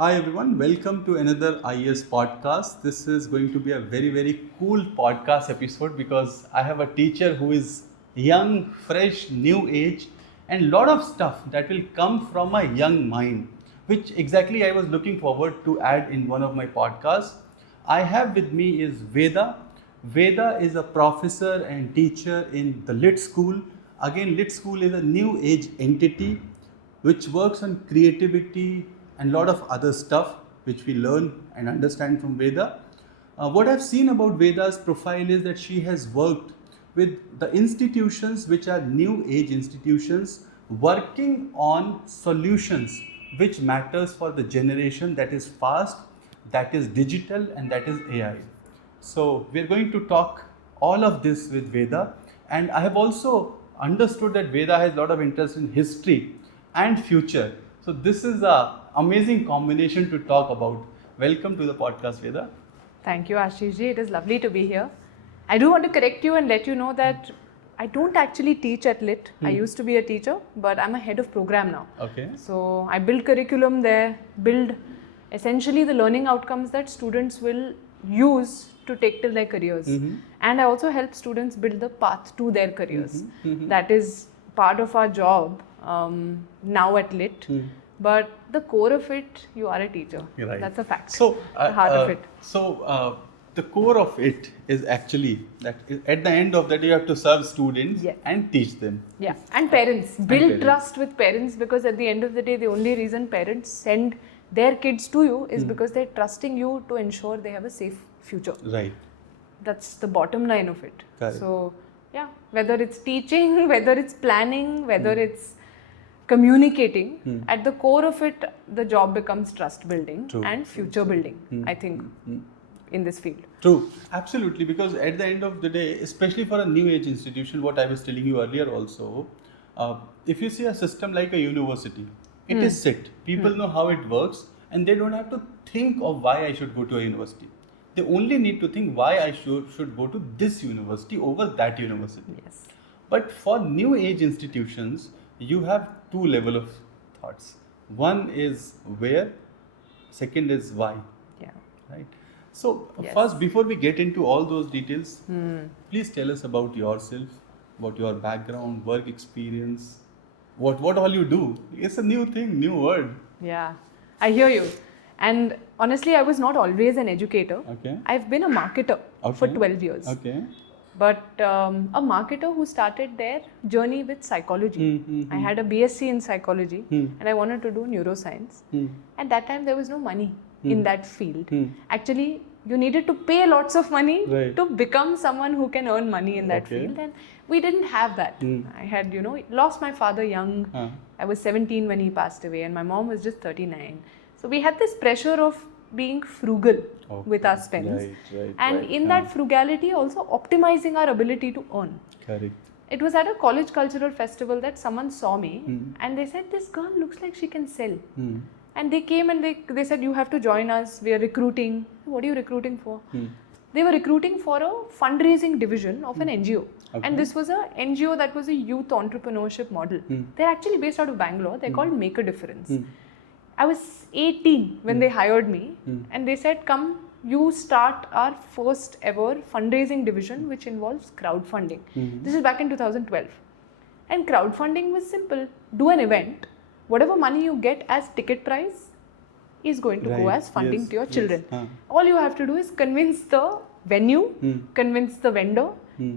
Hi everyone, welcome to another IES podcast. This is going to be a very cool podcast episode because I have a teacher who is young, fresh, new age, and lot of stuff that will come from a young mind, which exactly I was looking forward to add in one of my podcasts. I have with me is Veda. Veda is a professor and teacher in the Lit School. Again, Lit School is a new age entity which works on creativity and a lot of other stuff which we learn and understand from Veda. What I've seen about Veda's profile is that she has worked with the institutions which are new age institutions working on solutions which matters for the generation that is fast, that is digital and that is AI. So we're going to talk all of this with Veda, and I have also understood that Veda has a lot of interest in history and future. So this is a amazing combination to talk about. Welcome to the podcast, Veda. Thank you, Ashish ji. It is lovely to be here. I do want to correct you and let you know that I don't actually teach at Lit. I used to be a teacher, but I'm a head of program now. Okay. So I build curriculum there, build essentially the learning outcomes that students will use to take till their careers. And I also help students build the path to their careers. That is part of our job now at Lit. But the core of it, you are a teacher. Right. That's a fact. So the heart of it. So the core of it is actually that at the end of that you have to serve students and teach them. Yeah, and parents. Build trust with parents, because at the end of the day, the only reason parents send their kids to you is because they're trusting you to ensure they have a safe future. Right. That's the bottom line of it. Correct. So, yeah, whether it's teaching, whether it's planning, whether it's communicating, at the core of it, the job becomes trust building and future building, I think, in this field. True, absolutely, because at the end of the day, especially for a new age institution, what I was telling you earlier also, if you see a system like a university, it is set. People know how it works and they don't have to think of why I should go to a university. They only need to think why I should go to this university over that university. Yes. But for new age institutions, you have two levels of thoughts. One is where, second is why. Yeah. Right. So first, before we get into all those details, please tell us about yourself, about your background, work experience, what all you do. It's a new thing, new word. Yeah, I hear you. And honestly, I was not always an educator. Okay. I've been a marketer for 12 years. Okay. But a marketer who started their journey with psychology. I had a BSc in psychology and I wanted to do neuroscience. At that time, there was no money in that field. Actually, you needed to pay lots of money to become someone who can earn money in that field. And we didn't have that. I had, lost my father young. I was 17 when he passed away and my mom was just 39. So we had this pressure of being frugal with our spends. And in that frugality, also optimizing our ability to earn. Correct. It was at a college cultural festival that someone saw me and they said, this girl looks like she can sell. And they came and they said, you have to join us. We are recruiting. What are you recruiting for? They were recruiting for a fundraising division of an NGO. Okay. And this was a NGO that was a youth entrepreneurship model. They're actually based out of Bangalore. They're called Make a Difference. I was 18 when they hired me and they said, come, you start our first ever fundraising division which involves crowdfunding. This is back in 2012. And crowdfunding was simple. Do an event. Whatever money you get as ticket price is going to go as funding to your children. All you have to do is convince the venue, convince the vendor,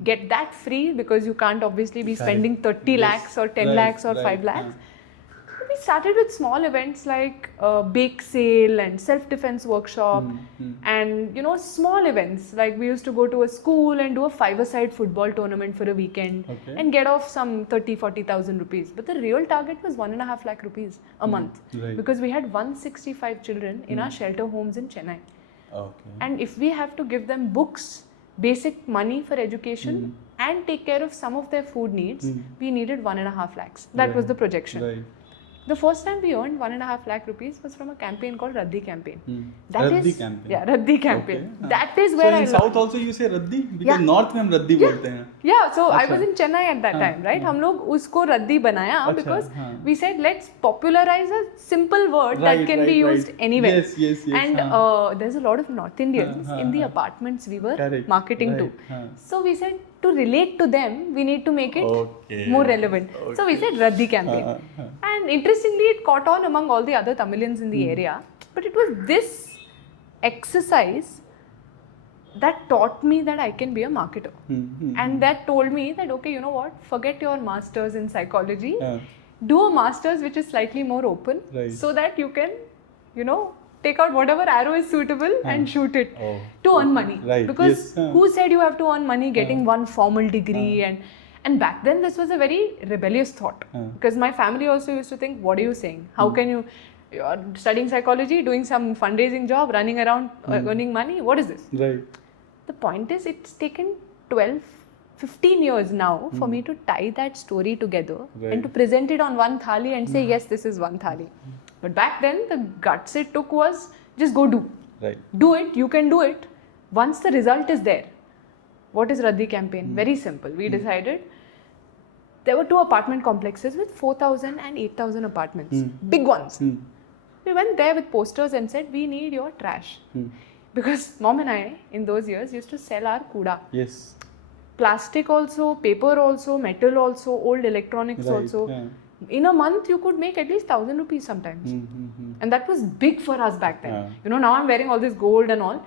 get that free because you can't obviously be spending 30 lakhs or 10 lakhs or 5 lakhs. We started with small events like bake sale and self-defense workshop and small events like we used to go to a school and do a 5-a-side football tournament for a weekend and get off some 30,000-40,000 rupees. But the real target was 1.5 lakh rupees a month because we had 165 children in our shelter homes in Chennai. And if we have to give them books, basic money for education and take care of some of their food needs, we needed 1.5 lakhs. That was the projection. The first time we earned 1.5 lakh rupees was from a campaign called Raddi campaign. Raddi campaign. Yeah, Raddi campaign. Okay. That is where so I in South also you say Raddi? Because Yeah. North में हम Raddi बोलते हैं. Yeah, so I was in Chennai at that time, right? हम लोग उसको रद्दी बनाया because we said let's popularize a simple word that can be used anywhere. Yes. And there's a lot of North Indians in the apartments we were marketing to. So we said to relate to them, we need to make it more relevant. So we said Raddi campaign. And interestingly, it caught on among all the other Tamilians in the area. But it was this exercise that taught me that I can be a marketer. And that told me that, okay, you know what, forget your masters in psychology, do a masters which is slightly more open, so that you can, take out whatever arrow is suitable and shoot it to earn money. Because who said you have to earn money getting one formal degree? And back then this was a very rebellious thought. Because my family also used to think, what are you saying? How can you're studying psychology, doing some fundraising job, running around earning money? What is this? The point is, it's taken 15 years now for me to tie that story together and to present it on one thali and say, yes, this is one thali. But back then, the guts it took was just go do. Do it, you can do it. Once the result is there. What is Raddi campaign? Very simple. We decided there were 2 apartment complexes with 4,000 and 8,000 apartments. Big ones. We went there with posters and said, we need your trash. Because mom and I, in those years, used to sell our kuda. Yes. Plastic also, paper also, metal also, old electronics also. In a month, you could make at least 1,000 rupees sometimes. And that was big for us back then. Now I'm wearing all this gold and all.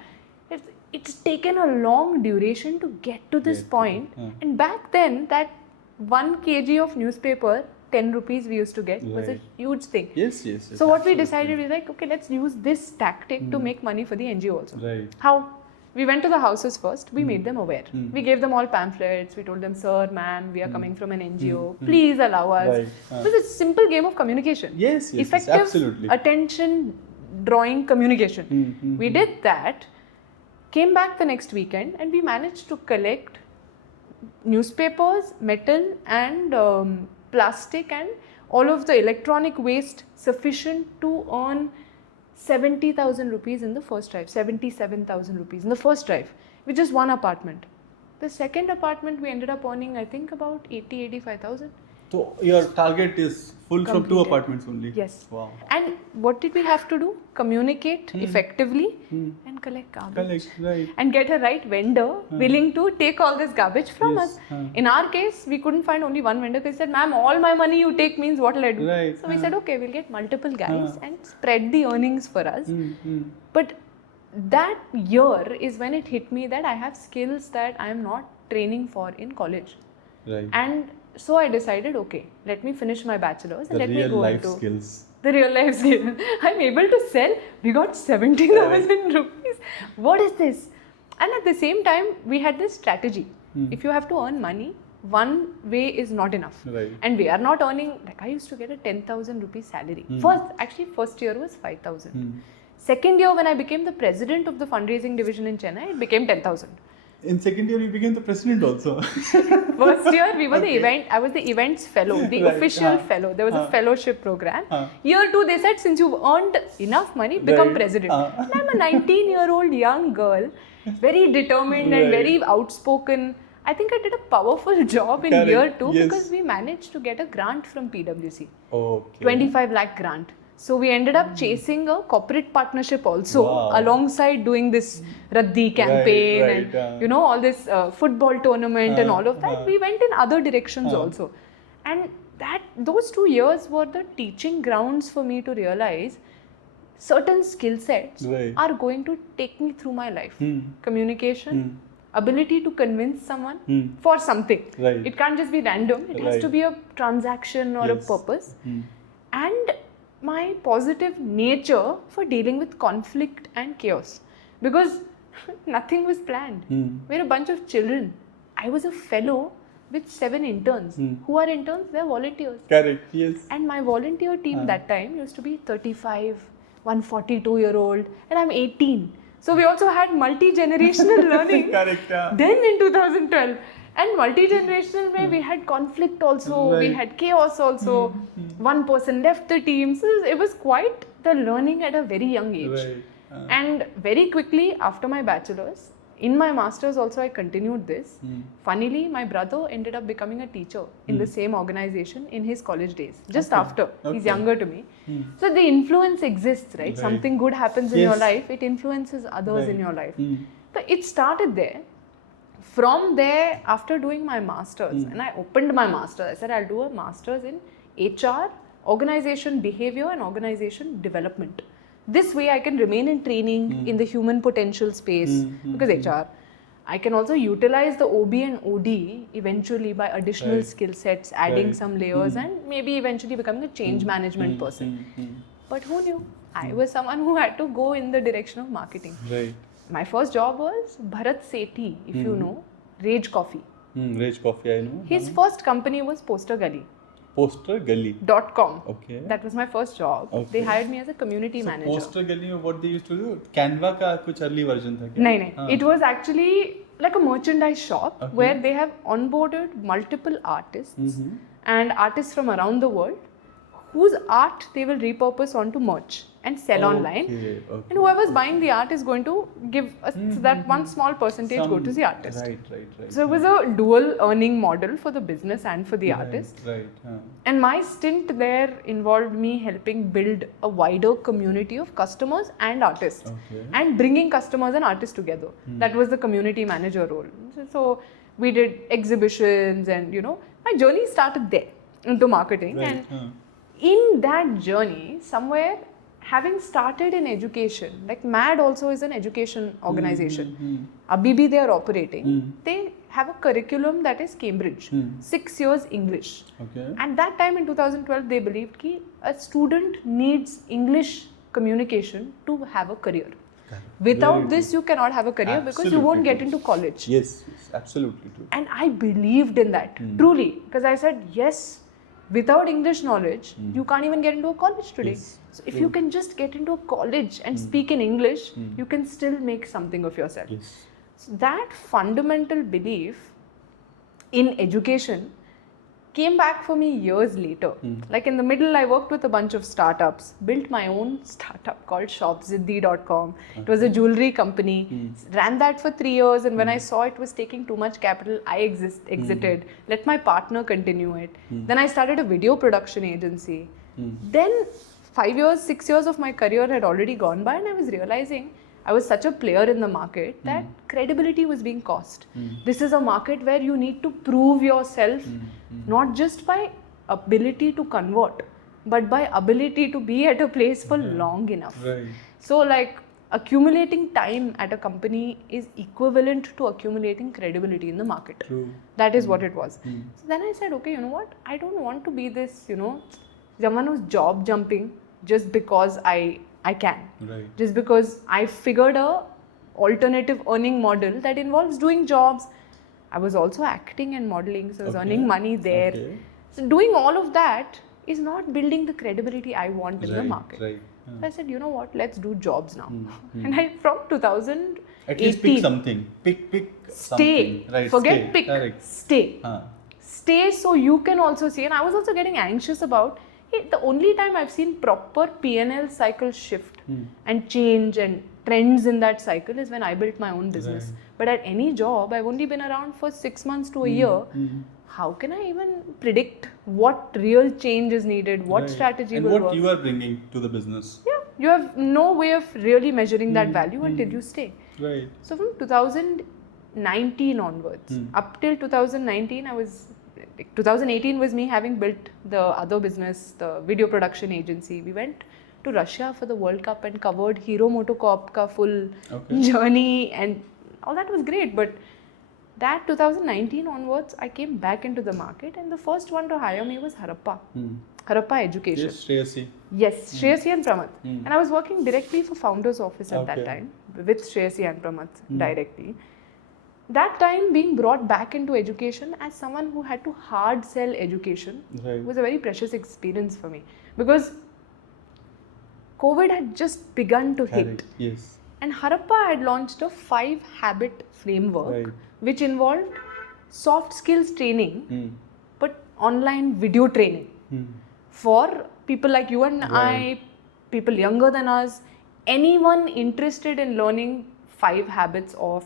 It's taken a long duration to get to this point. And back then, that 1 kg of newspaper, 10 rupees we used to get, was a huge thing. Yes. So what we decided was like, okay, let's use this tactic to make money for the NGO also. How? We went to the houses first, we made them aware. We gave them all pamphlets, we told them, sir, ma'am, we are coming from an NGO, please allow us. It was a simple game of communication. Yes, effective, absolutely. Attention, drawing, communication. We did that, came back the next weekend, and we managed to collect newspapers, metal and plastic and all of the electronic waste sufficient to earn 70,000 rupees in the first drive, 77,000 rupees in the first drive, with just one apartment. The second apartment we ended up earning, I think, about 85,000. So your target is full from 2 apartments only? Yes. Wow. And what did we have to do? Communicate effectively and collect garbage. And get a right vendor willing to take all this garbage from us. In our case, we couldn't find only one vendor because he said, ma'am, all my money you take means what will I do? So we said, okay, we'll get multiple guys and spread the earnings for us. But that year is when it hit me that I have skills that I am not training for in college. And so I decided, okay, let me finish my bachelor's and let me go into the real life skills. I'm able to sell. We got 70,000 rupees. What is this? And at the same time, we had this strategy. If you have to earn money, one way is not enough. And we are not earning, like I used to get a 10,000 rupees salary. First year was 5,000. Second year, when I became the president of the fundraising division in Chennai, it became 10,000. In second year, you became the president also. First year, we were the event. I was the events fellow, the official fellow. There was a fellowship program. Year 2, they said, since you've earned enough money, become president. And I'm a 19-year-old young girl, very determined and very outspoken. I think I did a powerful job in year 2 because we managed to get a grant from PwC. 25 lakh grant. So we ended up chasing a corporate partnership also alongside doing this Raddi campaign and all this football tournament and all of that. We went in other directions also. And those 2 years were the teaching grounds for me to realize certain skill sets are going to take me through my life. Communication, ability to convince someone for something. It can't just be random. It has to be a transaction or a purpose. And my positive nature for dealing with conflict and chaos, because nothing was planned. We're a bunch of children. I was a fellow with 7 interns. Who are interns? They're volunteers. And my volunteer team that time used to be 35, 142-year-old, and I'm 18. So we also had multi-generational learning. Then in 2012, And multi-generational way, we had conflict also, we had chaos also. One person left the team. So it was quite the learning at a very young age. And very quickly after my bachelor's, in my master's also I continued this. Funnily, my brother ended up becoming a teacher in the same organization in his college days. Just after. He's younger to me. So the influence exists, right? Something good happens in your life, it influences others in your life. So it started there. From there, after doing my master's, and I opened my master's, I said I'll do a master's in HR, organization behavior and organization development. This way I can remain in training in the human potential space because HR. I can also utilize the OB and OD eventually by additional skill sets, adding some layers and maybe eventually becoming a change management person. But who knew? I was someone who had to go in the direction of marketing. My first job was Bharat Sethi, if you know, Rage Coffee. Rage Coffee, I know. His first company was Poster Gully. Postergully.com. Okay. That was my first job. Okay. They hired me as a community manager. Poster Gully, what they used to do? Canva का कुछ early version था क्या? No. It was actually like a merchandise shop where they have onboarded multiple artists and artists from around the world whose art they will repurpose onto merch and sell online. And whoever's buying the art is going to give us that one small percentage go to the artist. Right. So it was a dual earning model for the business and for the artist. And my stint there involved me helping build a wider community of customers and artists and bringing customers and artists together. That was the community manager role. So we did exhibitions and my journey started there into marketing. And in that journey, somewhere, having started in education, like MAD also is an education organization. Abhi they are operating. They have a curriculum that is Cambridge, 6 years English. At that time in 2012, they believed that a student needs English communication to have a career. Without this, you cannot have a career because you won't get into college. Yes, absolutely true. And I believed in that, truly, because I said, yes, without English knowledge, you can't even get into a college today. So if you can just get into a college and speak in English, you can still make something of yourself. So that fundamental belief in education came back for me years later. Like in the middle, I worked with a bunch of startups, built my own startup called shopziddi.com. It was a jewelry company, ran that for 3 years, and when I saw it was taking too much capital, I exited, let my partner continue it. Then I started a video production agency. Then 5 years, 6 years of my career had already gone by, and I was realizing I was such a player in the market that credibility was being cost. This is a market where you need to prove yourself, not just by ability to convert, but by ability to be at a place for long enough. So like accumulating time at a company is equivalent to accumulating credibility in the market. That is what it was. So then I said, okay, you know what? I don't want to be this, someone who's job jumping just because I can. Just because I figured a alternative earning model that involves doing jobs. I was also acting and modeling, so I was earning money there. So doing all of that is not building the credibility I want in the market. So I said, you know what, let's do jobs now. And from 2018. At least pick something. Pick stay. Something. Forget pick. Stay. Stay so you can also see. And I was also getting anxious about the only time I've seen proper P&L cycle shift and change and trends in that cycle is when I built my own business. But at any job, I've only been around for 6 months to a year. How can I even predict what real change is needed, what strategy will work? And what you are bringing to the business. You have no way of really measuring that value until you stay. So from 2019 onwards, up till 2019, 2018 was me having built the other business, the video production agency. We went to Russia for the World Cup and covered Hero MotoCorp ka full journey, and all that was great. But that 2019 onwards, I came back into the market, and the first one to hire me was Harappa Education. Yes, Shreyasi and Pramath. And I was working directly for Founders Office at that time with Shreyasi and Pramath directly. That time being brought back into education as someone who had to hard sell education was a very precious experience for me, because COVID had just begun to hit. And Harappa had launched a 5 habit framework which involved soft skills training, but online video training for people like you and I, people younger than us, anyone interested in learning 5 habits of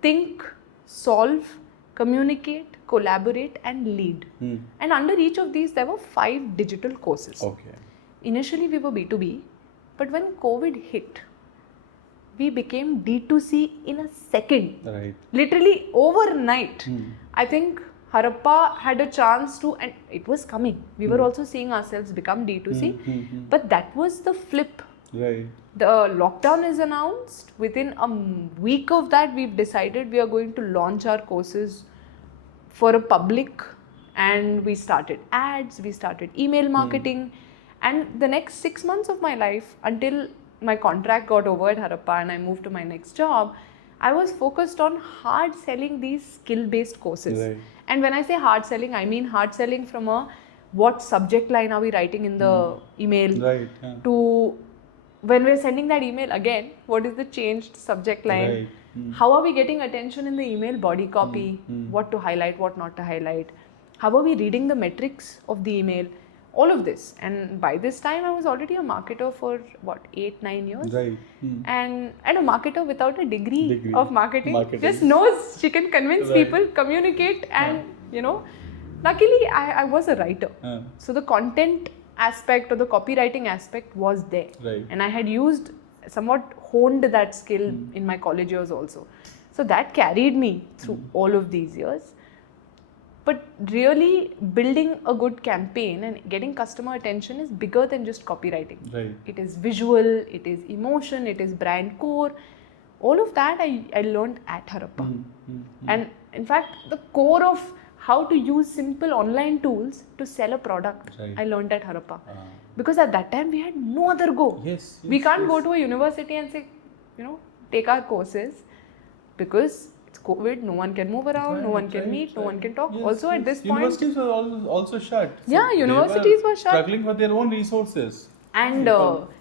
think, solve, communicate, collaborate and lead. And under each of these there were 5 digital courses. Okay. Initially we were B2B, but when COVID hit, we became D2C in a second. Right. Literally overnight. I think Harappa had a chance to, and it was coming. We were also seeing ourselves become D2C, but that was the flip. Right. The lockdown is announced. Within a week of that, we've decided we are going to launch our courses for a public, and we started ads, we started email marketing, and the next 6 months of my life, until my contract got over at Harappa and I moved to my next job, I was focused on hard selling these skill-based courses. Right. And when I say hard selling, I mean hard selling from a what subject line are we writing in the email, Right. to when we're sending that email again, what is the changed subject line? Right. How are we getting attention in the email body copy? What to highlight, what not to highlight? How are we reading the metrics of the email? All of this. And by this time, I was already a marketer for 8-9 years. Right. And a marketer without a degree of marketing. Just Marketing. knows she can convince people, communicate, and luckily I was a writer. So the content aspect or the copywriting aspect was there. Right. And I had somewhat honed that skill in my college years also. So that carried me through all of these years. But really building a good campaign and getting customer attention is bigger than just copywriting. Right. It is visual, it is emotion, it is brand core. All of that I learned at Harappa. And in fact, the core of how to use simple online tools to sell a product, I learned at Harappa. Because at that time we had no other go. Yes. We can't go to a university and say, take our courses, because it's COVID, no one can move around, no one can meet, no one can talk. Also at this point, universities were also shut. Yeah, universities were shut. Struggling for their own resources. And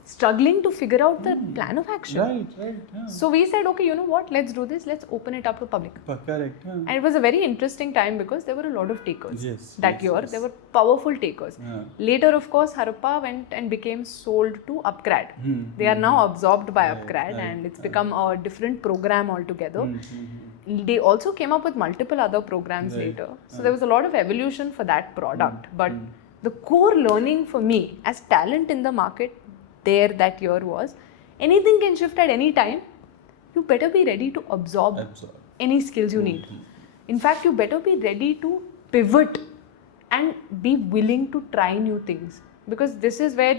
struggling to figure out the plan of action. Right. So we said, okay, you know what, let's do this, let's open it up to public. Correct. And it was a very interesting time because there were a lot of takers. That year. Yes. There were powerful takers. Later, of course, Harappa went and became sold to Upgrad. They are now absorbed by Upgrad, and it's become a different program altogether. They also came up with multiple other programs later. So there was a lot of evolution for that product. But the core learning for me as talent in the market there that year was, anything can shift at any time. You better be ready to absorb any skills you need. In fact, you better be ready to pivot and be willing to try new things. Because this is where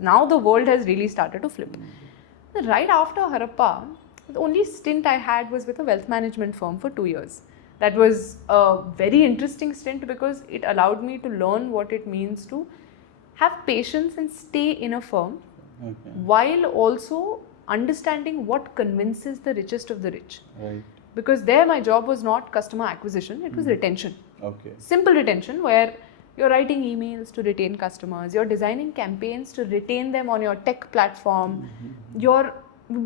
now the world has really started to flip. Right after Harappa, the only stint I had was with a wealth management firm for 2 years. That was a very interesting stint because it allowed me to learn what it means to have patience and stay in a firm while also understanding what convinces the richest of the rich. Right. Because there my job was not customer acquisition, it was retention. Simple retention where you're writing emails to retain customers, you're designing campaigns to retain them on your tech platform, you're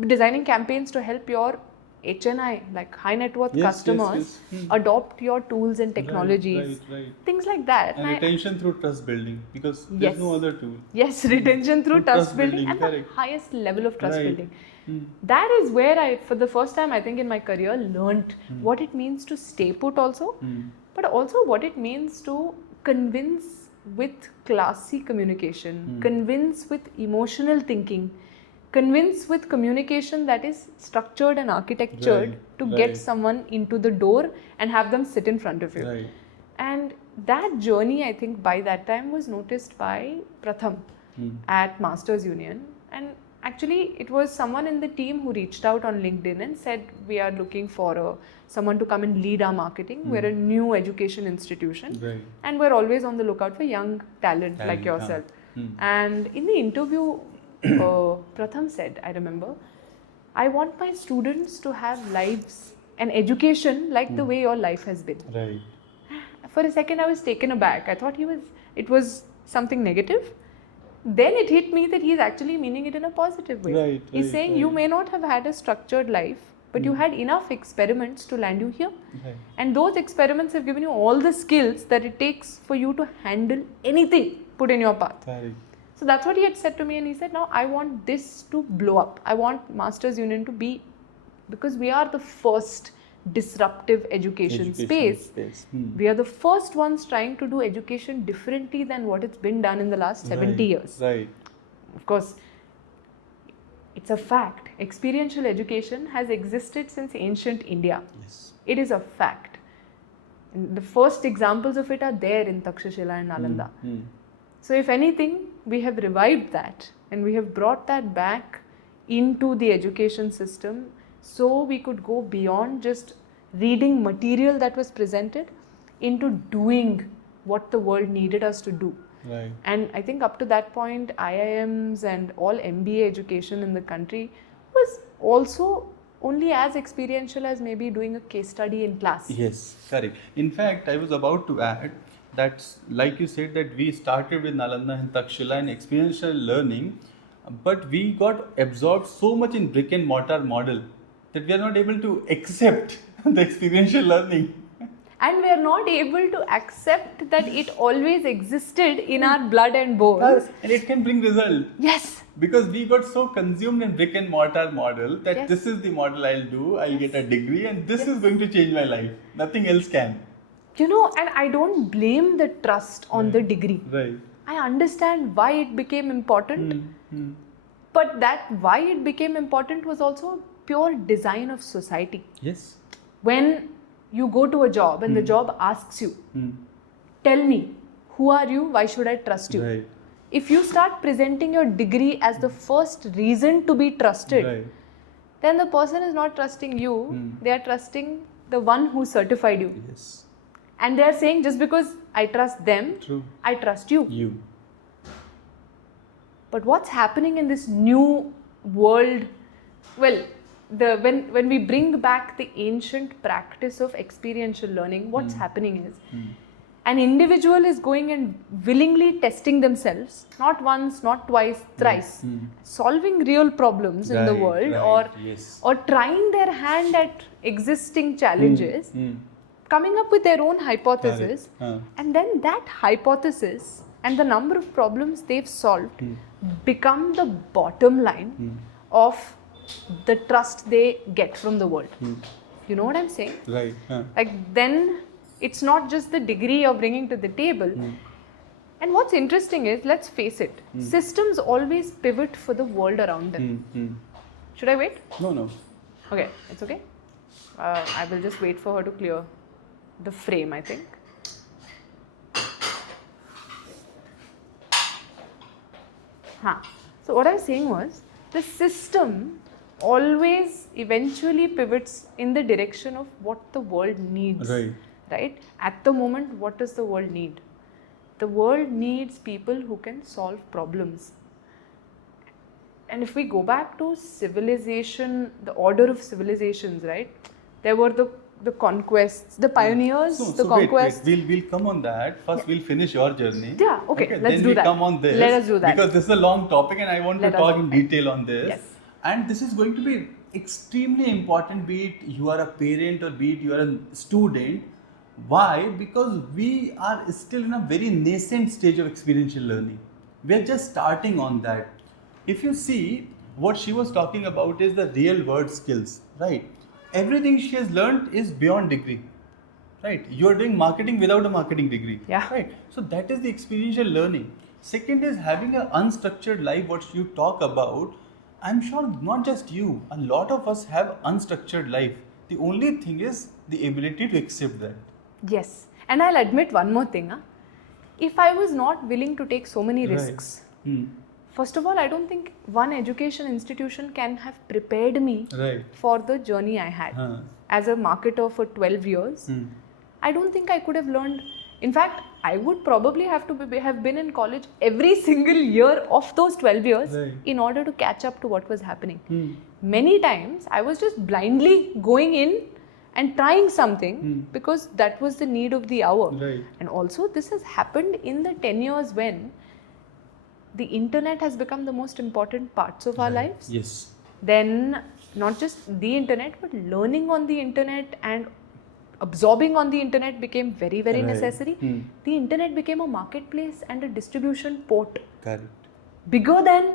designing campaigns to help your HNI, like high net worth customers, adopt your tools and technologies, things like that. And retention through trust building, because there's no other tool. Yes, retention through trust building and the highest level of trust building. That is where I, for the first time I think in my career, learned what it means to stay put also, but also what it means to convince with classy communication, convince with emotional thinking, convince with communication that is structured and architectured to get someone into the door and have them sit in front of you. And that journey, I think by that time was noticed by Pratham at Masters Union. And actually it was someone in the team who reached out on LinkedIn and said, we are looking for someone to come and lead our marketing. We're a new education institution and we're always on the lookout for young talent like yourself. And in the interview, Pratham said, I remember, I want my students to have lives and education like the way your life has been. For a second I was taken aback. I thought it was something negative. Then it hit me that he's actually meaning it in a positive way. He's saying you may not have had a structured life, but you had enough experiments to land you here. Right. And those experiments have given you all the skills that it takes for you to handle anything put in your path. Right. So that's what he had said to me, and he said, now I want this to blow up. I want Masters Union to be, because we are the first disruptive education space. We are the first ones trying to do education differently than what it's been done in the last 70 years. Right. Of course, it's a fact. Experiential education has existed since ancient India. Yes. It is a fact. And the first examples of it are there in Takshashila and Nalanda. So if anything, we have revived that and we have brought that back into the education system, so we could go beyond just reading material that was presented into doing what the world needed us to do. Right. And I think up to that point, IIMs and all MBA education in the country was also only as experiential as maybe doing a case study in class. Yes, correct. In fact, I was about to add that, like you said, that we started with Nalanda and Takshashila and experiential learning, but we got absorbed so much in brick and mortar model that we are not able to accept the experiential learning. And we are not able to accept that it always existed in our blood and bones. And it can bring result. Yes. Because we got so consumed in brick and mortar model that Yes. this is the model I'll do, I'll get a degree, and this is going to change my life. Nothing else can. You know, and I don't blame the trust on the degree. Right. I understand why it became important. But that why it became important was also pure design of society. Yes. When you go to a job and the job asks you, tell me, who are you? Why should I trust you? Right. If you start presenting your degree as the first reason to be trusted, Right. then the person is not trusting you, they are trusting the one who certified you. Yes. And they are saying, just because I trust them, True. I trust you. You. But what's happening in this new world? Well, when we bring back the ancient practice of experiential learning, what's happening is an individual is going and willingly testing themselves, not once, not twice, thrice, solving real problems in the world, or trying their hand at existing challenges, coming up with their own hypothesis, and then that hypothesis and the number of problems they've solved become the bottom line of the trust they get from the world. You know what I'm saying? Right. Like, then it's not just the degree you're bringing to the table. And what's interesting is, let's face it, systems always pivot for the world around them. Should I wait? No. Okay, it's okay. I will just wait for her to clear the frame, I think. So what I was saying was, the system always eventually pivots in the direction of what the world needs. Right? At the moment, what does the world need? The world needs people who can solve problems. And if we go back to civilization, the order of civilizations, right? There were the conquests, the pioneers, the conquests. Wait. We'll come on that. First, we'll finish your journey. Yeah, okay. Let's then do that. Then we come on this. Let us do that. Because this is a long topic and I want to talk in detail on this. Yes. And this is going to be extremely important, be it you are a parent or be it you are a student. Why? Because we are still in a very nascent stage of experiential learning. We are just starting on that. If you see, what she was talking about is the real world skills, right? Everything she has learned is beyond degree, right? You are doing marketing without a marketing degree, right? So that is the experiential learning. Second is having an unstructured life, what you talk about. I'm sure not just you, a lot of us have unstructured life. The only thing is the ability to accept that. Yes. And I'll admit one more thing. If I was not willing to take so many risks, first of all, I don't think one education institution can have prepared me for the journey I had. As a marketer for 12 years, I don't think I could have learned. In fact, I would probably have been in college every single year of those 12 years in order to catch up to what was happening. Many times, I was just blindly going in and trying something because that was the need of the hour. And also, this has happened in the 10 years when the internet has become the most important parts of our lives. Yes. Then not just the internet, but learning on the internet and absorbing on the internet became very, very necessary. The internet became a marketplace and a distribution port. Correct. Bigger than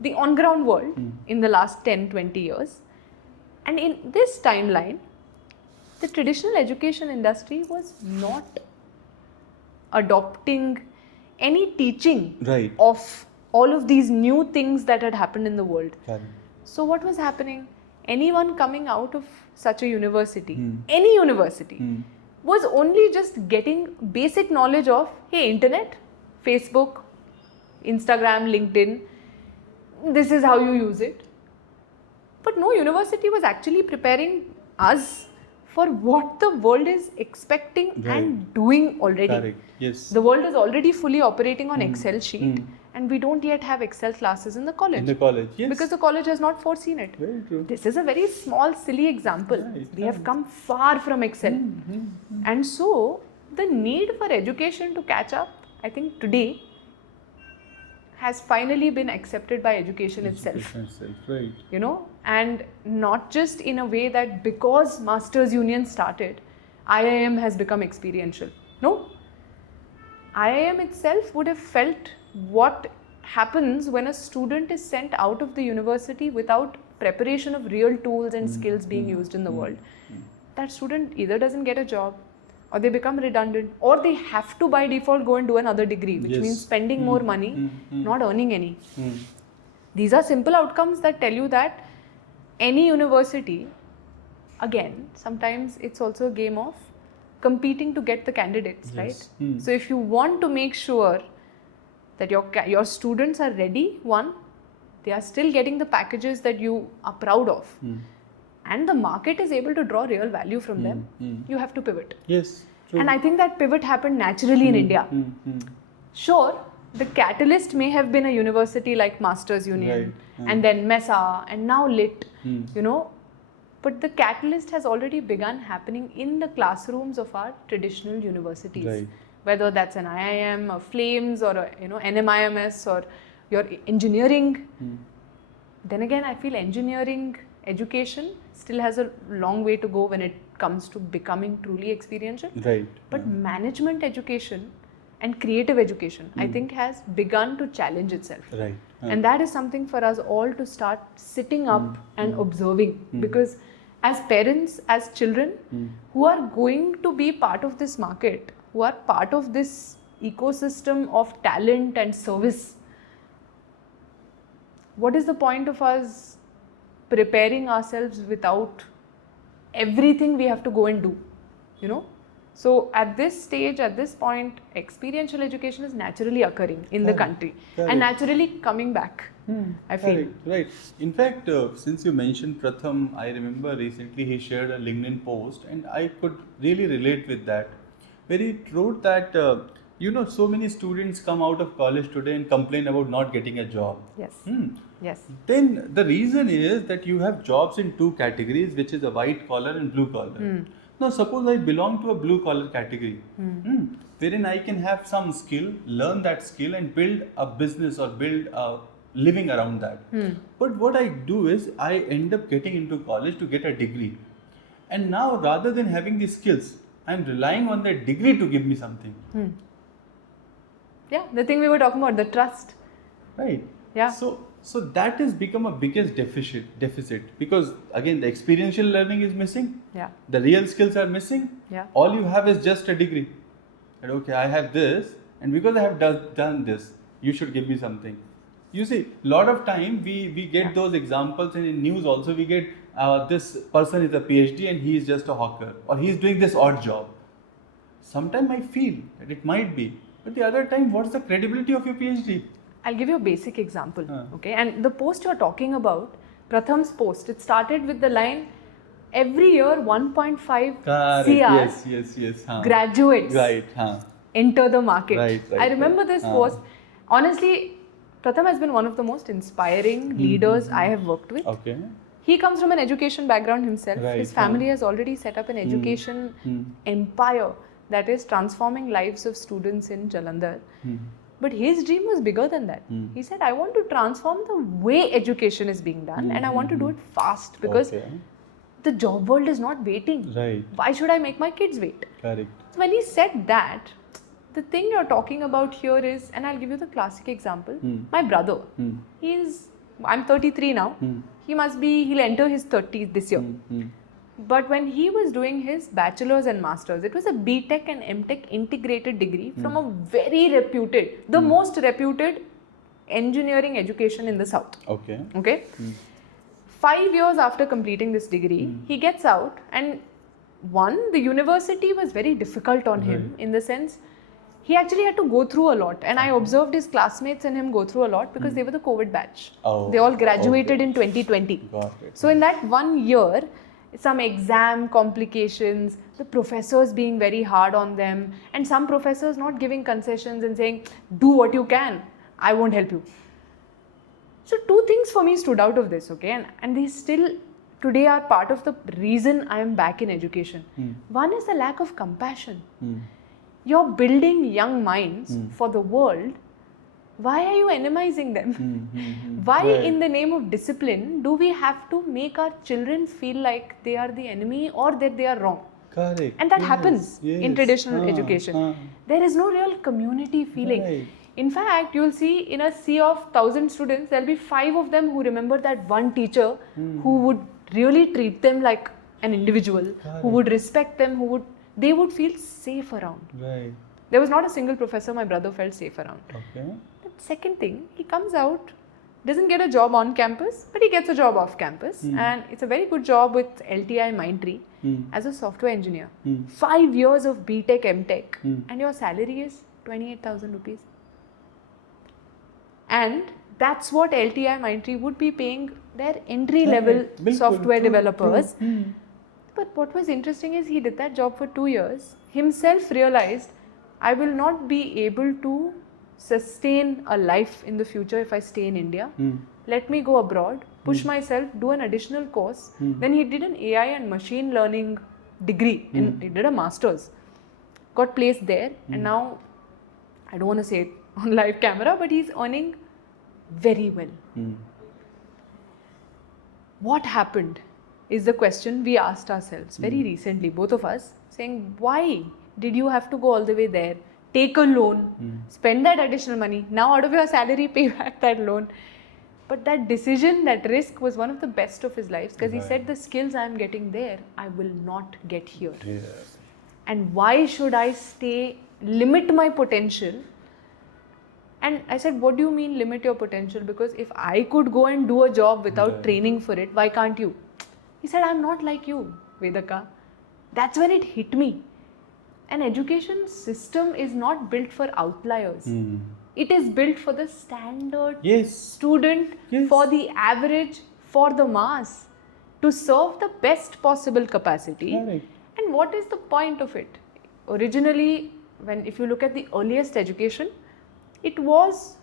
the on-ground world in the last 10, 20 years. And in this timeline, the traditional education industry was not adopting any teaching of all of these new things that had happened in the world. Correct. So what was happening? Anyone coming out of such a university, any university, was only just getting basic knowledge of, hey, internet, Facebook, Instagram, LinkedIn, this is how you use it. But no university was actually preparing us for what the world is expecting and doing already. Correct. Yes. The world is already fully operating on Excel sheet, and we don't yet have Excel classes in the college. In the college, yes. Because the college has not foreseen it. Very true. This is a very small, silly example. We have come far from Excel. And so, the need for education to catch up, I think today, has finally been accepted by education itself. Right. You know, and not just in a way that because Masters Union started, IIM has become experiential. No. IIM itself would have felt what happens when a student is sent out of the university without preparation of real tools and skills being used in the world. That student either doesn't get a job, or they become redundant, or they have to by default go and do another degree, which means spending more money, not earning any. These are simple outcomes that tell you that any university, again, sometimes it's also a game of competing to get the candidates, right? So if you want to make sure that your students are ready, one, they are still getting the packages that you are proud of, and the market is able to draw real value from them, you have to pivot. Yes, true. And I think that pivot happened naturally in India. Sure, the catalyst may have been a university like Masters Union, and then MESA, and now LIT, you know, but the catalyst has already begun happening in the classrooms of our traditional universities. Whether that's an IIM, or Flames, or a, NMIMS, or your engineering. Then again, I feel engineering education still has a long way to go when it comes to becoming truly experiential. But management education and creative education, I think, has begun to challenge itself. And that is something for us all to start sitting up and observing. Because as parents, as children who are going to be part of this market, who are part of this ecosystem of talent and service, what is the point of us preparing ourselves without everything we have to go and do, you know? So at this stage, at this point, experiential education is naturally occurring in the country and naturally coming back, I feel. Right. In fact, since you mentioned Pratham, I remember recently he shared a LinkedIn post and I could really relate with that. Where he wrote that, so many students come out of college today and complain about not getting a job. Yes. Then the reason is that you have jobs in two categories, which is a white collar and blue collar. Now, suppose I belong to a blue collar category, wherein I can have some skill, learn that skill and build a business or build a living around that. But what I do is I end up getting into college to get a degree. And now rather than having these skills, I'm relying on that degree to give me something. Yeah, the thing we were talking about, the trust. Right. Yeah. So that has become a biggest deficit because again the experiential learning is missing. Yeah. The real skills are missing. Yeah. All you have is just a degree. And okay, I have this, and because I have done this, you should give me something. You see, a lot of time we get those examples, and in news also we get this person is a PhD and he is just a hawker, or he is doing this odd job. Sometimes I feel that it might be, but the other time, what's the credibility of your PhD? I'll give you a basic example, okay? And the post you're talking about, Pratham's post, it started with the line, every year 1.5 CR yes. graduates enter the market. Right, I remember this post. Honestly, Pratham has been one of the most inspiring leaders I have worked with. Okay. He comes from an education background himself. Right, His family has already set up an education empire that is transforming lives of students in Jalandhar. But his dream was bigger than that. He said, I want to transform the way education is being done and I want to do it fast because the job world is not waiting. Right. Why should I make my kids wait? Correct. So when he said that, the thing you're talking about here is, and I'll give you the classic example, my brother, I'm 33 now, he'll enter his 30s this year. But when he was doing his bachelor's and master's, it was a BTech and MTech integrated degree from a very reputed, the most reputed engineering education in the South. Okay. 5 years after completing this degree, he gets out, and the university was very difficult on him in the sense, he actually had to go through a lot, and I observed his classmates and him go through a lot because they were the COVID batch. They all graduated in 2020. Got it. So in that 1 year, some exam complications, the professors being very hard on them, and some professors not giving concessions and saying, do what you can, I won't help you. So 2 things for me stood out of this, okay, and they still today are part of the reason I am back in education. One is the lack of compassion. You're building young minds for the world. Why are you enemizing them? Why in the name of discipline do we have to make our children feel like they are the enemy or that they are wrong? Correct. And that happens in traditional education. There is no real community feeling. Right. In fact, you'll see in a sea of 1,000 students, there'll be 5 of them who remember that one teacher who would really treat them like an individual, who would respect them, they would feel safe around. Right. There was not a single professor my brother felt safe around. Okay. The second thing, he comes out, doesn't get a job on campus, but he gets a job off campus. And it's a very good job with LTI Mindtree as a software engineer. 5 years of BTech, MTech, and your salary is 28,000 rupees. And that's what LTI Mindtree would be paying their entry-level software developers. But what was interesting is he did that job for 2 years, himself realized, I will not be able to sustain a life in the future if I stay in India. Let me go abroad, push myself, do an additional course. Then he did an AI and machine learning degree. He did a master's. Got placed there, and now, I don't want to say it on live camera, but he's earning very well. What happened is the question we asked ourselves very recently, both of us, saying, why did you have to go all the way there, take a loan, spend that additional money, now out of your salary pay back that loan? But that decision, that risk was one of the best of his lives, because he said, the skills I am getting there, I will not get here. Yeah. And why should I limit my potential? And I said, what do you mean limit your potential? Because if I could go and do a job without training for it, why can't you? He said, I'm not like you, Vedaka. That's when it hit me. An education system is not built for outliers. It is built for the standard student, for the average, for the mass, to serve the best possible capacity. And what is the point of it? Originally, if you look at the earliest education, it was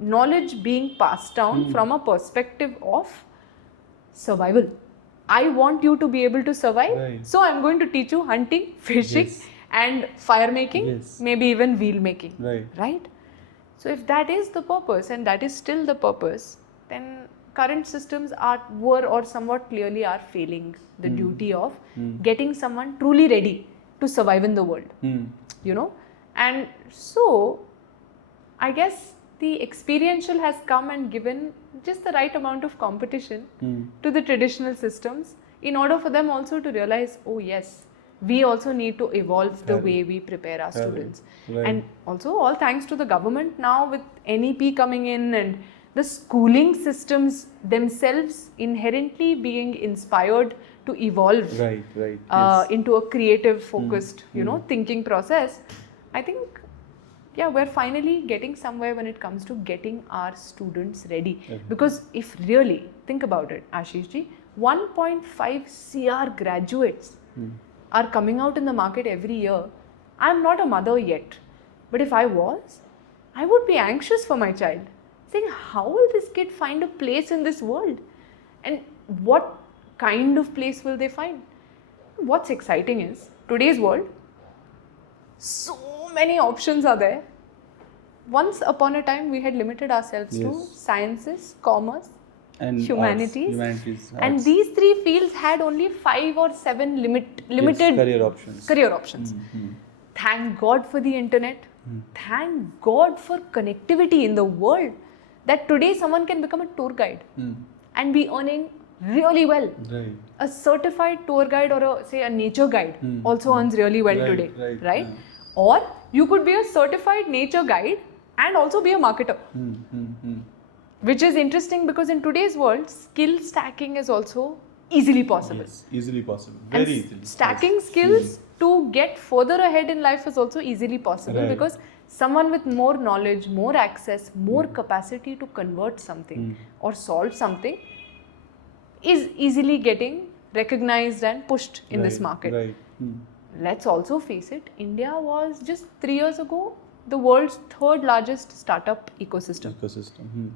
knowledge being passed down from a perspective of survival. I want you to be able to survive, so I'm going to teach you hunting, fishing, and fire making, maybe even wheel making. Right? So if that is the purpose, and that is still the purpose, then current systems were or somewhat clearly are failing the duty of getting someone truly ready to survive in the world. You know? And so, I guess the experiential has come and given just the right amount of competition to the traditional systems in order for them also to realize, oh yes, we also need to evolve the way we prepare our students. And also all thanks to the government now with NEP coming in and the schooling systems themselves inherently being inspired to evolve into a creative focused, thinking process. I think we're finally getting somewhere when it comes to getting our students ready. Because if really, think about it, Ashish ji, 1.5 CR graduates are coming out in the market every year. I'm not a mother yet, but if I was, I would be anxious for my child, saying, how will this kid find a place in this world? And what kind of place will they find? What's exciting is, today's world, so many options are there. once upon a time we had limited ourselves to sciences, commerce, and humanities, arts. and these three fields had only 5 or 7 limited career options. Thank God for the internet. Thank God for connectivity in the world, that today someone can become a tour guide and be earning really well. Right. A certified tour guide or say a nature guide also earns really well today, right? Or you could be a certified nature guide and also be a marketer. Which is interesting because in today's world, skill stacking is also easily possible. Yes, easily possible. Very easily. Stacking skills to get further ahead in life is also easily possible because someone with more knowledge, more access, more capacity to convert something or solve something is easily getting recognized and pushed in this market. Right. Let's also face it, India was just 3 years ago the world's 3rd largest startup ecosystem.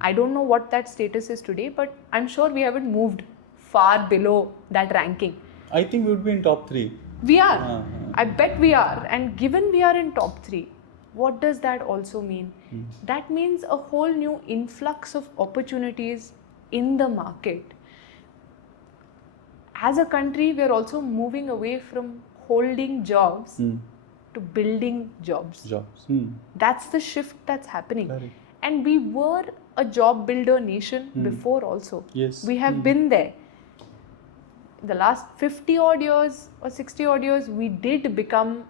I don't know what that status is today, but I'm sure we haven't moved far below that ranking. I think we would be in top 3. We are. I bet we are. And given we are in top 3, what does that also mean? That means a whole new influx of opportunities in the market. As a country, we are also moving away from holding jobs to building jobs. That's the shift that's happening. Correct. And we were a job builder nation before also. Yes. We have been there. The last 50 odd years or 60 odd years, we did become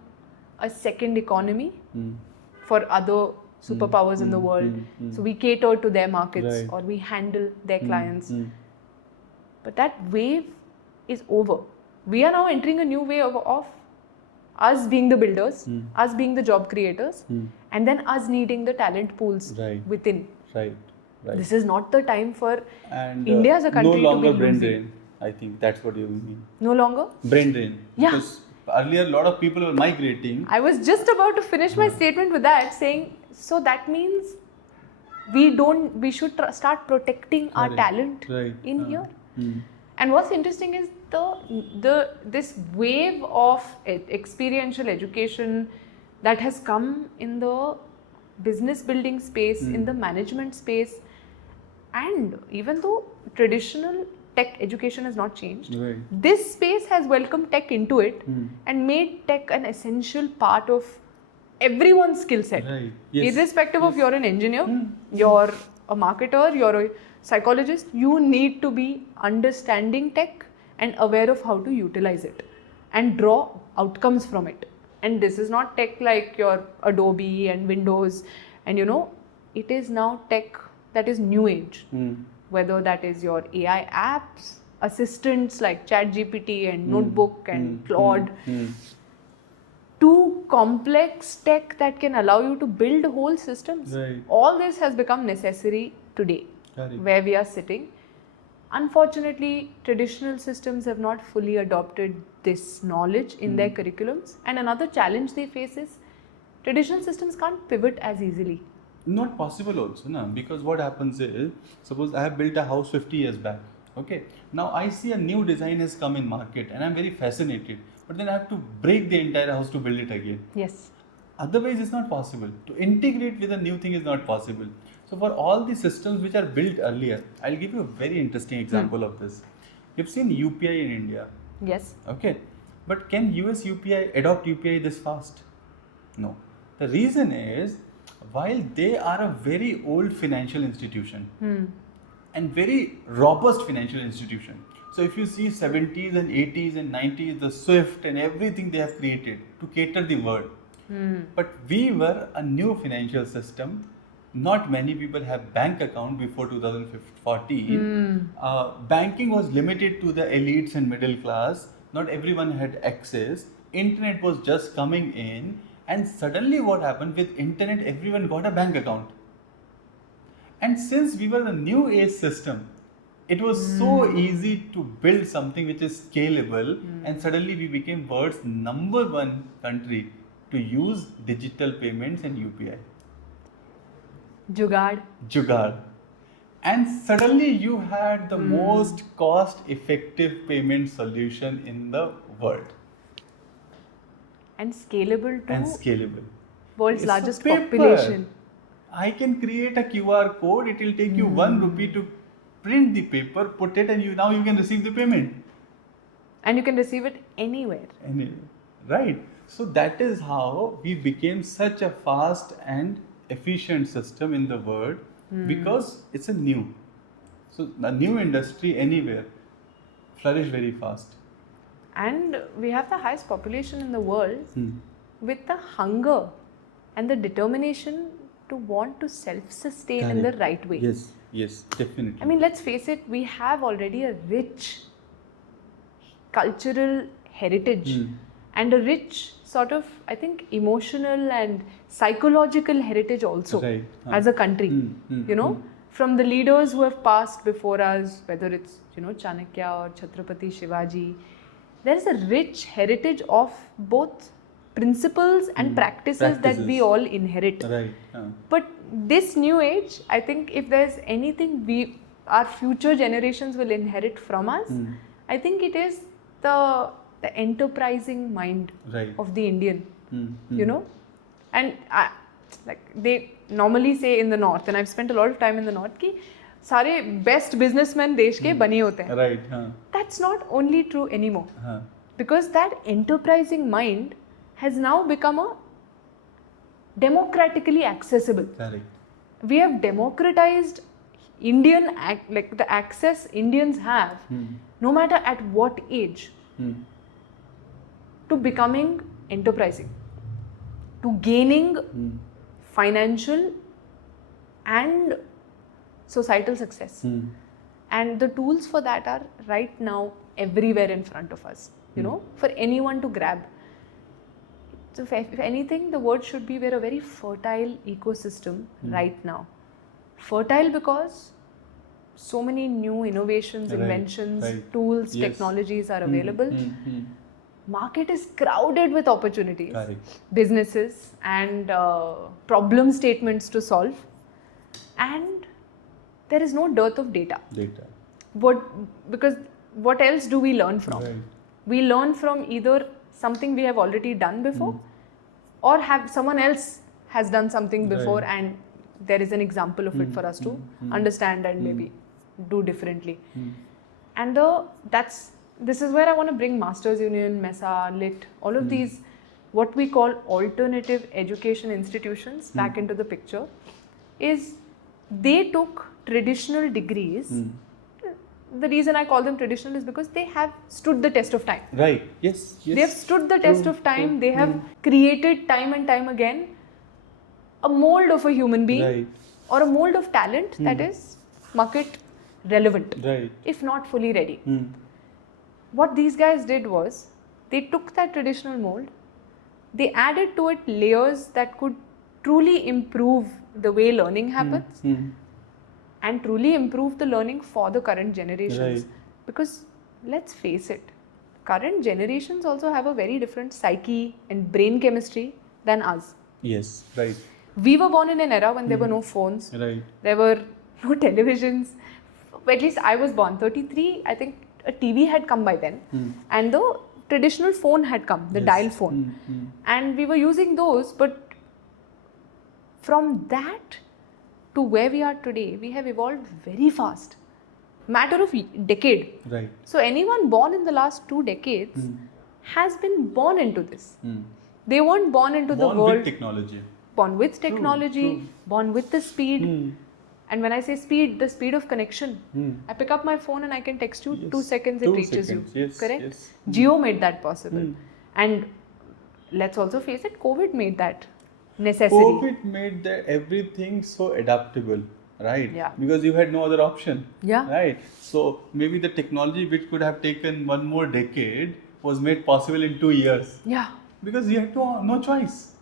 a second economy for other superpowers in the world. So we cater to their markets or we handle their clients. But that wave is over. We are now entering a new wave of us being the builders, us being the job creators, and then us needing the talent pools within. Right. This is not the time for And India as a country no longer to be brain losing. drain. I think that's what you mean. No longer? Brain drain. Yeah. Because earlier a lot of people were migrating. I was just about to finish my statement with that, saying, so that means we should start protecting our talent in here. And what's interesting is this wave of experiential education that has come in the business building space, in the management space, and even though traditional tech education has not changed, this space has welcomed tech into it and made tech an essential part of everyone's skill set. Irrespective of you're an engineer, you're a marketer, you're a psychologist, you need to be understanding tech and aware of how to utilize it and draw outcomes from it. And this is not tech like your Adobe and Windows, and it is now tech that is new age. Whether that is your AI apps, assistants like ChatGPT and Notebook and Claude, to complex tech that can allow you to build whole systems. All this has become necessary today, where we are sitting. Unfortunately, traditional systems have not fully adopted this knowledge in their curriculums. And another challenge they face is traditional systems can't pivot as easily. Not possible also, na? Because what happens is, suppose I have built a house 50 years back. Okay. Now I see a new design has come in market and I'm very fascinated. But then I have to break the entire house to build it again. Yes. Otherwise, it's not possible. To integrate with a new thing is not possible. So for all the systems which are built earlier, I'll give you a very interesting example of this. You've seen UPI in India. Yes. Okay. But can US UPI adopt UPI this fast? No. The reason is, while they are a very old financial institution and very robust financial institution. So if you see 70s and 80s and 90s, the SWIFT and everything they have created to cater the world. But we were a new financial system. Not many people have bank account before 2014. Banking was limited to the elites and middle class. Not everyone had access. Internet was just coming in. And suddenly what happened with internet, everyone got a bank account. And since we were a new age system, it was so easy to build something which is scalable. And suddenly we became world's #1 country to use digital payments and UPI. Jugaad. And suddenly you had the most cost-effective payment solution in the world. And scalable too. And scalable. World's largest population. I can create a QR code. It will take you 1 rupee to print the paper, put it, and now you can receive the payment. And you can receive it anywhere. Right. So that is how we became such a fast and efficient system in the world, because it's a new. So a new industry anywhere flourish very fast. And we have the highest population in the world with the hunger and the determination to want to self-sustain in the right way. Yes, definitely. I mean, let's face it, we have already a rich cultural heritage and a rich sort of, I think, emotional and psychological heritage also as a country. You know, from the leaders who have passed before us, whether it's, Chanakya or Chhatrapati Shivaji, there is a rich heritage of both principles and practices that we all inherit. But this new age, I think if there's anything our future generations will inherit from us, I think it is the enterprising mind of the Indian, and like they normally say in the north, and I've spent a lot of time in the north, कि सारे best businessmen देश के बने होते हैं. That's not only true anymore, because that enterprising mind has now become a democratically accessible. We have democratized like the access Indians have, no matter at what age, to becoming enterprising, to gaining financial and societal success. And the tools for that are right now everywhere in front of us, for anyone to grab. So if anything, the word should be, we're a very fertile ecosystem right now. Fertile because so many new innovations, inventions, tools, technologies are available. Market is crowded with opportunities, businesses and problem statements to solve. And there is no dearth of data. Because what else do we learn from? We learn from either something we have already done before, or someone else has done something before and there is an example of it for us to understand and maybe do differently. And this is where I want to bring Masters Union, MESA, LIT, all of these what we call alternative education institutions back into the picture. Is they took traditional degrees. The reason I call them traditional is because they have stood the test of time. They have stood the test of time. They have created time and time again a mold of a human being or a mold of talent that is market relevant, if not fully ready. What these guys did was, they took that traditional mold, they added to it layers that could truly improve the way learning happens and truly improve the learning for the current generations. Because let's face it, current generations also have a very different psyche and brain chemistry than us. We were born in an era when there were no phones, there were no televisions. At least I was born 33, I think a TV had come by then, and the traditional phone had come, the dial phone. And we were using those, but from that to where we are today, we have evolved very fast. Matter of decade. So anyone born in the last 2 decades has been born into this. They weren't born into the world. Born with technology. Born with technology, born with the speed. And when I say speed, the speed of connection. I pick up my phone and I can text you 2 seconds, it reaches you. Correct? Jio made that possible. And let's also face it, COVID made that necessary. COVID made everything so adaptable, because you had no other option. So maybe the technology which could have taken 1 more decade was made possible in 2 years. Because you had no choice.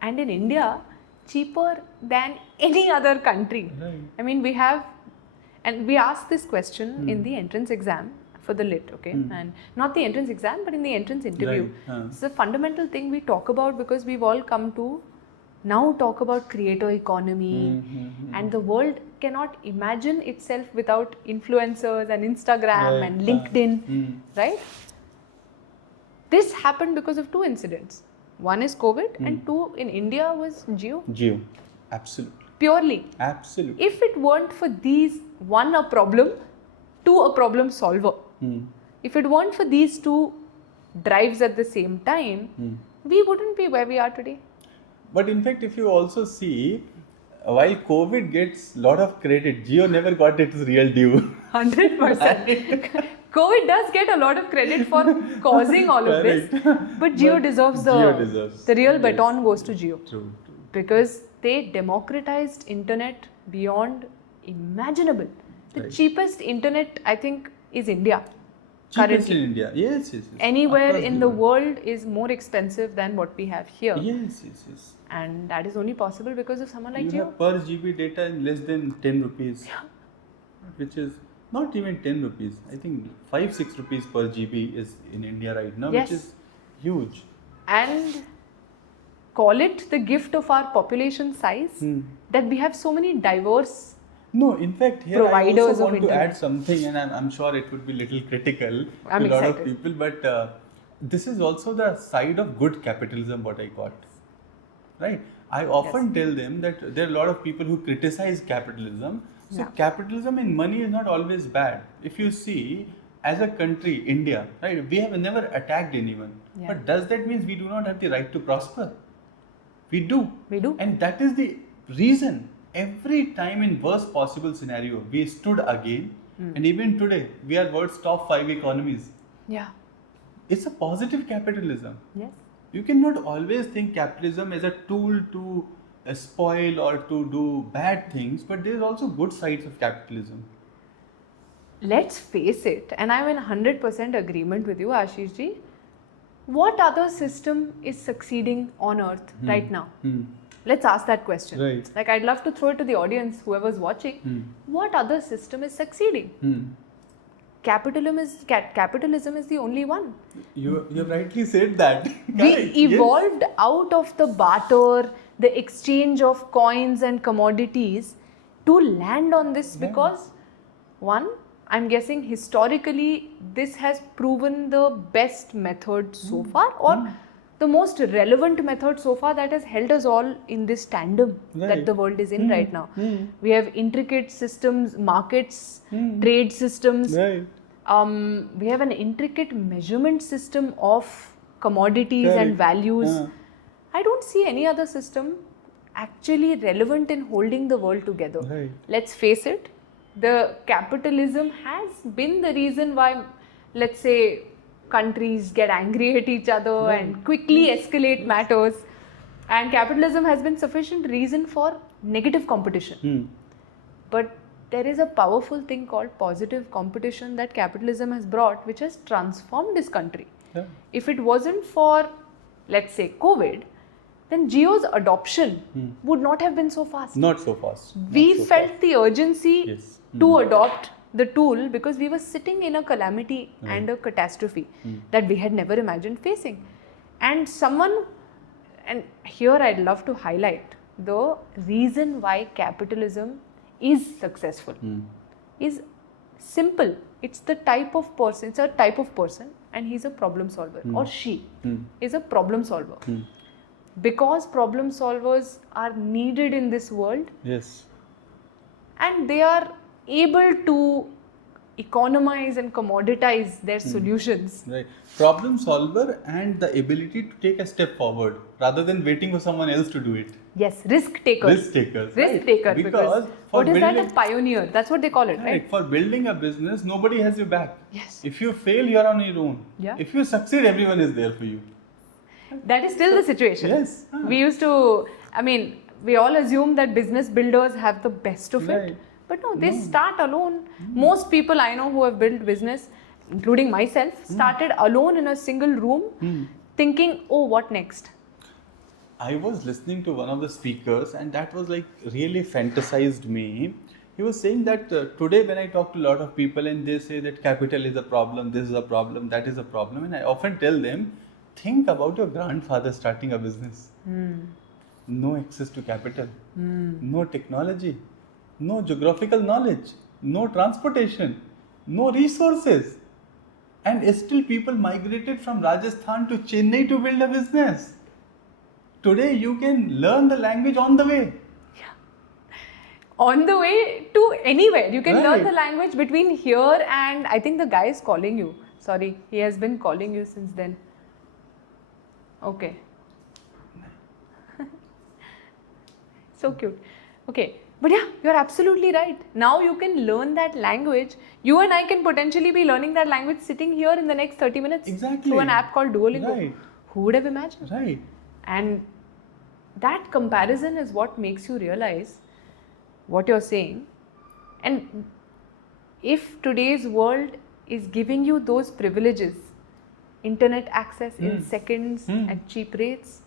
And in India, cheaper than any other country. I mean, we have, and we asked this question in the entrance exam for the LIT, and not the entrance exam, but in the entrance interview. It's a fundamental thing we talk about, because we've all come to now talk about creator economy, and the world cannot imagine itself without influencers and Instagram and LinkedIn, right? This happened because of 2 incidents. One is COVID and 2 in India was Jio. Absolutely. Purely. Absolutely. If it weren't for these, one, a problem, two, a problem solver. If it weren't for these two drives at the same time, we wouldn't be where we are today. But in fact, if you also see, while COVID gets a lot of credit, Jio never got its real due. 100%. COVID does get a lot of credit for causing all of this, but Jio deserves the real baton goes to Jio. True. Because they democratized internet beyond imaginable. The cheapest internet, I think, is India. Cheapest in India. Yes. Anywhere in the world is more expensive than what we have here. Yes. And that is only possible because of someone like You Jio. have per GB data in less than 10 rupees. Yeah. Which is not even 10 rupees. I think 5-6 rupees per GB is in India right now, Yes. which is huge. And call it the gift of our population size that we have so many diverse No, in fact, here providers I also of want to internet. add something, and I'm sure it would be little critical I'm to a lot of excited. people, but this is also the side of good capitalism, what I got. Right? I often tell them that there are a lot of people who criticize capitalism. So capitalism in money is not always bad. If you see, as a country, India, right, we have never attacked anyone. Yeah. But does that mean we do not have the right to prosper? We do. We do. And that is the reason. Every time in worst possible scenario, we stood again. And even today, we are world's top 5 economies. Yeah. It's a positive capitalism. Yes. You cannot always think capitalism as a tool to spoil or to do bad things, but there is also good sides of capitalism. Let's face it, and I'm in 100% agreement with you, Ashish ji. What other system is succeeding on earth right now? Let's ask that question. Right. Like, I'd love to throw it to the audience, whoever's watching. What other system is succeeding? Capitalism is the only one. You have rightly said that. We Correct. evolved out of the barter, the exchange of coins and commodities to land on this because, one, I'm guessing historically this has proven the best method so far, or the most relevant method so far that has held us all in this tandem that the world is in right now. We have intricate systems, markets, trade systems. Right. We have an intricate measurement system of commodities and values. I don't see any other system actually relevant in holding the world together. Right. Let's face it, the capitalism has been the reason why, let's say, countries get angry at each other and quickly escalate matters. And capitalism has been sufficient reason for negative competition. But there is a powerful thing called positive competition that capitalism has brought, which has transformed this country. Yeah. If it wasn't for, let's say, COVID, then Jio's adoption would not have been so fast. Not so fast. We Not so felt fast. the urgency Yes. to adopt the tool because we were sitting in a calamity and a catastrophe that we had never imagined facing. And here I'd love to highlight the reason why capitalism is successful is simple. It's the type of person, it's a type of person, and he's a problem solver, or she is a problem solver. Because problem solvers are needed in this world, Yes. and they are able to economize and commoditize their solutions. Right. Problem solver and the ability to take a step forward rather than waiting for someone else to do it. Yes, risk takers. Risk takers. Risk right. taker. Because for what is that? A building- pioneer. That's what they call it, right? For building a business, nobody has your back. Yes. If you fail, you are on your own. Yeah. If you succeed, everyone is there for you. That is still the situation. Yes. We used to, we all assume that business builders have the best of Right. it. But no, they start alone. Most people I know who have built business, including myself, started alone in a single room thinking, oh, what next? I was listening to one of the speakers and that was like really fantasized me. He was saying that today when I talk to a lot of people and they say that capital is a problem, this is a problem, that is a problem. And I often tell them, think about your grandfather starting a business. No access to capital, no technology, no geographical knowledge, no transportation, no resources. And still people migrated from Rajasthan to Chennai to build a business. Today you can learn the language on the way. on the way to anywhere. You can Right. learn the language between here and I think the guy is calling you. Sorry, he has been calling you since then. Okay. So cute. Okay. But yeah, you're absolutely right. Now you can learn that language. You and I can potentially be learning that language sitting here in the next 30 minutes. Exactly. Through an app called Duolingo. Right. Who would have imagined? Right. And that comparison is what makes you realize what you're saying. And if today's world is giving you those privileges, internet access in seconds at cheap rates,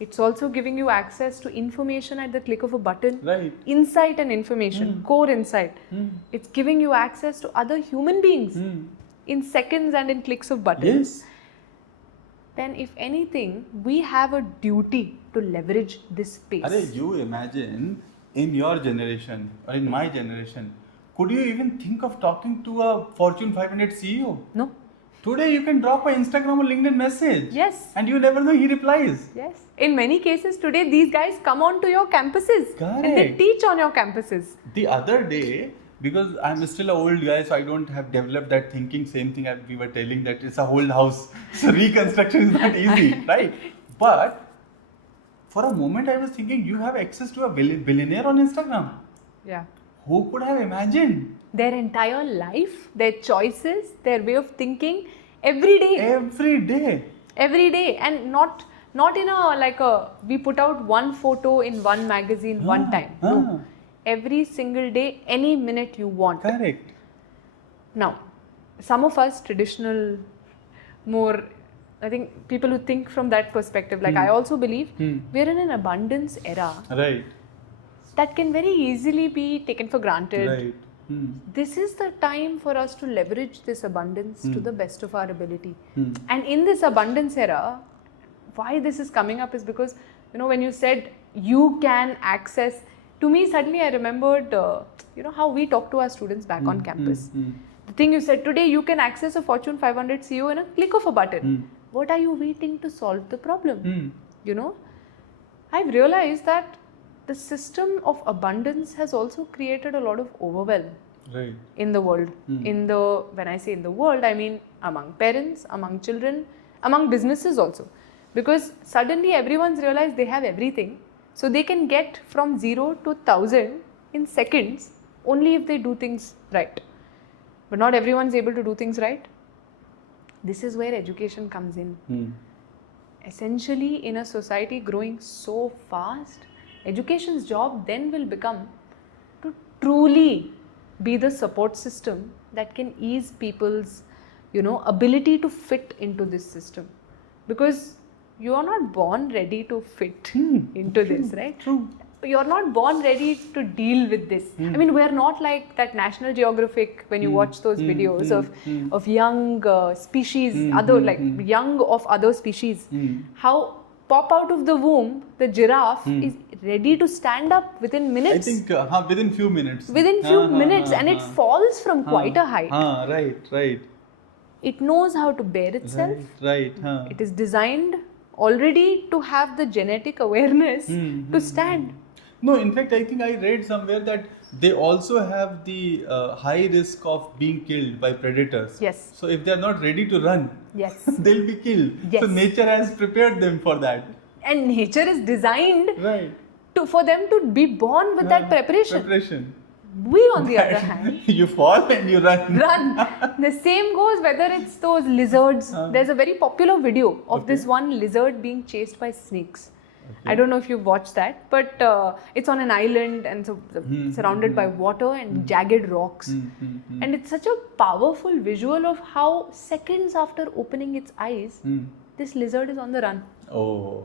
it's also giving you access to information at the click of a button, Right. insight and information, core insight. It's giving you access to other human beings in seconds and in clicks of buttons. Yes. Then if anything, we have a duty to leverage this space. Arey, you imagine in your generation or in my generation, could you even think of talking to a Fortune 500 CEO? No? Today you can drop an Instagram or LinkedIn message. Yes. And you never know he replies. Yes. In many cases today, these guys come on to your campuses. And they Correct. teach on your campuses. The other day, because I'm still an old guy, so I don't have developed that thinking, same thing we were telling that it's a whole house. So reconstruction is not easy, right? But for a moment I was thinking, you have access to a billionaire on Instagram. Yeah. Who could have imagined? Their entire life, their choices, their way of thinking, every day. Every day. Every day. And not in a, we put out one photo in one magazine one time. No. Every single day, any minute you want. Correct. Now, some of us traditional, more, I think people who think from that perspective, like I also believe, we're in an abundance era Right. that can very easily be taken for granted. Right. This is the time for us to leverage this abundance to the best of our ability. And in this abundance era, why this is coming up is because, when you said you can access, to me suddenly I remembered, how we talk to our students back on campus. The thing you said, today you can access a Fortune 500 CEO in a click of a button. What are you waiting to solve the problem? I've realized that the system of abundance has also created a lot of overwhelm Right. in the world. When I say in the world, I mean among parents, among children, among businesses also. Because suddenly everyone's realized they have everything. So they can get from 0 to 1000 in seconds only if they do things right. But not everyone's able to do things right. This is where education comes in. Essentially, in a society growing so fast, education's job then will become to truly be the support system that can ease people's, ability to fit into this system. Because you are not born ready to fit into this, right? True. You're not born ready to deal with this. I mean, we're not like that National Geographic when you watch those videos of young species, young of other species. How pop out of the womb, the giraffe is ready to stand up within minutes. I think within few minutes. Within few minutes, and it falls from quite a height. Right. It knows how to bear itself. Right. It is designed already to have the genetic awareness to stand. No, in fact, I think I read somewhere that they also have the high risk of being killed by predators. Yes. So if they are not ready to run, Yes. they'll be killed. Yes. So nature has prepared them for that. And nature is designed Right. for them to be born with that preparation. We, on the other hand, you fall and you run. The same goes whether it's those lizards. There's a very popular video of this one lizard being chased by snakes. I don't know if you've watched that, but it's on an island and so surrounded by water and jagged rocks. And it's such a powerful visual of how seconds after opening its eyes, this lizard is on the run. Oh.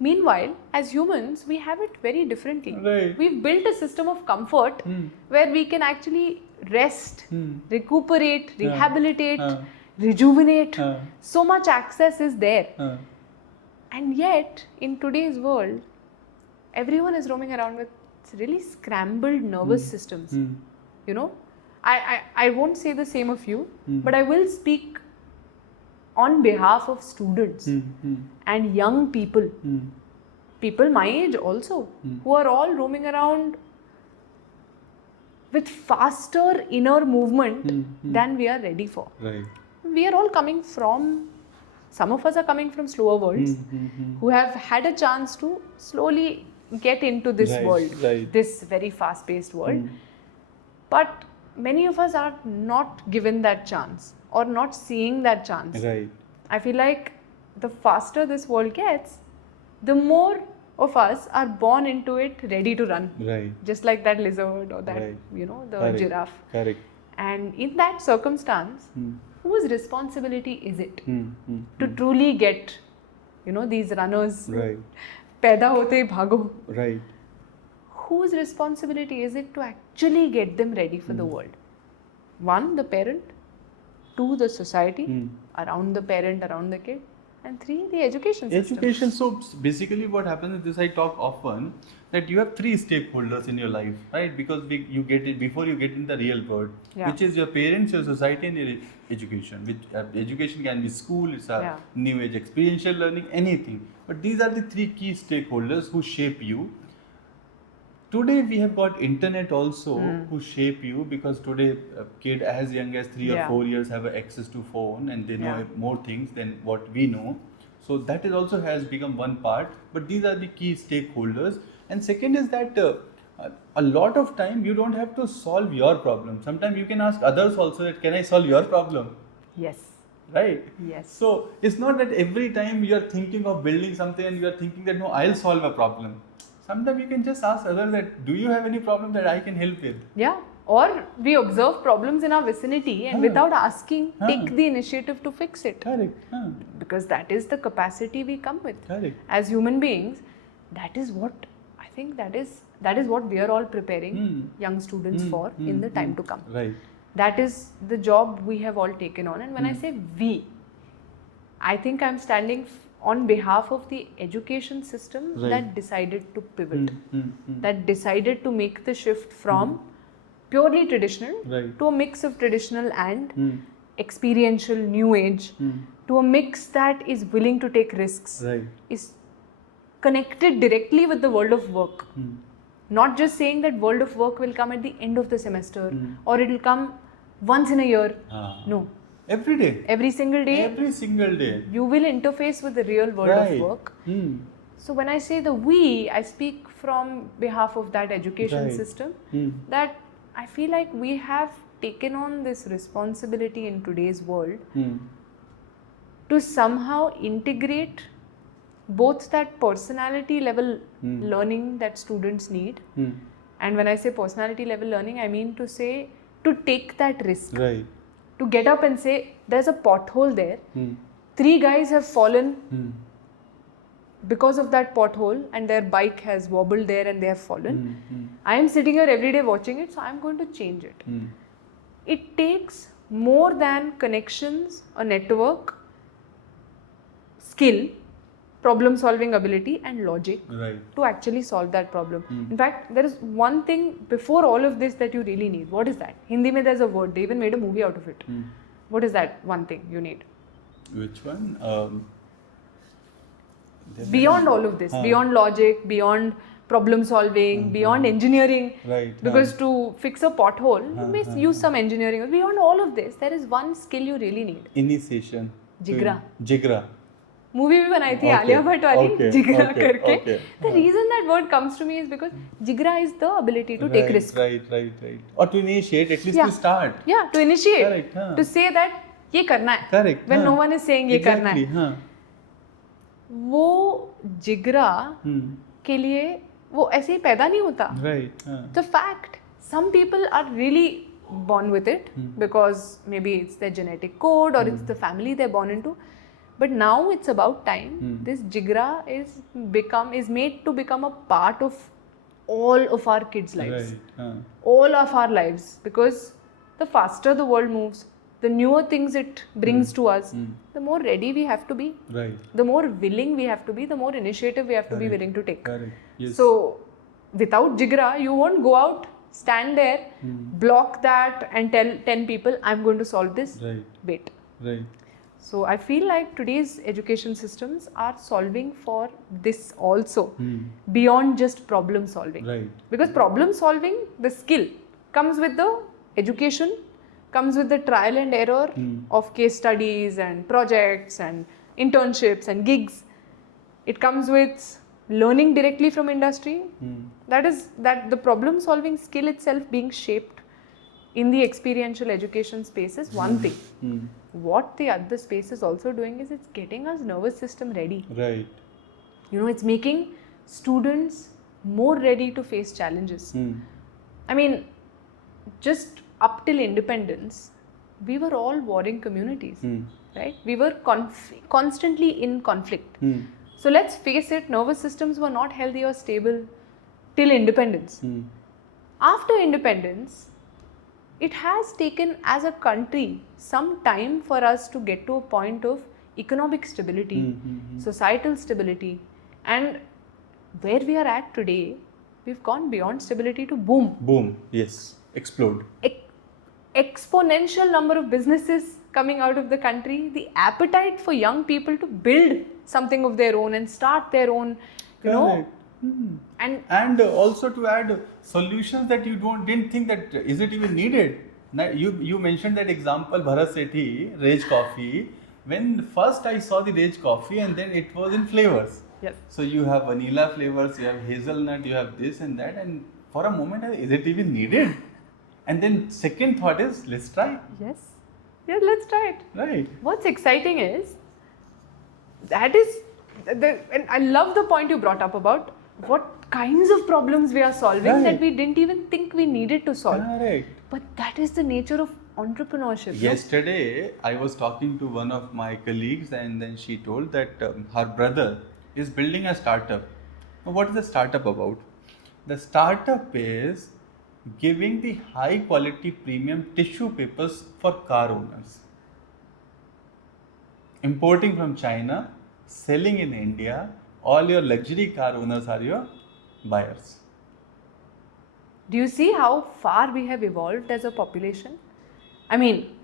Meanwhile, as humans, we have it very differently. Right. We've built a system of comfort where we can actually rest, recuperate, rehabilitate, rejuvenate. So much access is there. And yet, in today's world, everyone is roaming around with really scrambled nervous systems. I won't say the same of you, but I will speak on behalf of students and young people, people my age also, who are all roaming around with faster inner movement than we are ready for. Right. We are all coming from, some of us are coming from slower worlds who have had a chance to slowly get into this world, this very fast-paced world. But many of us are not given that chance or not seeing that chance. Right. I feel like the faster this world gets, the more of us are born into it ready to run. Right. Just like that lizard or that, the giraffe. Correct. And in that circumstance, whose responsibility is it to truly get, these runners, paida hote hi bhago. Right. Whose responsibility is it to actually get them ready for the world? One, the parent. Two, the society around the parent, around the kid. And three, the education system. Education. So basically what happens is this, I talk often, that you have three stakeholders in your life, right? Because you get it before you get in the real world, which is your parents, your society, and your education. Which education can be school, it's a new age experiential learning, anything. But these are the three key stakeholders who shape you. Today we have got internet also who shape you, because today a kid as young as 3 or 4 years have access to phone and they know more things than what we know. So that is also has become one part. But these are the key stakeholders. And second is that a lot of time you don't have to solve your problem. Sometimes you can ask others also that, can I solve your problem? Yes. Right? Yes. So it's not that every time you are thinking of building something and you are thinking that, no, I'll solve a problem. Sometimes you can just ask others that, do you have any problem that I can help with? Yeah. Or we observe problems in our vicinity and without asking, take the initiative to fix it. Correct. Because that is the capacity we come with. Correct. As human beings, that is what I think that is what we are all preparing young students for in the time to come. Right. That is the job we have all taken on. And when I say we, I think I'm standing on behalf of the education system that decided to pivot, that decided to make the shift from purely traditional to a mix of traditional and experiential new age, to a mix that is willing to take risks, is connected directly with the world of work. Not just saying that world of work will come at the end of the semester or it will come once in a year. No. Every day. Every single day. Every single day. You will interface with the real world of work. So when I say the we, I speak from behalf of that education system, that I feel like we have taken on this responsibility in today's world to somehow integrate both that personality level learning that students need. And when I say personality level learning, I mean to say to take that risk. Right. To get up and say, there's a pothole there. 3 guys have fallen because of that pothole and their bike has wobbled there and they have fallen. I am sitting here every day watching it, so I'm going to change it. It takes more than connections, a network, skill, problem solving ability and logic to actually solve that problem. In fact, there is one thing before all of this that you really need. What is that? Hindi mein there's a word, they even made a movie out of it. What is that one thing you need? Which one? Beyond all of this, beyond logic, beyond problem solving, beyond engineering. Because to fix a pothole, you may use some engineering. Beyond all of this, there is one skill you really need. Initiation. Jigra. Movie भी बनाई थी आलिया भट्ट वाली जिगरा करके. The reason that word comes to me is because jigra is the ability to take risk. Right. Or to initiate, at least to start. Yeah, to initiate. To say that ये करना है. Correct. When no one is saying ये करना है. वो जिगरा के लिए वो ऐसे ही पैदा नहीं होता. The fact, some people are really born with it because maybe it's their genetic code or it's the family they're born into. But now it's about time. This jigra is made to become a part of all of our kids' lives. All of our lives. Because the faster the world moves, the newer things it brings to us, the more ready we have to be. The more willing we have to be, the more initiative we have to be willing to take. So, without jigra, you won't go out, stand there, block that and tell 10 people, I'm going to solve this. Wait. So I feel like today's education systems are solving for this also, beyond just problem solving. Because problem solving, the skill, comes with the education, comes with the trial and error of case studies and projects and internships and gigs. It comes with learning directly from industry. That the problem solving skill itself being shaped in the experiential education space is one thing. What the other space is also doing is it's getting us nervous system ready. Right. It's making students more ready to face challenges. I mean, just up till independence, we were all warring communities, right? We were constantly in conflict. So let's face it, nervous systems were not healthy or stable till independence. After independence, it has taken as a country some time for us to get to a point of economic stability, societal stability, and where we are at today, we've gone beyond stability to boom. Boom, yes, explode. Exponential number of businesses coming out of the country, the appetite for young people to build something of their own and start their own, and also to add solutions that you didn't think that is it even needed. Now, you mentioned that example, Bharat Sethi, Rage Coffee. When first I saw the Rage Coffee, and then it was in flavors. Yes. So you have vanilla flavors, you have hazelnut, you have this and that, and for a moment, is it even needed? And then second thought is, let's try. Yes, let's try it. Right. What's exciting is, and I love the point you brought up about what kinds of problems we are solving that we didn't even think we needed to solve. Correct. But that is the nature of entrepreneurship. Yesterday, I was talking to one of my colleagues, and then she told that her brother is building a startup. Now, what is the startup about? The startup is giving the high quality premium tissue papers for car owners. Importing from China, selling in India, all your luxury car owners are your buyers. Do you see how far we have evolved as a population? I mean,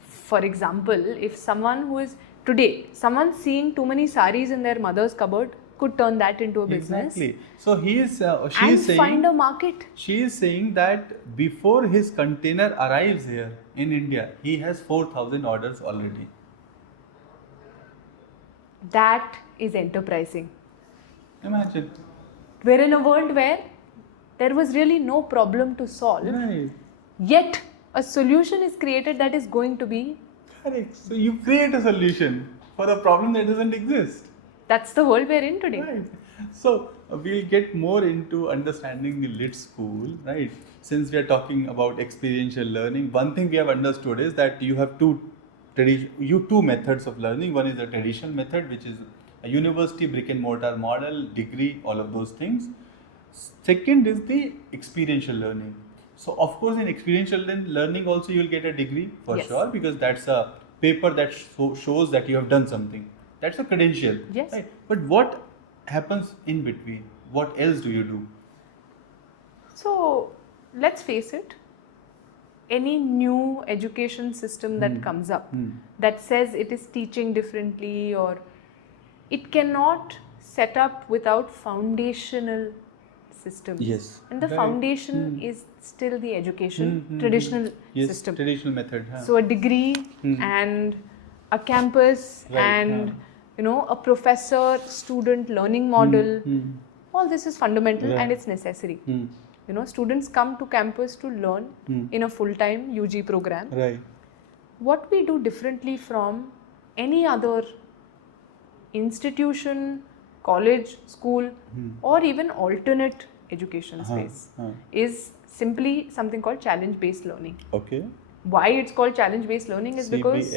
for example, if someone who is today, someone seeing too many saris in their mother's cupboard could turn that into a business. Exactly. So she's saying, find a market. She is saying that before his container arrives here in India, he has 4,000 orders already. That is enterprising. Imagine. We're in a world where there was really no problem to solve. Right. Yet a solution is created that is going to be. Correct. So you create a solution for a problem that doesn't exist. That's the world we're in today. Right. So we'll get more into understanding the lit school, right? Since we are talking about experiential learning, one thing we have understood is that you have two methods of learning. One is the traditional method, which is a university brick and mortar model, degree, all of those things. Second is the experiential learning. So of course in experiential learning also you will get a degree for sure, because that's a paper that shows that you have done something. That's a credential. Yes. Right? But what happens in between? What else do you do? So let's face it, any new education system that comes up that says it is teaching differently, or it cannot set up without foundational systems. Yes. And the foundation is still the education, traditional system. Traditional method. So a degree and a campus and a professor-student learning model, all this is fundamental and it's necessary. Students come to campus to learn in a full-time UG program. Right. What we do differently from any other institution, college, school, or even alternate education space is simply something called challenge-based learning. Okay. Why it's called challenge-based learning is because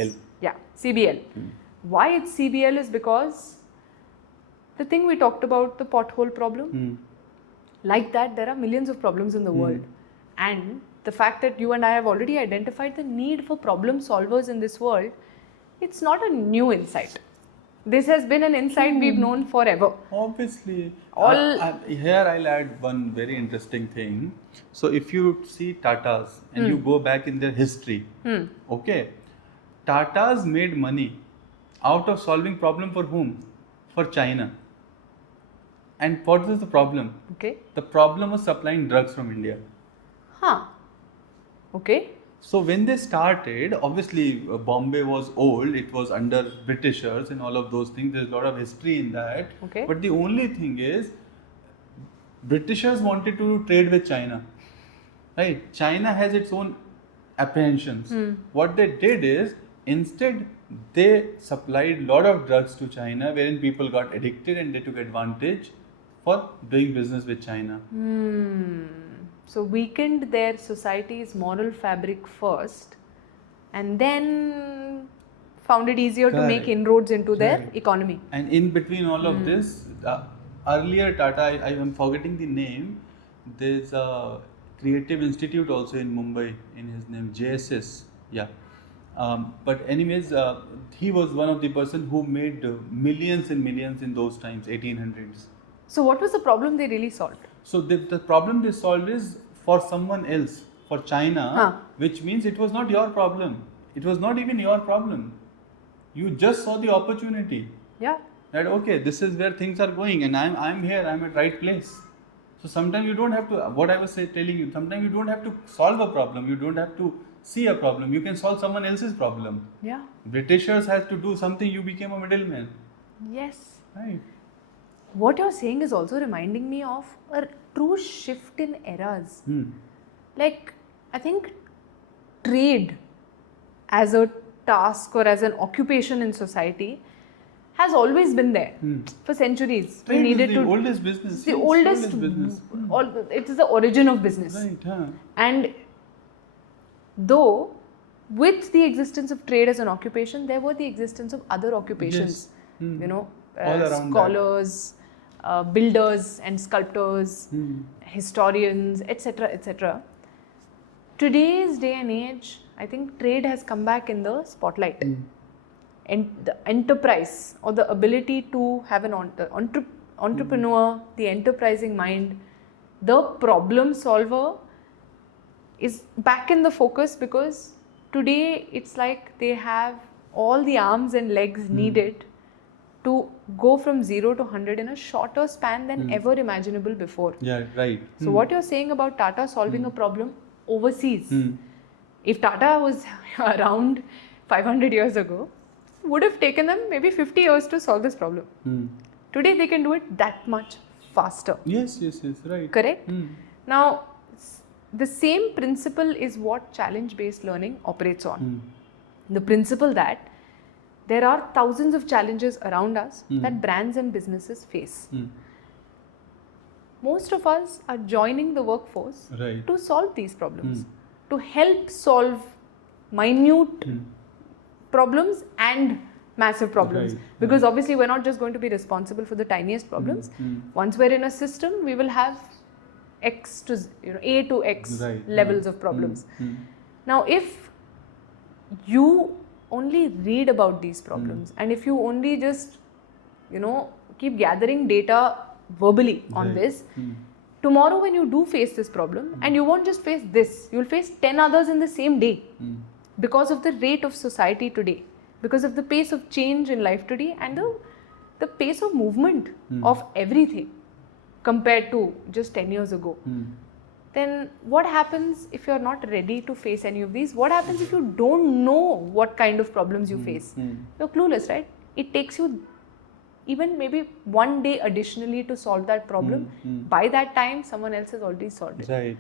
CBL. Why it's CBL is because the thing we talked about, the pothole problem, like that there are millions of problems in the world, and the fact that you and I have already identified the need for problem solvers in this world, it's not a new insight. This has been an insight we've known forever. Obviously. Here I'll add one very interesting thing. So if you see Tatas and you go back in their history, okay, Tatas made money out of solving problem for whom? For China. And what was the problem? Okay. The problem was supplying drugs from India. Okay. So when they started, obviously Bombay was old, it was under Britishers and all of those things. There's a lot of history in that. Okay. But the only thing is, Britishers wanted to trade with China. Right? China has its own apprehensions. What they did is, instead, they supplied a lot of drugs to China, wherein people got addicted and they took advantage for doing business with China. So weakened their society's moral fabric first, and then found it easier to make inroads into their economy. And in between all of this, earlier Tata, I am forgetting the name, there's a creative institute also in Mumbai, in his name, JSS, yeah. But anyways, he was one of the person who made millions and millions in those times, 1800s. So what was the problem they really solved? So the problem they solved is for someone else, for China, which means it was not your problem. It was not even your problem. You just saw the opportunity. Yeah. That okay, this is where things are going, and I'm here. I'm at right place. So sometimes you don't have to. What I was telling you. Sometimes you don't have to solve a problem. You don't have to see a problem. You can solve someone else's problem. Yeah. Britishers had to do something. You became a middleman. Yes. Right. What you're saying is also reminding me of a true shift in eras. Like, I think trade as a task or as an occupation in society has always been there for centuries. Trade is the oldest business. The oldest business. It is the origin of business. Right. And though with the existence of trade as an occupation, there were the existence of other occupations. Yes. You know, all around scholars, builders and sculptors, historians, etc., etc. Today's day and age, I think trade has come back in the spotlight. And the enterprise, or the ability to have an entrepreneur, the enterprising mind, the problem solver is back in the focus, because today it's like they have all the arms and legs needed to go from 0 to 100 in a shorter span than ever imaginable before. Yeah, right. So what you're saying about Tata solving a problem overseas, if Tata was around 500 years ago, would have taken them maybe 50 years to solve this problem. Today they can do it that much faster. Yes, right. Correct? Now, the same principle is what challenge-based learning operates on. The principle that there are thousands of challenges around us that brands and businesses face. Most of us are joining the workforce to solve these problems, to help solve minute problems and massive problems. Because obviously we're not just going to be responsible for the tiniest problems. Once we're in a system, we will have X to A to X levels of problems. Now, if you only read about these problems and if you only just keep gathering data verbally on this, tomorrow when you do face this problem, and you won't just face this, you'll face 10 others in the same day, because of the rate of society today, because of the pace of change in life today, and the pace of movement of everything compared to just 10 years ago. Then what happens if you're not ready to face any of these? What happens if you don't know what kind of problems you face? You're clueless, right? It takes you even maybe one day additionally to solve that problem. By that time, someone else has already solved it. Right.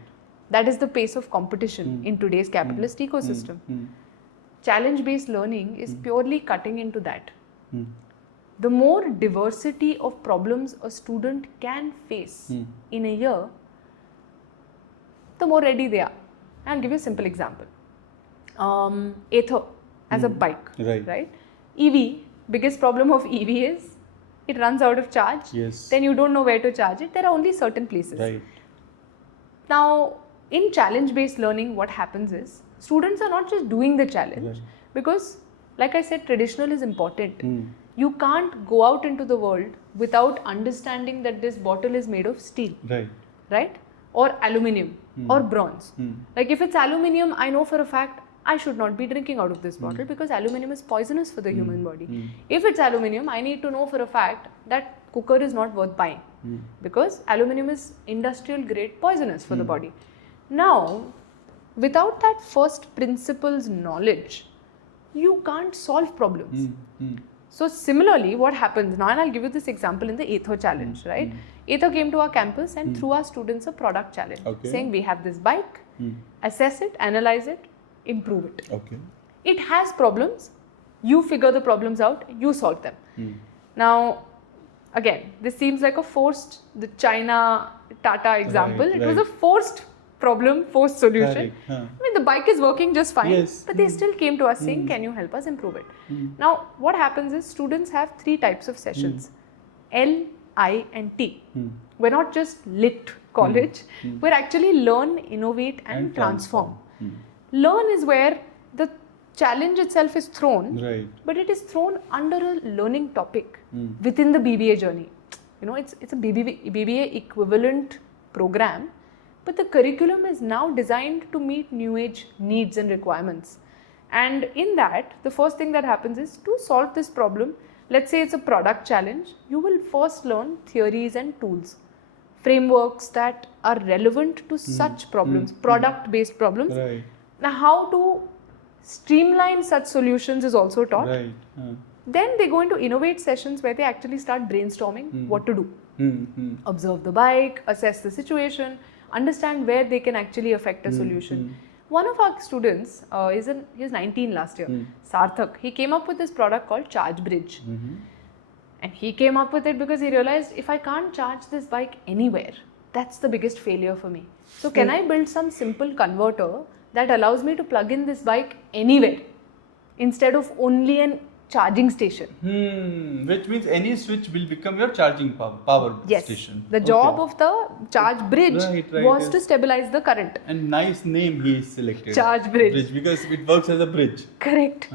That is the pace of competition in today's capitalist ecosystem. Challenge-based learning is purely cutting into that. The more diversity of problems a student can face in a year, the more ready they are. I'll give you a simple example. Ather as a bike, right? EV, biggest problem of EV is it runs out of charge. Yes. Then you don't know where to charge it. There are only certain places. Right. Now, in challenge-based learning, what happens is students are not just doing the challenge, because, like I said, traditional is important. You can't go out into the world without understanding that this bottle is made of steel, right? Or aluminium or bronze. Like if it's aluminium, I know for a fact I should not be drinking out of this bottle because aluminium is poisonous for the human body. If it's aluminium, I need to know for a fact that cooker is not worth buying because aluminium is industrial grade poisonous for the body. Now, without that first principles knowledge, you can't solve problems. So similarly, what happens now, and I'll give you this example in the Ather challenge, right? Ather came to our campus and threw our students a product challenge, saying we have this bike, assess it, analyze it, improve it. It has problems, you figure the problems out, you solve them. Now, again, this seems like a forced, the China Tata example, it was a forced problem, forced solution. I mean, the bike is working just fine, but they still came to us saying, can you help us improve it? Now, what happens is students have 3 types of sessions, L, I and T. We're not just lit college, we're actually learn, innovate and transform. Learn is where the challenge itself is thrown, but it is thrown under a learning topic within the BBA journey. You know, it's a BBA equivalent program, but the curriculum is now designed to meet new age needs and requirements. And in that, the first thing that happens is to solve this problem. Let's say it's a product challenge. You will first learn theories and tools, frameworks that are relevant to such problems, product-based problems. Now, how to streamline such solutions is also taught. Then they go into innovate sessions where they actually start brainstorming what to do. Observe the bike, assess the situation, understand where they can actually affect a solution. One of our students, he's 19 last year, Sarthak, he came up with this product called Charge Bridge. And he came up with it because he realized, if I can't charge this bike anywhere, that's the biggest failure for me. So can I build some simple converter that allows me to plug in this bike anywhere instead of only an charging station? Which means any switch will become your charging power station. The job of the charge bridge was to stabilize the current. And nice name he selected. Charge bridge. Because it works as a bridge. Correct.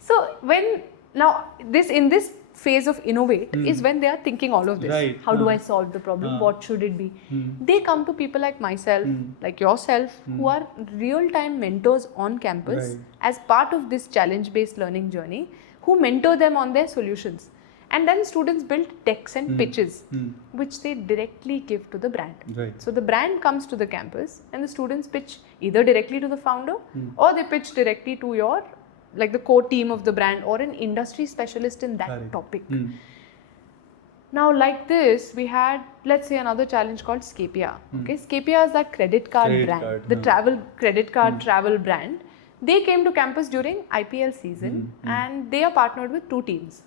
So in this phase of innovate is when they are thinking all of this. How do I solve the problem? What should it be? They come to people like myself, like yourself, who are real-time mentors on campus as part of this challenge-based learning journey, who mentor them on their solutions. And then students build decks and pitches, which they directly give to the brand. So the brand comes to the campus and the students pitch either directly to the founder or they pitch directly to your, like the core team of the brand or an industry specialist in that topic. Now, like this, we had, let's say, another challenge called Scapia. Scapia is that credit card brand, the travel credit card travel brand. They came to campus during IPL season and they are partnered with 2 teams,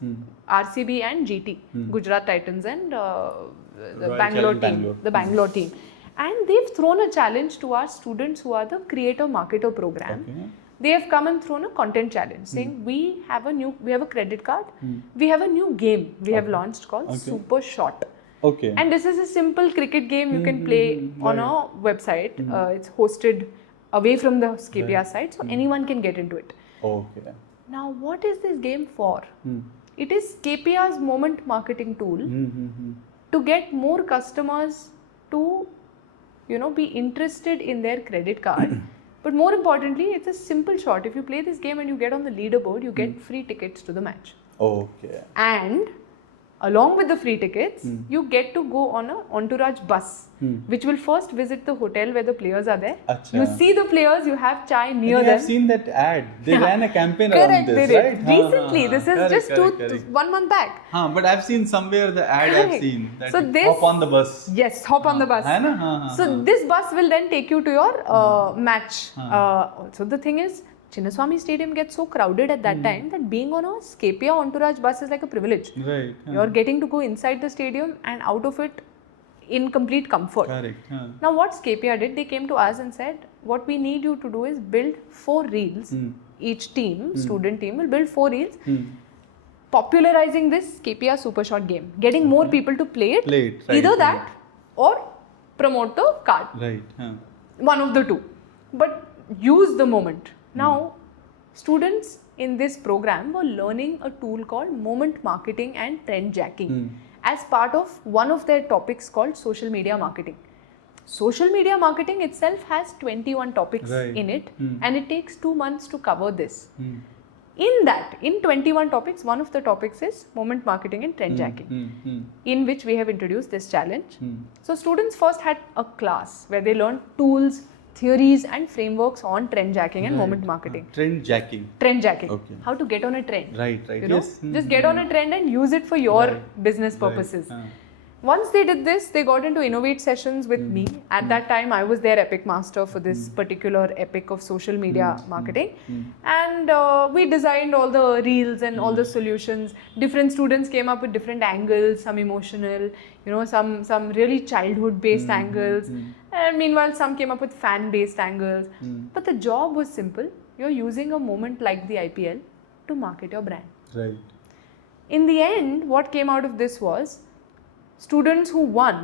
RCB and GT, Gujarat Titans and the Bangalore team. And they've thrown a challenge to our students who are the creator marketer program. They have come and thrown a content challenge saying we have a credit card, we have a new game we have launched called Super Shot. And this is a simple cricket game you can play on a website. It's hosted away from the Scapia site, so anyone can get into it. Now, what is this game for? It is Scapia's moment marketing tool to get more customers to, be interested in their credit card. But more importantly, it's a simple shot. If you play this game and you get on the leaderboard, you get free tickets to the match. And along with the free tickets, you get to go on an entourage bus, which will first visit the hotel where the players are there. You see the players, you have chai near them. I've seen that ad. They ran a campaign around this, right? Recently, this is just 1 month back. But I've seen somewhere the ad I've seen. That so hop on the bus. Yes, hop on the bus. So this bus will then take you to your match. So the thing is, Chinnaswamy Stadium gets so crowded at that time that being on a Scapia entourage bus is like a privilege. You're getting to go inside the stadium and out of it in complete comfort. Now what Scapia did, they came to us and said, what we need you to do is build 4 reels. Each team, student team will build 4 reels, popularizing this Scapia Super Shot game, getting more people to play it, either that or promote the card. One of the two. But use the moment. Now, students in this program were learning a tool called moment marketing and trend jacking as part of one of their topics called social media marketing. Social media marketing itself has 21 topics in it and it takes 2 months to cover this. In 21 topics, one of the topics is moment marketing and trend jacking, in which we have introduced this challenge. So students first had a class where they learned tools theories and frameworks on trend jacking and moment marketing. Trend jacking. Trend jacking. Okay. How to get on a trend. Right. You know, Yes. just get on a trend and use it for your business purposes. Once they did this, they got into Innovate sessions with me. At that time, I was their epic master for this particular epic of social media marketing. And we designed all the reels and all the solutions. Different students came up with different angles, some emotional, you know, some really childhood-based angles. And meanwhile, some came up with fan-based angles. But the job was simple. You're using a moment like the IPL to market your brand. Right. In the end, what came out of this was, students who won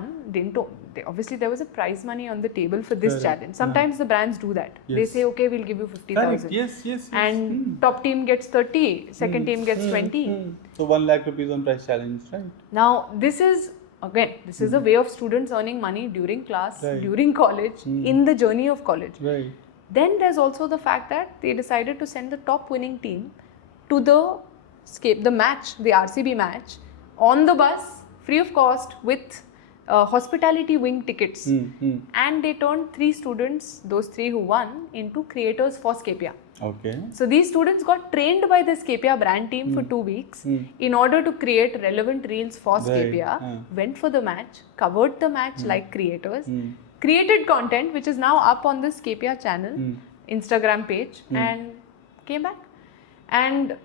obviously there was a prize money on the table for this challenge. Sometimes the brands do that. They say, okay, we'll give you 50,000. Yes. And top team gets 30, second team gets 20. So 1 lakh rupees on prize challenge, right? Now, this is a way of students earning money during class, during college, in the journey of college. Right. Then there's also the fact that they decided to send the top winning team to the match, the RCB match, on the bus, free of cost, with hospitality wing tickets. And they turned 3 students, those 3 who won, into creators for Scapia. Okay. So these students got trained by the Scapia brand team for 2 weeks in order to create relevant reels for Scapia, went for the match, covered the match like creators, created content which is now up on the Scapia channel, Instagram page, and came back. And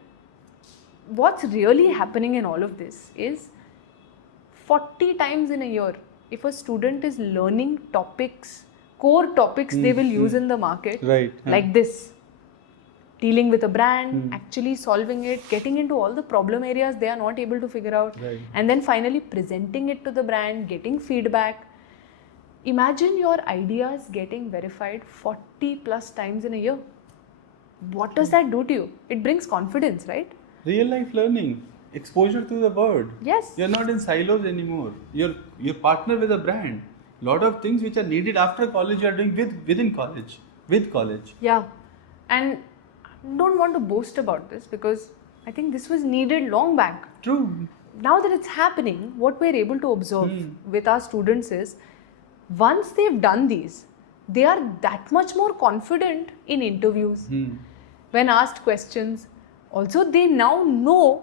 what's really happening in all of this is 40 times in a year, if a student is learning topics, core topics they will use in the market, like this, dealing with a brand, actually solving it, getting into all the problem areas they are not able to figure out, and then finally presenting it to the brand, getting feedback. Imagine your ideas getting verified 40 plus times in a year. What does that do to you? It brings confidence, right? Real life learning. Exposure to the world. Yes. You're not in silos anymore. You're partner with a brand. Lot of things which are needed after college you are doing within college. With college. Yeah. And I don't want to boast about this because I think this was needed long back. True. Now that it's happening, what we're able to observe with our students is, once they've done these, they are that much more confident in interviews. When asked questions, also they now know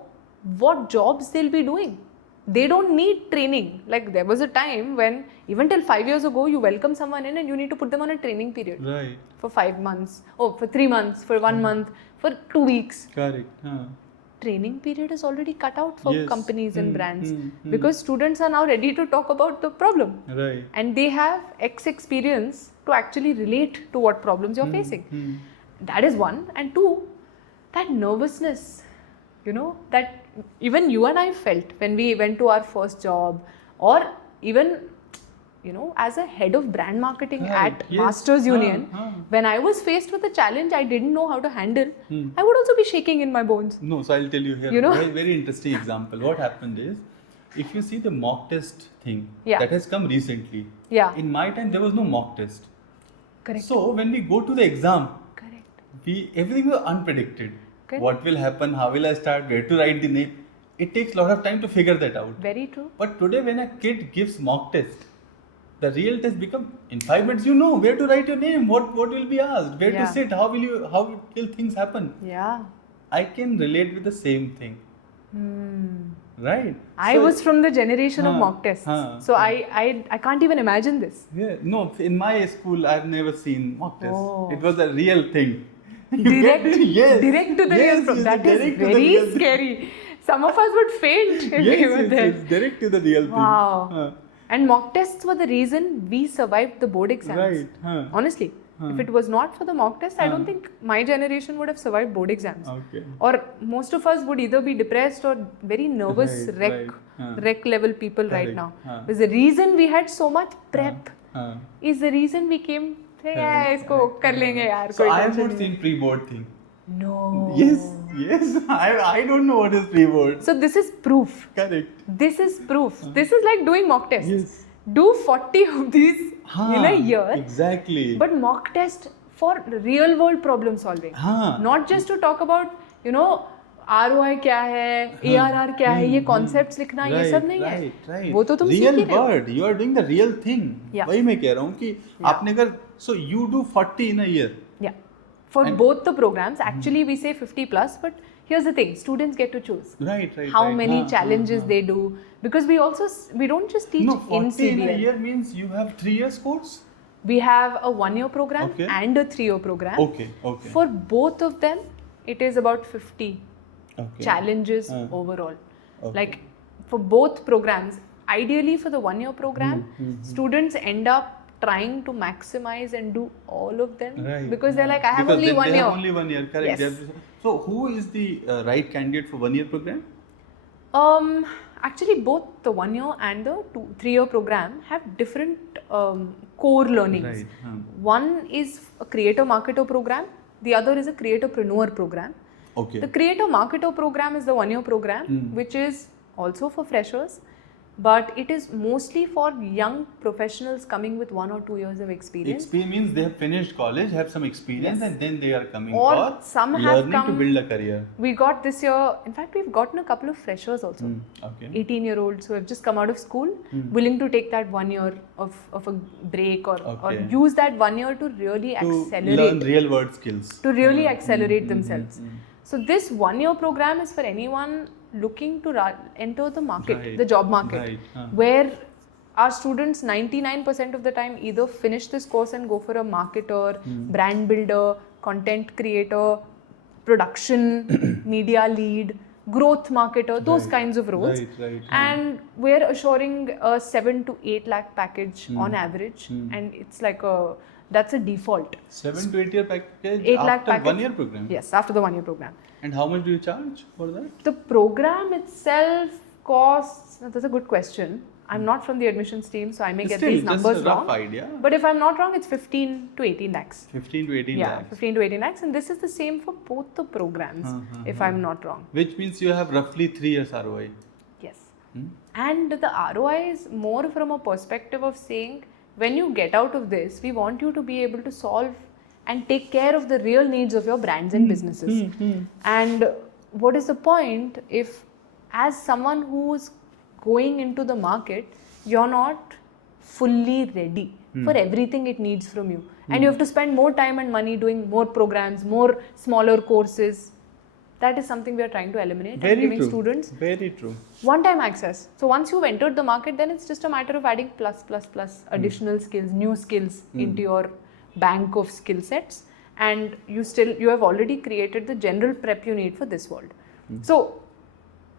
what jobs they'll be doing. They don't need training. Like there was a time when, even till 5 years ago, you welcome someone in and you need to put them on a training period. Right. For 5 months, for 3 months, for 1 month, for 2 weeks. Correct. Training period is already cut out for companies and brands because students are now ready to talk about the problem. Right. And they have X experience to actually relate to what problems you're facing. That is one. And two, that nervousness, you know, that even you and I felt when we went to our first job, or even, you know, as a head of brand marketing at Masters Union, when I was faced with a challenge I didn't know how to handle, I would also be shaking in my bones. No, so I'll tell you here, very, very interesting example. What happened is, if you see the mock test thing that has come recently, in my time there was no mock test. Correct. So when we go to the exam, everything was unpredicted. What will happen, how will I start, where to write the name. It takes a lot of time to figure that out. Very true. But today when a kid gives mock test, the real test become, in 5 minutes you know where to write your name, what will be asked, where to sit, how will things happen. Yeah. I can relate with the same thing. Right. I was from the generation of mock tests. So I can't even imagine this. Yeah. No, in my school I've never seen mock tests. It was a real thing. Direct to the real problem. That is very scary. Some of us would faint if we were there. It's direct to the real thing. Wow. And mock tests were the reason we survived the board exams. Right. Honestly. If it was not for the mock test, I don't think my generation would have survived board exams. Okay. Or most of us would either be depressed or very nervous wreck level people right now. Because the reason we had so much prep is the reason we came. So I have not seen pre-board thing. No. Yes. I don't know what is pre-board. So this is proof. Correct. This is proof. This is like doing mock tests. Yes. Do 40 of these in a year. Exactly. But mock test for real world problem solving. Not just to talk about, you know, ROI क्या है, ARR क्या है, ये concepts लिखना, ये सब नहीं है. वो तो तुम सीख ही रहे हो. Real world, you are doing the real thing. वही मैं कह रहा हूँ कि आपने अगर so you do 40 in a year. Yeah. For both the programs, actually we say 50 plus, but here's the thing, students get to choose. Right. How many challenges they do, because we don't just teach No, in 40 in a CBL. year means you have 3 years course? We have a 1-year program Okay. and a 3-year program. Okay. For both of them, it is about 50 challenges overall. Okay. Like for both programs, ideally for the 1-year program, students end up trying to maximize and do all of them, because they're like, I have only 1 they year. have only 1 year, correct. Yes. So who is the right candidate for 1 year program? Actually, both the 1 year and the 3-year program have different core learnings. Right. One is a creator marketer program, the other is a creatorpreneur program. Okay. The creator marketer program is the 1-year program, which is also for freshers, but it is mostly for young professionals coming with 1 or 2 years of experience. Experience means they have finished college, have some experience, and then they are coming Or for some have learning come, to build a career. We got this year, in fact, we've gotten a couple of freshers also. Okay. 18-year-olds who have just come out of school, willing to take that 1 year of a break or use that 1 year to really accelerate. Learn real world skills. To really accelerate themselves. So this 1-year program is for anyone looking to enter the market, the job market, where our students 99% of the time either finish this course and go for a marketer, brand builder, content creator, production, media lead, growth marketer, those kinds of roles. And we're assuring a 7 to 8 lakh package on average, and it's like that's a default. 7 to 8 year package 8 lakh after package. 1 year program? Yes, after the 1-year program. And how much do you charge for that? The program itself costs, that's a good question. I'm not from the admissions team, so I may get these numbers just a rough wrong. idea. But if I'm not wrong, it's 15 to 18 lakhs. 15 to 18 Yeah, lakhs. 15 to 18 lakhs. And this is the same for both the programs, if I'm not wrong. Which means you have roughly 3 years ROI. Yes. And the ROI is more from a perspective of saying, when you get out of this, we want you to be able to solve and take care of the real needs of your brands and businesses. And what is the point if, as someone who's going into the market, you're not fully ready for everything it needs from you, and you have to spend more time and money doing more programs, more smaller courses. That is something we are trying to eliminate and giving students one-time access. So once you've entered the market, then it's just a matter of adding plus additional skills, new skills into your bank of skill sets, and you have already created the general prep you need for this world. So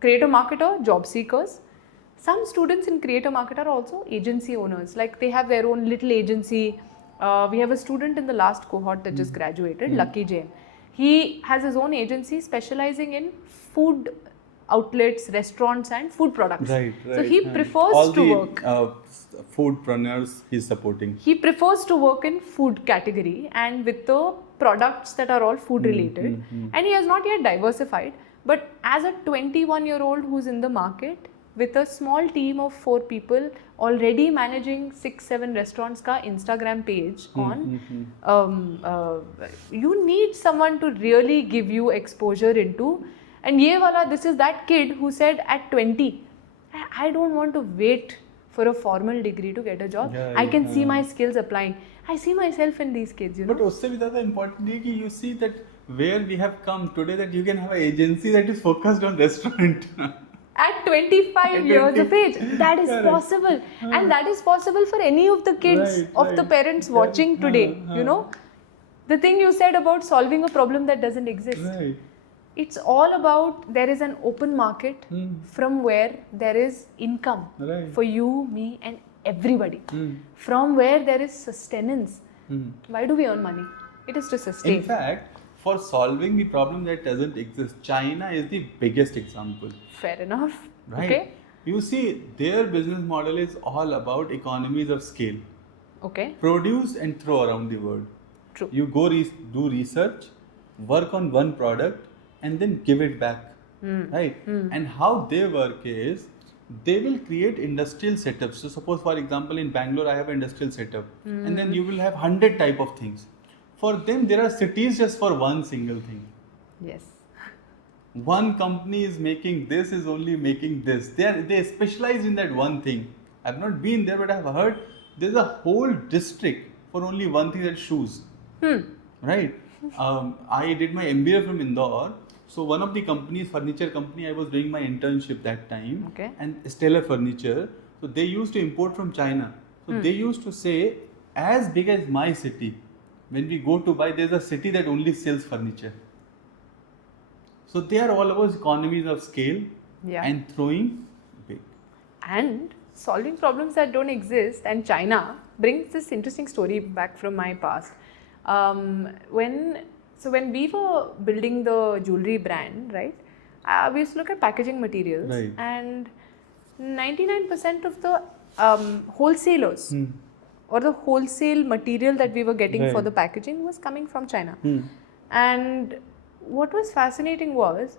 creator marketer, job seekers. Some students in creator marketer are also agency owners, like they have their own little agency. We have a student in the last cohort that just graduated, Lucky Jain. He has his own agency specializing in food outlets, restaurants and food products. So he prefers to work. Foodpreneurs he's supporting. He prefers to work in food category and with the products that are all food related. And he has not yet diversified. But as a 21-year-old who's in the market with a small team of 4 people, already managing 6-7 restaurants ka Instagram page on, you need someone to really give you exposure into. And this is that kid who said at 20, I don't want to wait for a formal degree to get a job. I can see my skills applying. I see myself in these kids, you know. But usse bhi zyada important है कि you see that where we have come today, that you can have an agency that is focused on restaurant. At 25 years of age, that is possible. And that is possible for any of the kids of the parents watching today, you know. The thing you said about solving a problem that doesn't exist. It's all about, there is an open market from where there is income for you, me and everybody. From where there is sustenance. Why do we earn money? It is to sustain. In fact, for solving the problem that doesn't exist, China is the biggest example. Fair enough. Right. Okay. You see, their business model is all about economies of scale. Okay. Produce and throw around the world. True. You go do research, work on one product, and then give it back. Right? And how they work is, they will create industrial setups. So suppose, for example, in Bangalore, I have an industrial setup. And then you will have 100 type of things. For them, there are cities just for one single thing. Yes. One company is making this, is only making this. They specialize in that one thing. I've not been there, but I've heard there's a whole district for only one thing, that's shoes. Right? I did my MBA from Indore. So one of the companies, furniture company, I was doing my internship that time. Okay. And Stellar Furniture. So they used to import from China. So they used to say, as big as my city, when we go to buy, there's a city that only sells furniture. So they are all about economies of scale and throwing big. And solving problems that don't exist. And China brings this interesting story back from my past. When we were building the jewelry brand, right, we used to look at packaging materials, and 99% of the wholesalers or the wholesale material that we were getting for the packaging was coming from China. And what was fascinating was,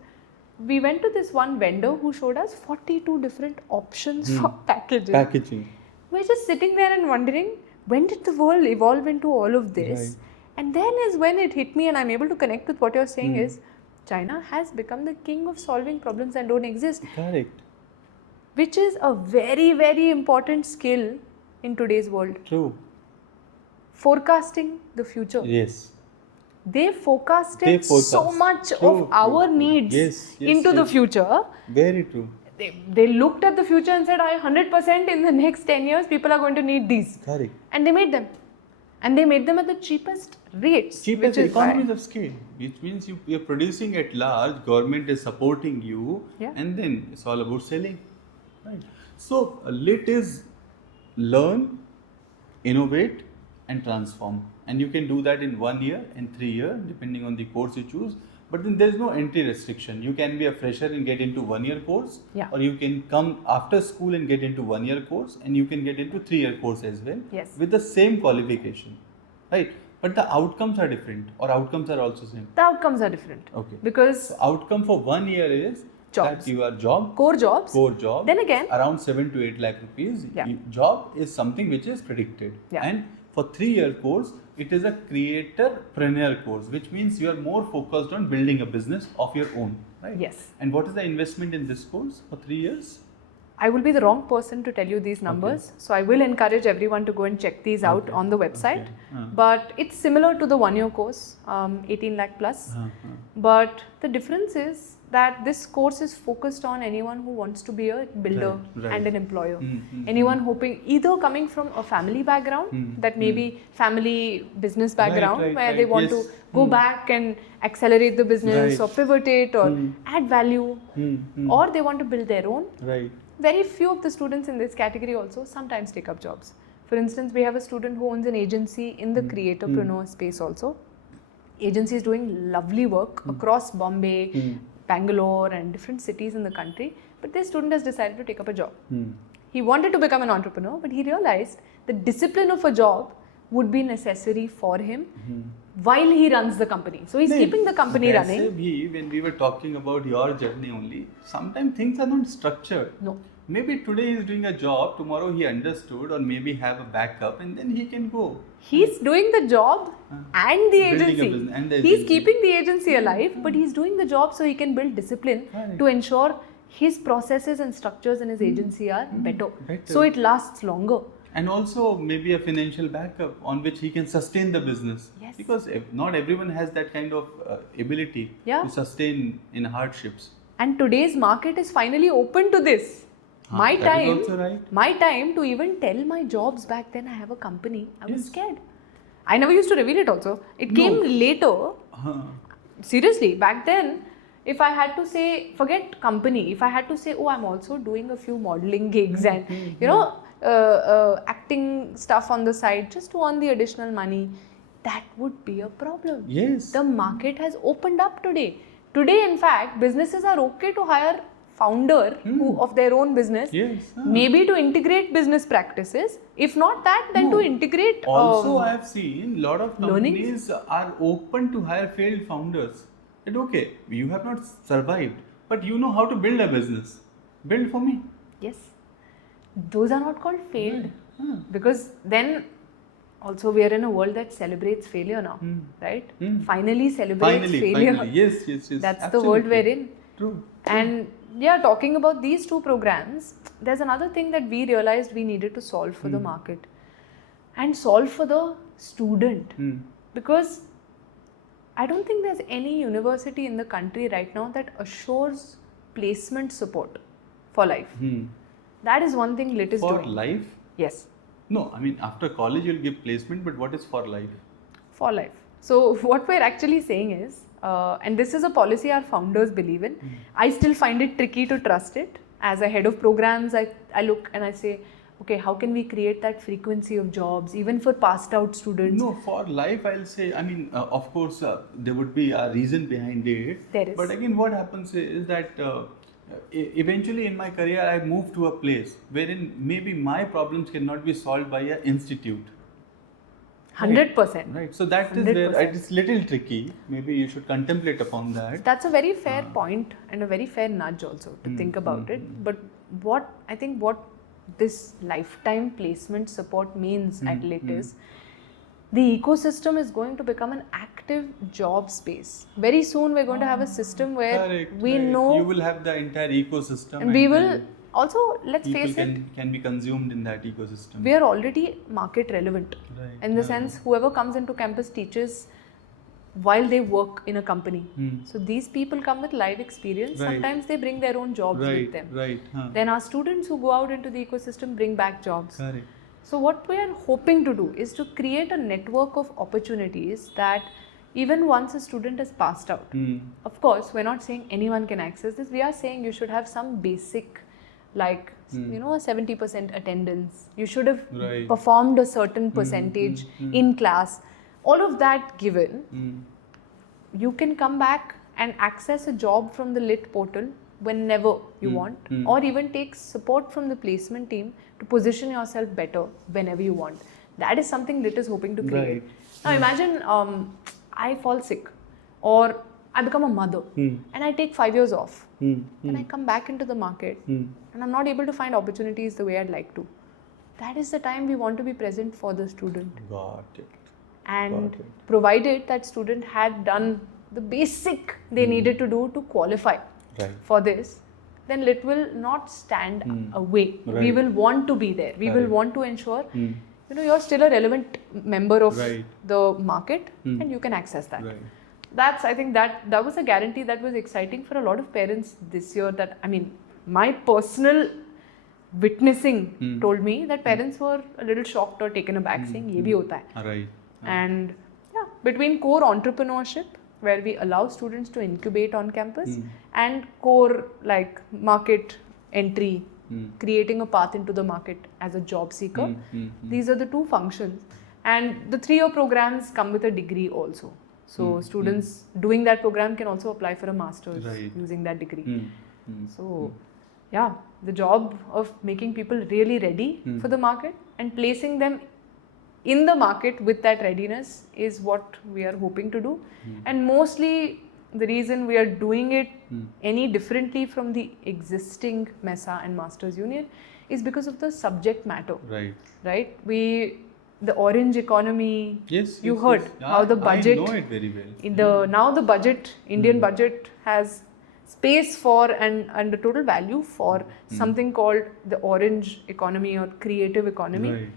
we went to this one vendor who showed us 42 different options for packaging. We're just sitting there and wondering, when did the world evolve into all of this? And then is when it hit me, and I'm able to connect with what you're saying, is China has become the king of solving problems that don't exist. Correct. Which is a very, very important skill in today's world. True. Forecasting the future. Yes. They forecasted so much of our needs into the future. Very true. They looked at the future and said, 100% in the next 10 years, people are going to need these. Correct. And they made them. And they made them at the cheapest rates. Cheapest economies of scale, which means you're producing at large, government is supporting you, and then it's all about selling. Right. So, LIT is learn, innovate, and transform. And you can do that in 1 year and 3 years, depending on the course you choose. But then there's no entry restriction. You can be a fresher and get into 1 year course, or you can come after school and get into 1 year course, and you can get into 3 year course as well, with the same qualification, right? But the outcomes are different, or outcomes are also same. The outcomes are different. Okay. Because so outcome for 1 year is that you are core jobs. Then again, around 7 to 8 lakh rupees. Job is something which is predicted. And for 3 year course, it is a creatorpreneur course, which means you are more focused on building a business of your own, right? Yes. And what is the investment in this course for 3 years? I will be the wrong person to tell you these numbers. So I will encourage everyone to go and check these out on the website. But it's similar to the 1 year course, 18 lakh plus. But the difference is that this course is focused on anyone who wants to be a builder and an employer. Anyone hoping, either coming from a family background, that maybe family business background, where they want to go back and accelerate the business or pivot it or add value, or they want to build their own. Very few of the students in this category also sometimes take up jobs. For instance, we have a student who owns an agency in the creatorpreneur space also. Agency is doing lovely work across Bombay, Bangalore and different cities in the country. But this student has decided to take up a job. He wanted to become an entrepreneur, but he realized the discipline of a job would be necessary for him while he runs the company. So he's keeping the company running. When we were talking about your journey only, sometimes things are not structured. No. Maybe today he's doing a job, tomorrow he understood, or maybe have a backup, and then he can go. He's doing the job and the agency. He's keeping the agency alive, but he's doing the job so he can build discipline to ensure his processes and structures in his agency are better. So it lasts longer. And also maybe a financial backup on which he can sustain the business. Because not everyone has that kind of ability to sustain in hardships. And today's market is finally open to this. My time to even tell my jobs back then, I have a company, I was scared. I never used to reveal it also. It came later. Seriously, back then, if I had to say, forget company, if I had to say, oh, I'm also doing a few modeling gigs and, acting stuff on the side just to earn the additional money, that would be a problem. The market has opened up today. Today, in fact, businesses are okay to hire founder of their own business, maybe to integrate business practices. If not that, then to integrate. Also, I have seen a lot of companies are open to hire failed founders. That okay, you have not survived, but you know how to build a business. Build for me. Yes. Those are not called failed. Because then also we are in a world that celebrates failure now, right? Finally celebrates failure. Yes. That's absolutely the world we're in. True. And talking about these two programs, there's another thing that we realized we needed to solve for the market and solve for the student. Because I don't think there's any university in the country right now that assures placement support for life. That is one thing LIT is doing. For life? Yes. No, I mean after college you'll give placement, but what is for life? For life. So what we're actually saying is, and this is a policy our founders believe in. I still find it tricky to trust it. As a head of programs, I look and I say, okay, how can we create that frequency of jobs even for passed out students? No, for life I'll say, I mean, of course, there would be a reason behind it. There is. But again, what happens is that eventually in my career, I moved to a place wherein maybe my problems cannot be solved by an institute. 100%. Right. So that is 100%. where it's little tricky. Maybe you should contemplate upon that. That's a very fair point and a very fair nudge also to think about it. But what this lifetime placement support means at LIT is, the ecosystem is going to become an active job space. Very soon we're going to have a system where we know you will have the entire ecosystem, and we will also, let's face it, can be consumed in that ecosystem. We are already market relevant in the sense whoever comes into campus teaches while they work in a company. So these people come with live experience. Sometimes they bring their own jobs with them. Then our students who go out into the ecosystem bring back jobs. So what we are hoping to do is to create a network of opportunities that even once a student has passed out. Of course, we're not saying anyone can access this. We are saying you should have some basic, like, a 70% attendance. You should have performed a certain percentage in class. All of that given, you can come back and access a job from the LIT portal whenever you want, or even take support from the placement team to position yourself better whenever you want. That is something LIT is hoping to create. Now imagine I fall sick, or I become a mother and I take 5 years off. Then I come back into the market and I'm not able to find opportunities the way I'd like to. That is the time we want to be present for the student. Got it. And provided that student had done the basic they needed to do to qualify for this, then LIT will not stand away. We will want to be there. We will want to ensure you're still a relevant member of the market and you can access that. I think that was a guarantee that was exciting for a lot of parents this year. That, I mean, my personal witnessing told me that parents were a little shocked or taken aback, saying, "Ye bhi hota hai." And between core entrepreneurship, where we allow students to incubate on campus, and core like market entry, creating a path into the market as a job seeker, these are the two functions. And the 3-year programs come with a degree also. So students doing that program can also apply for a master's using that degree. So the job of making people really ready for the market and placing them in the market with that readiness is what we are hoping to do. And mostly the reason we are doing it any differently from the existing MESA and Masters Union is because of the subject matter. The orange economy, you heard how the budget, I know it very well. Now the budget, Indian budget has space for and the total value for something called the orange economy or creative economy.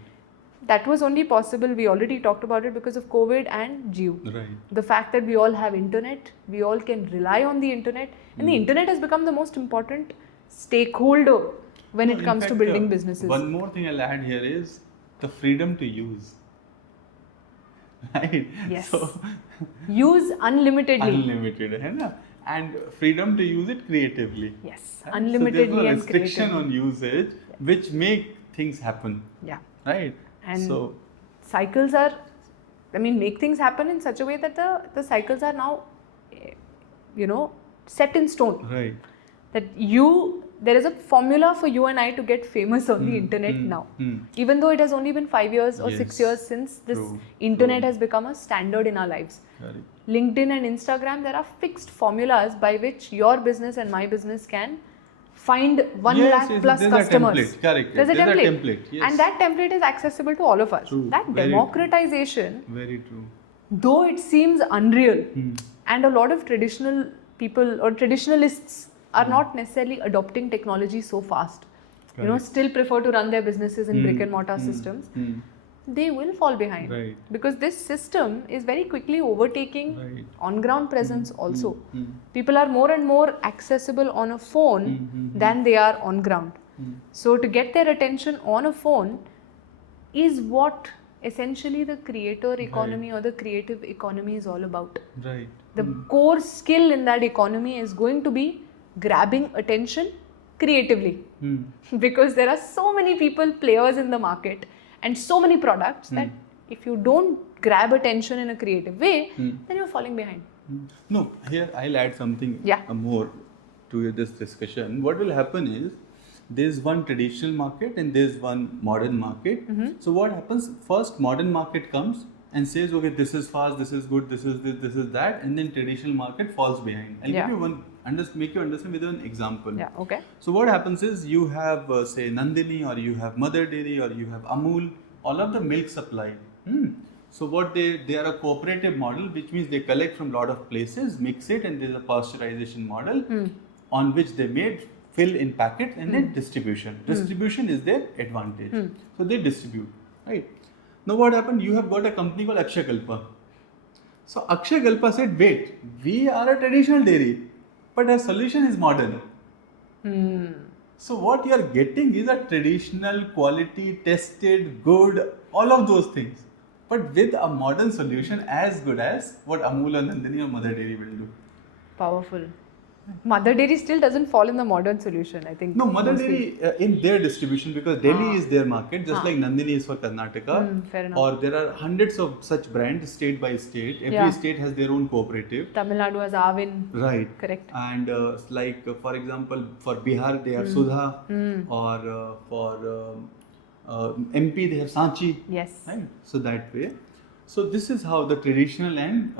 That was only possible, we already talked about it, because of COVID and Jio. The fact that we all have internet, we all can rely on the internet, and the internet has become the most important stakeholder when it comes to building businesses. One more thing I'll add here is the freedom to use. Yes. So, use unlimitedly. Unlimited, hai na? And freedom to use it creatively. Yes, unlimitedly so there's no and restriction creatively. on usage, which make things happen. Right? And so cycles are, make things happen in such a way that the cycles are now, set in stone. That there is a formula for you and I to get famous on the internet now. Even though it has only been 5 years or 6 years since this internet has become a standard in our lives. LinkedIn and Instagram, there are fixed formulas by which your business and my business can find 1 lakh plus customers. There's a template. And that template is accessible to all of us. That democratization, very true. Though it seems unreal, and a lot of traditional people or traditionalists are not necessarily adopting technology so fast. Still prefer to run their businesses in brick and mortar systems. they will fall behind. Right. Because this system is very quickly overtaking Right. on-ground presence also. People are more and more accessible on a phone than they are on ground. So to get their attention on a phone is what essentially the creator economy or the creative economy is all about. Right. The core skill in that economy is going to be grabbing attention creatively. Because there are so many players in the market and so many products that if you don't grab attention in a creative way, then you're falling behind. No, here I'll add something Yeah. more to this discussion. What will happen is there's one traditional market and there's one modern market. So what happens? First, modern market comes and says, okay, this is fast, this is good, this is this, this is that, and then traditional market falls behind. I'll give you one, make you understand with an example. Yeah, okay. So what happens is you have say Nandini, or you have Mother Dairy, or you have Amul, all of the milk supply. So what they are a cooperative model, which means they collect from lot of places, mix it, and there's a pasteurization model on which they made, fill in packets, and then distribution. Distribution is their advantage. So they distribute, right? Now what happened? You have got a company called Akshakalpa. So Akshakalpa said, wait, we are a traditional dairy, but our solution is modern. So what you are getting is a traditional, quality, tested, good, all of those things, but with a modern solution as good as what Amul and Nandini or Mother Dairy will do. Powerful. Mother Dairy still doesn't fall in the modern solution, I think. No, Mother mostly. Dairy in their distribution, because Delhi is their market, just like Nandini is for Karnataka. Fair enough. Or there are hundreds of such brands, state by state. Every state has their own cooperative. Tamil Nadu has Avin. Right. Correct. And for example, for Bihar they have Sudha, or for MP they have Sanchi. Yes. Right. So that way. So this is how the traditional and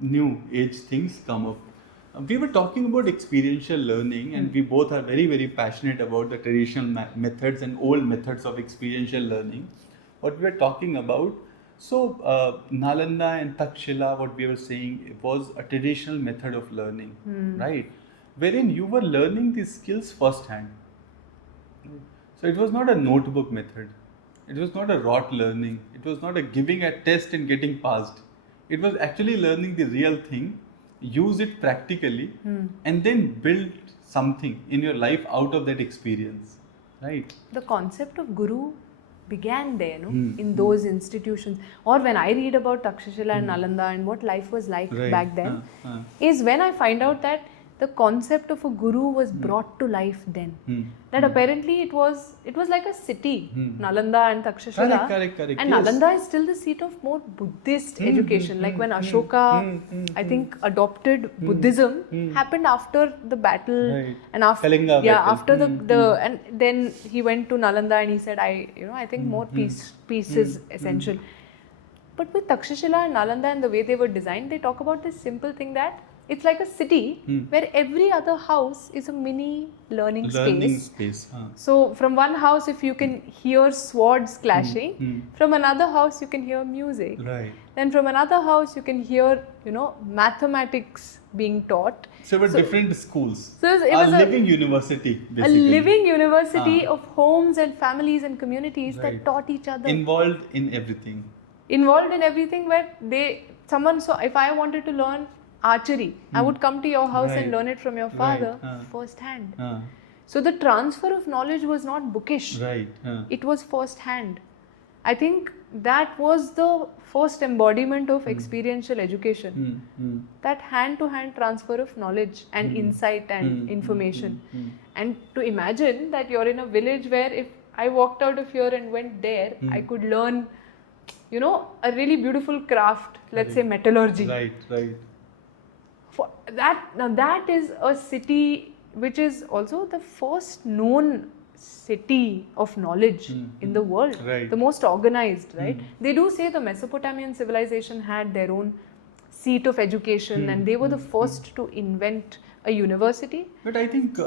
new age things come up. We were talking about experiential learning, and we both are very, very passionate about the traditional methods and old methods of experiential learning. What we were talking about, so Nalanda and Takshashila, what we were saying, it was a traditional method of learning, right? Wherein you were learning these skills firsthand. So it was not a notebook method. It was not a rote learning. It was not a giving a test and getting passed. It was actually learning the real thing, use it practically, and then build something in your life out of that experience, right? The concept of guru began there, in those institutions. Or when I read about Takshashila and Nalanda and what life was like back then, is when I find out that the concept of a guru was brought to life then. That apparently it was like a city, Nalanda and Takshashila. Correct. And Nalanda is still the seat of more Buddhist education. Like when Ashoka, I think, adopted Buddhism, happened after the battle and after after the and then he went to Nalanda and he said, I think more peace is essential. But with Takshashila and Nalanda and the way they were designed, they talk about this simple thing that it's like a city where every other house is a mini learning space. So from one house, if you can hear swords clashing, from another house you can hear music. Right. Then from another house you can hear, mathematics being taught. So different schools. So it was a living university, basically. A living university of homes and families and communities that taught each other. Involved in everything. Where so if I wanted to learn archery, I would come to your house and learn it from your father firsthand. So the transfer of knowledge was not bookish. It was firsthand. I think that was the first embodiment of experiential education. That hand-to-hand transfer of knowledge and insight and information. And to imagine that you're in a village where if I walked out of here and went there, I could learn, a really beautiful craft, let's say metallurgy. Right. That is a city which is also the first known city of knowledge in the world, the most organized, right? They do say the Mesopotamian civilization had their own seat of education and they were the first to invent a university. But I think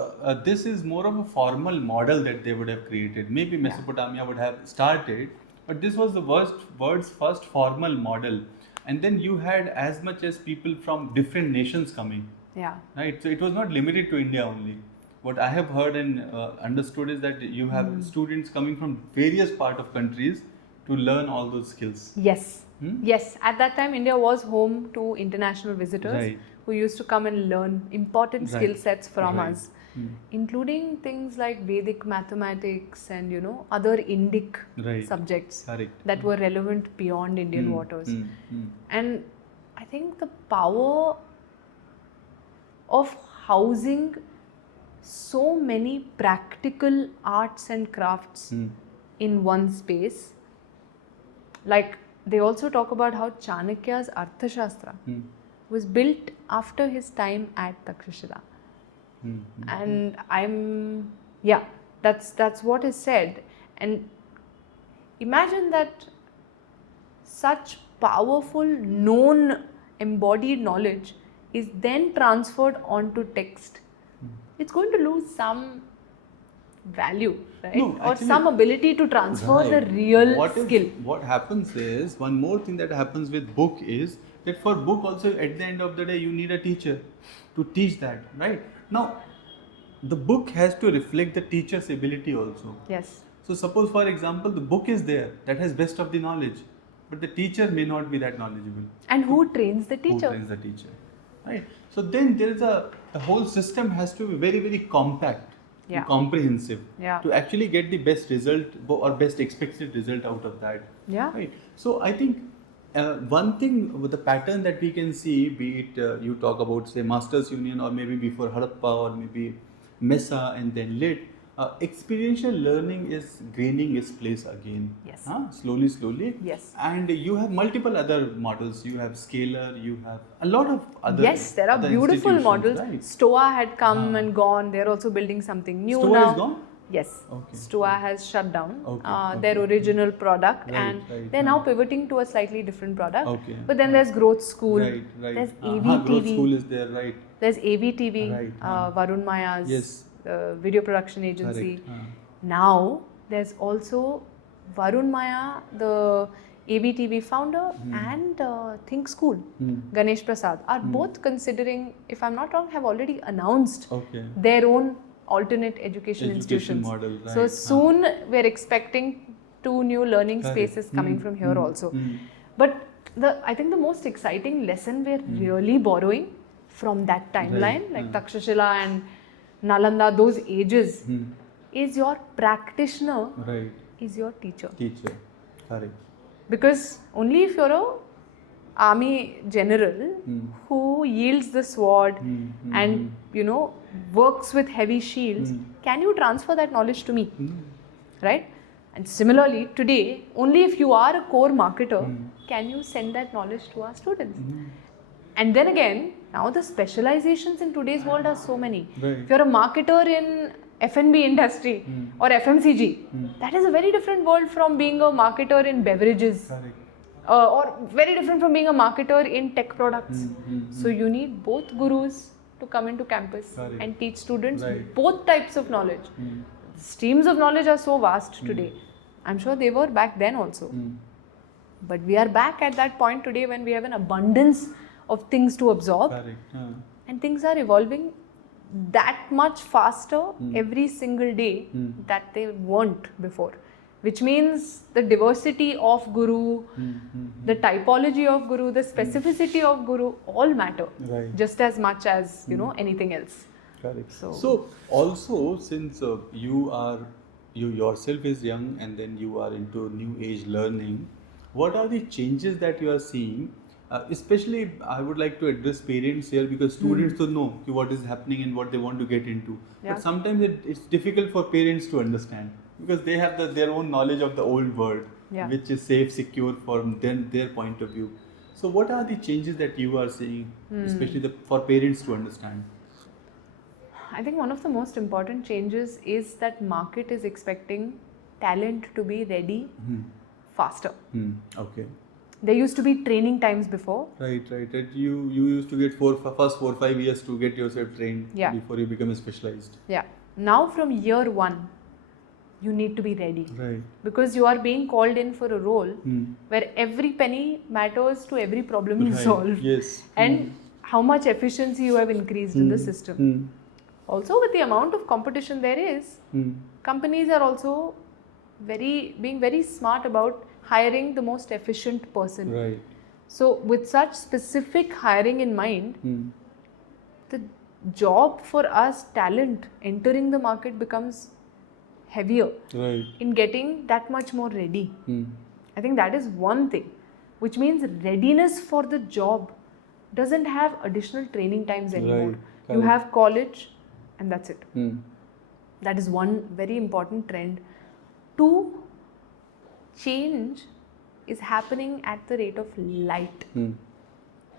this is more of a formal model that they would have created. Maybe Mesopotamia would have started, but this was the world's first formal model. And then you had as much as people from different nations coming. Right. So it was not limited to India only. What I have heard and understood is that you have students coming from various parts of countries to learn all those skills. Yes. Yes. At that time, India was home to international visitors Right. who used to come and learn important Right. skill sets from Right. us, including things like Vedic mathematics and other Indic Right. subjects Correct. that were relevant beyond Indian waters. And I think the power of housing so many practical arts and crafts in one space. Like they also talk about how Chanakya's Arthashastra was built after his time at Takshashila. And that's what is said. And imagine that such powerful, known, embodied knowledge is then transferred onto text. It's going to lose some value, right? No, or actually, some ability to transfer Right. the real skill. What happens is, one more thing that happens with book is that for book also at the end of the day you need a teacher to teach that, right? Now, the book has to reflect the teacher's ability also. Yes. So suppose for example the book is there that has best of the knowledge, but the teacher may not be that knowledgeable. And who trains the Who teacher? trains the teacher, right? So then there is the whole system has to be very, very compact, and comprehensive to actually get the best result or best expected result out of that. Yeah. Right. So I think one thing with the pattern that we can see, be it you talk about say Masters Union or maybe before Harappa or maybe Mesa and then Lit, experiential learning is gaining its place again. Yes. Slowly. Yes. And you have multiple other models. You have Scalar, you have a lot of other. Yes, there are other beautiful institutions, models. right? Stoa had come and gone. They're also building something new Stoa now. is gone? Yes. Okay. Stoa has shut down Okay. their original product, Right, and right, they're now pivoting to a slightly different product. Okay. But then there's Growth School. Right. There's Growth AVTV. School is there, right? There's AVTV, Right, Varun Maya's Yes. video production agency. Correct. Now there's also Varun Maya, the AVTV founder, and Think School, Ganesh Prasad, are both considering, if I'm not wrong, have already announced their own alternate education institutions. Model, right. So soon we're expecting 2 new learning spaces coming from here also. But I think the most exciting lesson we're really borrowing from that timeline, like Takshashila and Nalanda, those ages, is your practitioner is your teacher. Correct. Because only if you're a army general who yields the sword and works with heavy shields, can you transfer that knowledge to me, right? And similarly today, only if you are a core marketer can you send that knowledge to our students. And then again, now the specializations in today's world are so many. If you're a marketer in F&B industry or FMCG, that is a very different world from being a marketer in beverages. Or very different from being a marketer in tech products. So you need both gurus to come into campus and teach students both types of knowledge. Streams of knowledge are so vast today. I'm sure they were back then also. But we are back at that point today when we have an abundance of things to absorb. And things are evolving that much faster every single day that they weren't before. Which means the diversity of guru, the typology of guru, the specificity of guru all matter just as much as anything else. Correct. So also since you yourself is young and then you are into new age learning, what are the changes that you are seeing? Especially I would like to address parents here because students don't know what is happening and what they want to get into. But sometimes it's difficult for parents to understand because they have their own knowledge of the old world, which is safe, secure from their point of view. So what are the changes that you are seeing, especially for parents to understand? I think one of the most important changes is that market is expecting talent to be ready faster. Okay. There used to be training times before. Right. You used to get first 4 or 5 years to get yourself trained before you become a specialized. Yeah. Now from year 1, you need to be ready. Right. Because you are being called in for a role where every penny matters to every problem you solve. Yes. And how much efficiency you have increased in the system. Also with the amount of competition there is, companies are also being very smart about hiring the most efficient person. Right. So with such specific hiring in mind, the job for us, talent, entering the market becomes heavier in getting that much more ready. I think that is one thing, which means readiness for the job doesn't have additional training times anymore. You have college and that's it. That is one very important trend. 2, change is happening at the rate of light.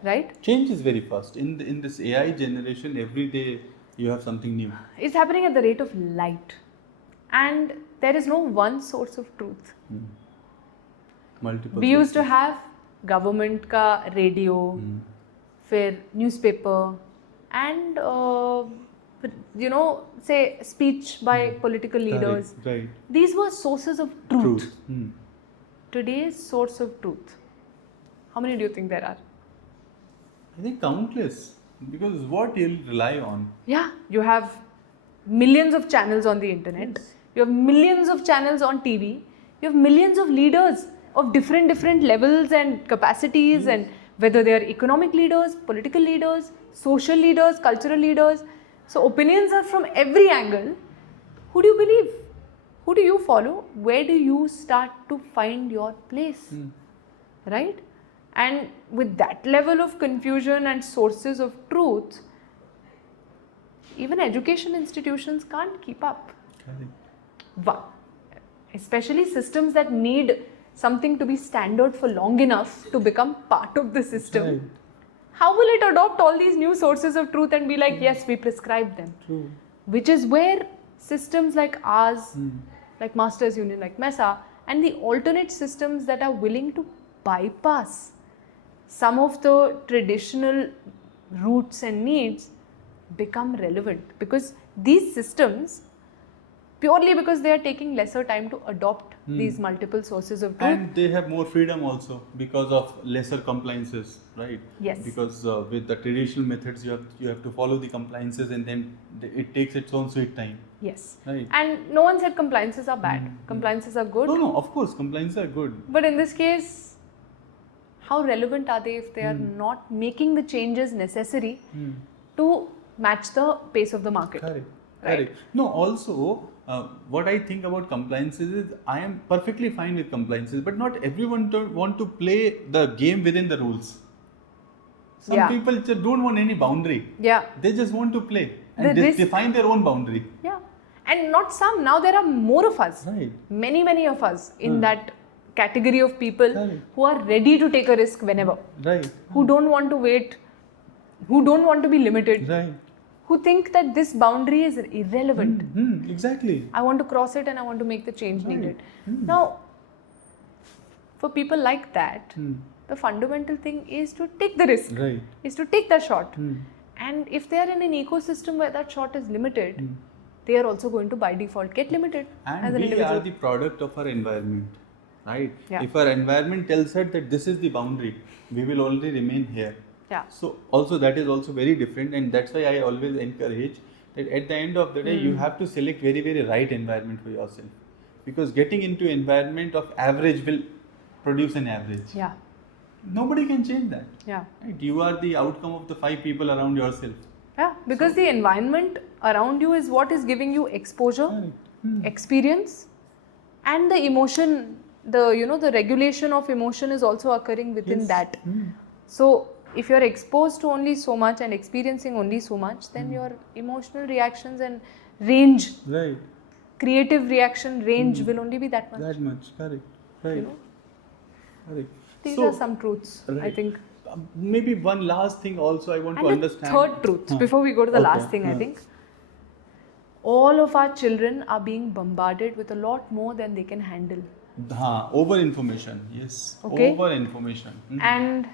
Right? Change is very fast. In this AI generation, every day you have something new. It's happening at the rate of light. And there is no one source of truth. Multiple We used to have government ka radio, फिर newspaper, and say speech by political leaders. Right. These were sources of truth. Today's source of truth, how many do you think there are? I think countless. Because what you'll rely on. Yeah, you have millions of channels on the internet. Yes. You have millions of channels on TV. You have millions of leaders of different levels and capacities, and whether they are economic leaders, political leaders, social leaders, cultural leaders. So opinions are from every angle. Who do you believe? Who do you follow? Where do you start to find your place? Right? And with that level of confusion and sources of truth, even education institutions can't keep up. Especially systems that need something to be standard for long enough to become part of the system. Right. How will it adopt all these new sources of truth and be like, yes, we prescribe them? True. Which is where systems like ours, like Masters Union, like MESA, and the alternate systems that are willing to bypass some of the traditional roots and needs become relevant. Because these systems, purely because they are taking lesser time to adopt these multiple sources of truth. And they have more freedom also because of lesser compliances, right? Yes. Because with the traditional methods, you have to follow the compliances, and then it takes its own sweet time. Yes. Right. And no one said compliances are bad. Compliances are good. No, of course, compliances are good. But in this case, how relevant are they if they are not making the changes necessary to match the pace of the market? Correct. Right? Correct. No, also, what I think about compliances is I am perfectly fine with compliances, but not everyone want to play the game within the rules. Some people just don't want any boundary. Yeah. They just want to play and define their own boundary. Yeah. And not some. Now there are more of us. Right. Many of us in that category of people who are ready to take a risk whenever. Right. Who don't want to wait. Who don't want to be limited. Right. Who think that this boundary is irrelevant. Exactly. I want to cross it and I want to make the change needed. Now, for people like that, the fundamental thing is to take the risk. Right. Is to take the shot. And if they are in an ecosystem where that shot is limited, they are also going to by default get limited And as an we individual. are the product of our environment, right? Yeah. If our environment tells us that this is the boundary, we will only remain here. Yeah. So also that is also very different, and that's why I always encourage that at the end of the day you have to select very right environment for yourself, because getting into environment of average will produce an average. Yeah. Nobody can change that. Yeah. Right? You are the outcome of the 5 people around yourself. Yeah. Because the environment around you is what is giving you exposure, experience, and the emotion. The regulation of emotion is also occurring within that. So if you're exposed to only so much and experiencing only so much, then your emotional reactions and range, Right. creative reaction range will only be that much. That much. Correct. Right. Correct. These So, are some truths, I right. think. Maybe one last thing also I want to And the understand. third truth, before we go to the last thing, I think, all of our children are being bombarded with a lot more than they can handle. Over information. Yes. Okay. Over information. And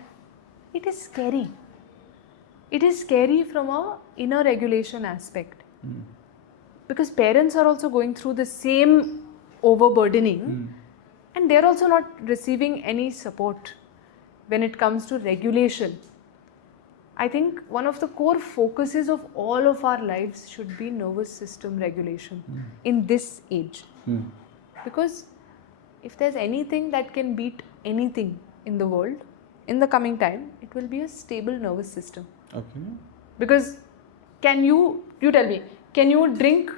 it is scary. It is scary from a inner regulation aspect. Because parents are also going through the same overburdening and they're also not receiving any support when it comes to regulation. I think one of the core focuses of all of our lives should be nervous system regulation in this age. Because if there's anything that can beat anything in the world in the coming time, it will be a stable nervous system. Okay. Because you tell me, can you drink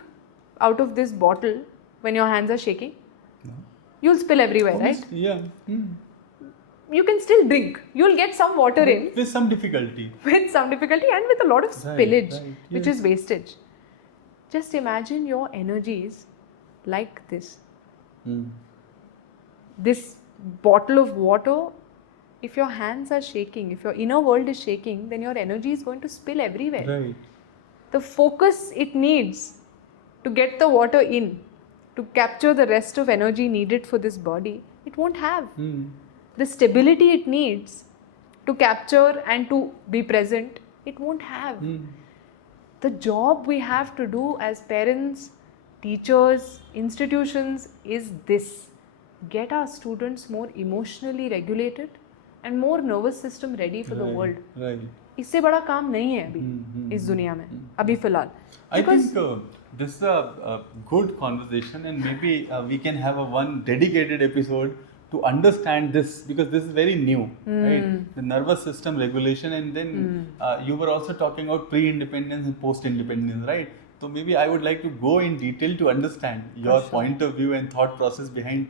out of this bottle when your hands are shaking? No. You'll spill everywhere, right? Yeah. You can still drink. You'll get some water in. With some difficulty. With some difficulty and with a lot of spillage, Right, which is wastage. Just imagine your energies like this. This bottle of water, if your hands are shaking, if your inner world is shaking, then your energy is going to spill everywhere. Right. The focus it needs to get the water in, to capture the rest of energy needed for this body, it won't have. The stability it needs to capture and to be present, it won't have. The job we have to do as parents, teachers, institutions is this. Get our students more emotionally regulated and more nervous system ready for the world. Right. इससे बड़ा काम नहीं है अभी इस दुनिया में अभी फिलहाल. I think this is a good conversation, and maybe we can have one dedicated episode to understand this, because this is very new, right? The nervous system regulation, and then you were also talking about pre-independence and post-independence, right? So maybe I would like to go in detail to understand your point of view and thought process behind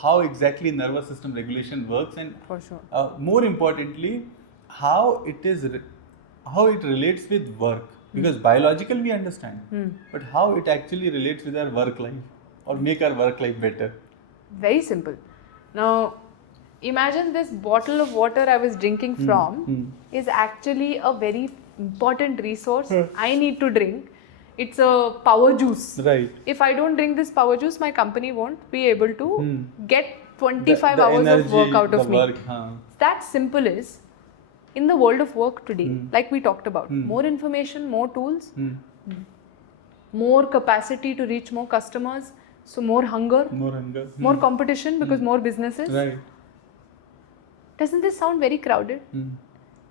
how exactly nervous system regulation works, and For sure. More importantly, how it relates with work. Because biological we understand, but how it actually relates with our work life or make our work life better. Very simple. Now, imagine this bottle of water I was drinking from is actually a very important resource I need to drink. It's a power juice. Right. If I don't drink this power juice, my company won't be able to get 25 the hours energy, of work out of the me. work, That simple is, in the world of work today, like we talked about, more information, more tools, more capacity to reach more customers, so more hunger, more competition because more businesses. Right. Doesn't this sound very crowded?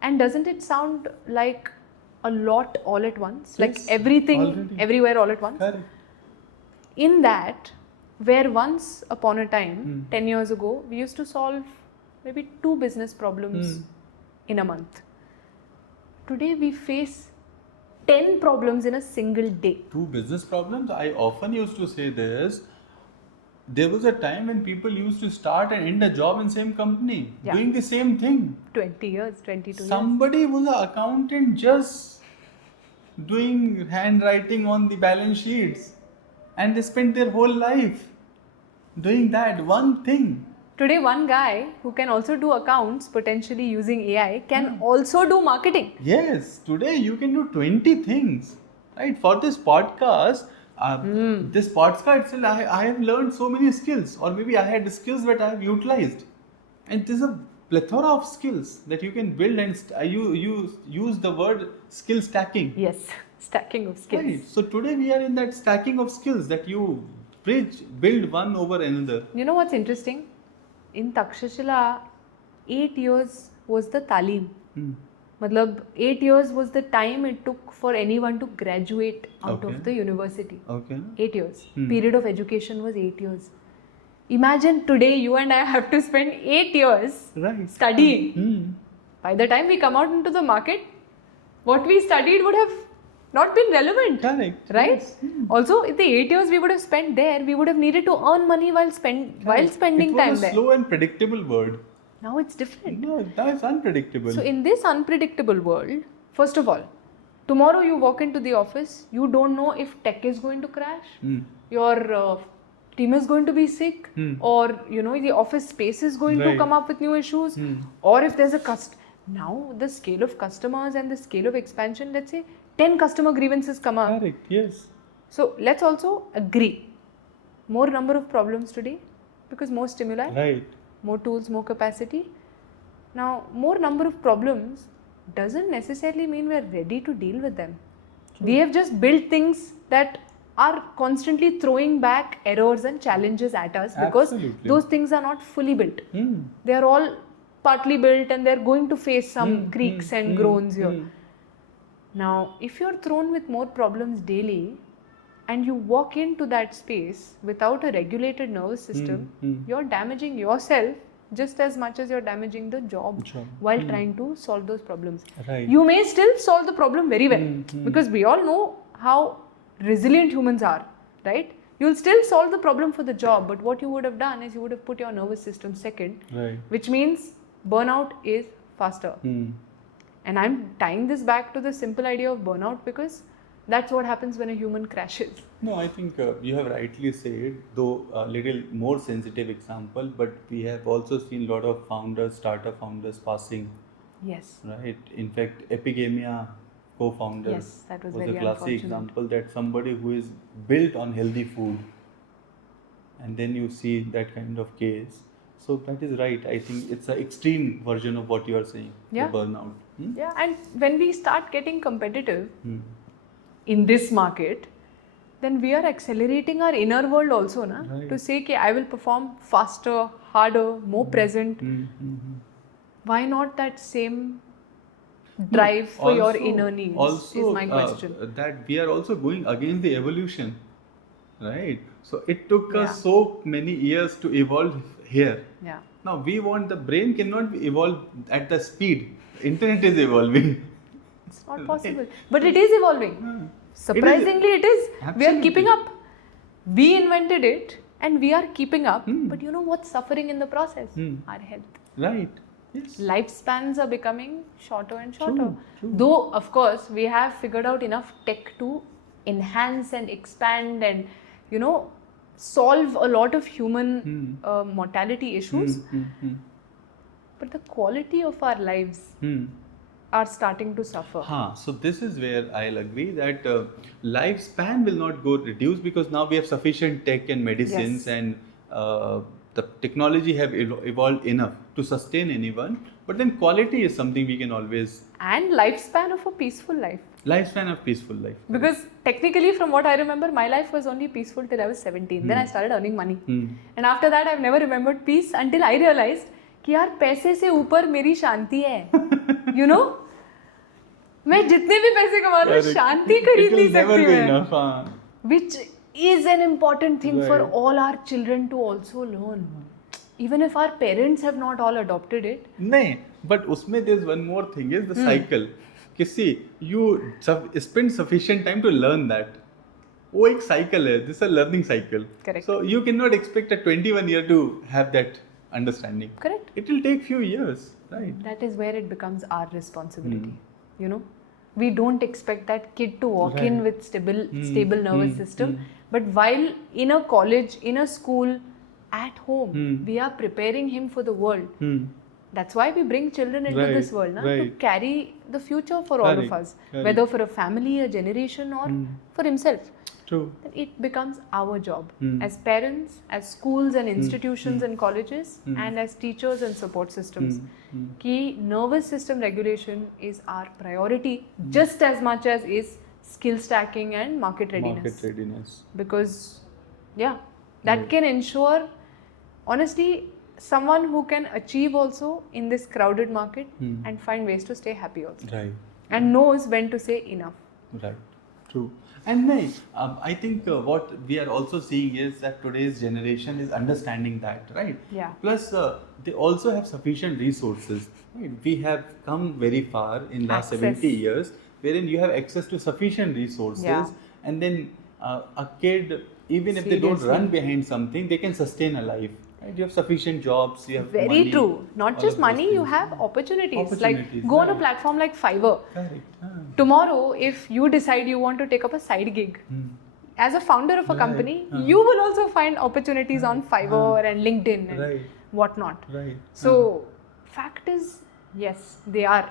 And doesn't it sound like a lot all at once? Like Yes, everything, already. everywhere all at once? Correct. In that, where once upon a time, 10 years ago, we used to solve maybe 2 business problems in a month. Today we face 10 problems in a single day. 2 business problems. I often used to say this. There was a time when people used to start and end a job in same company, doing the same thing. 20 years, 22 Somebody was an accountant just doing handwriting on the balance sheets, and they spent their whole life doing that one thing. Today, one guy who can also do accounts, potentially using AI, can also do marketing. Yes, today you can do 20 things. Right? For this podcast, itself, I have learned so many skills, or maybe I had skills that I have utilized. And there's a plethora of skills that you can build, and you use the word skill stacking. Yes, stacking of skills. Right. So today we are in that stacking of skills that you build one over another. You know what's interesting? In Takshashila, 8 years was the talim. Matlab, 8 years was the time it took for anyone to graduate out of the university. Okay. 8 years. Period of education was 8 years. Imagine today you and I have to spend 8 years studying. By the time we come out into the market, what we studied would have not been relevant. Correct. Right? Yes. Also, in the 8 years we would have spent there, we would have needed to earn money while spending time there. It was a slow and predictable world. Now it's different. No, that's unpredictable. So in this unpredictable world, first of all, tomorrow you walk into the office, you don't know if tech is going to crash, your team is going to be sick, or the office space is going to come up with new issues, or if there's now the scale of customers and the scale of expansion, let's say 10 customer grievances come up. Correct, yes. So let's also agree, more number of problems today because more stimuli. Right. More tools, more capacity. Now, more number of problems doesn't necessarily mean we're ready to deal with them. True. We have just built things that are constantly throwing back errors and challenges at us because those things are not fully built. They are all partly built and they're going to face some creaks and groans here. Now, if you're thrown with more problems daily, and you walk into that space without a regulated nervous system, you're damaging yourself just as much as you're damaging the job while trying to solve those problems. Right. You may still solve the problem very well because we all know how resilient humans are, right? You'll still solve the problem for the job, but what you would have done is you would have put your nervous system second, Right. which means burnout is faster. And I'm tying this back to the simple idea of burnout because that's what happens when a human crashes. No, I think you have rightly said, though a little more sensitive example, but we have also seen a lot of founders, startup founders passing. Yes. Right. In fact, Epigamia co-founder Yes, that was a very classic unfortunate. example that somebody who is built on healthy food, and then you see that kind of case. So that is right. I think it's an extreme version of what you are saying, Yeah. the burnout. Yeah, and when we start getting competitive in this market, then we are accelerating our inner world also, na? Right. To say, okay, I will perform faster, harder, more present. Why not that same drive for your Also- inner needs also, is my question. That we are also going against the evolution, right? So it took Yeah. us so many years to evolve here. Yeah. Now we want the brain cannot be evolved at the speed. Internet is evolving. It's not possible. But it is evolving. Surprisingly, it is. We are Absolutely. keeping up. We invented it and we are keeping up. But you know what's suffering in the process? Our health. Right. Yes. Lifespans are becoming shorter and shorter. True. Though, of course, we have figured out enough tech to enhance and expand and, solve a lot of human mortality issues. But the quality of our lives are starting to suffer. So this is where I'll agree that lifespan will not go reduced because now we have sufficient tech and medicines Yes. and the technology have evolved enough to sustain anyone. But then quality is something we can always And lifespan of a peaceful life. lifespan of peaceful life. Because technically, from what I remember, my life was only peaceful till I was 17. Then I started earning money. And after that, I've never remembered peace until I realized कि यार पैसे से ऊपर मेरी शांति है. You know? मैं जितने भी पैसे कमा रहा हूँ, शांति खरीद नहीं सकती मैं. Which is an important thing for Right. all our children to also learn. Even if our parents have not all adopted it. नहीं, but उसमें there's one more thing is the cycle. कि see, you spend sufficient time to learn that. वो एक cycle है. This is a learning cycle. Correct. So you cannot expect a 21-year to have that understanding. Correct. It will take few years, right? That is where it becomes our responsibility. We don't expect that kid to walk in Right. with stable nervous system. But while in a college, in a school, at home, we are preparing him for the world. That's why we bring children into Right, this world, to right. carry the future for all of Correct, us, correct. whether for a family, a generation, or for himself. True. Then it becomes our job as parents, as schools and institutions and colleges, and as teachers and support systems. Ki nervous system regulation is our priority just as much as is skill stacking and market readiness. Market readiness. Because, that can ensure, honestly, someone who can achieve also in this crowded market and find ways to stay happy also. Right. And knows when to say enough. Right. True. And I think what we are also seeing is that today's generation is understanding that, right? Yeah. Plus, they also have sufficient resources. Right? We have come very far in last Access. 70 years, wherein you have access to sufficient resources, Yeah. and then a kid, even if they don't Seriously. run behind something, they can sustain a life. Right? You have sufficient jobs. You have Very money, true. Not all just of those money, you things. have opportunities. Opportunities, Like go on a right. platform like Fiverr. Correct. Tomorrow, if you decide you want to take up a side gig, as a founder of a Right. company, you will also find opportunities on Fiverr and LinkedIn and Right. whatnot. Right. So, fact is, yes, they are.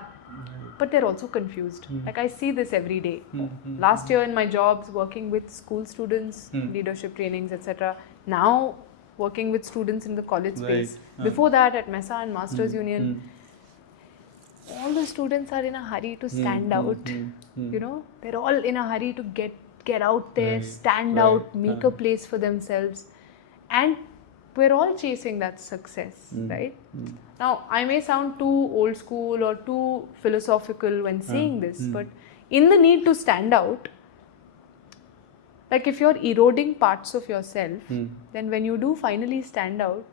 But they're also confused. Like I see this every day. Last year in my jobs, working with school students, leadership trainings, etc. Now, working with students in the college Right. space. Before that, at Mesa and Masters Union, all the students are in a hurry to stand out. They're all in a hurry to get out there, Right. stand Right. out, make a place for themselves. And we're all chasing that success, right? Now, I may sound too old school or too philosophical when saying this, but in the need to stand out, Like if you're eroding parts of yourself, then when you do finally stand out,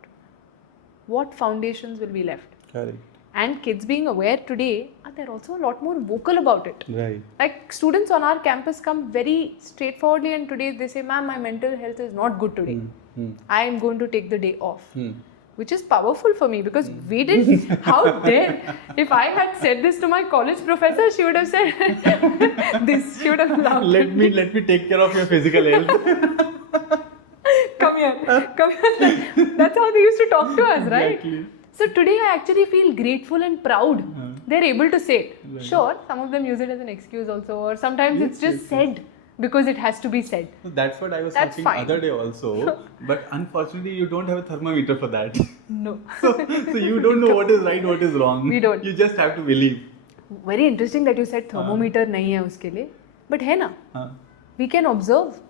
what foundations will be left? Correct. And kids being aware today, they're also a lot more vocal about it. Right. Like students on our campus come very straightforwardly and today they say, ma'am, my mental health is not good today. I am going to take the day off. Which is powerful for me because we didn't, how dare, if I had said this to my college professor, she would have said this, she would have laughed. Let me take care of your physical health. Come here. That's how they used to talk to us, right? Exactly. So today I actually feel grateful and proud. They're able to say it. Right. Sure, some of them use it as an excuse also, or sometimes it's just said because it has to be said. So that's what I was That's talking fine. other day also. But unfortunately, you don't have a thermometer for that. No. So you don't know what is right, what is wrong. We don't. You just have to believe. Very interesting that you said thermometer nahi hai uske liye. But hai na, we can observe.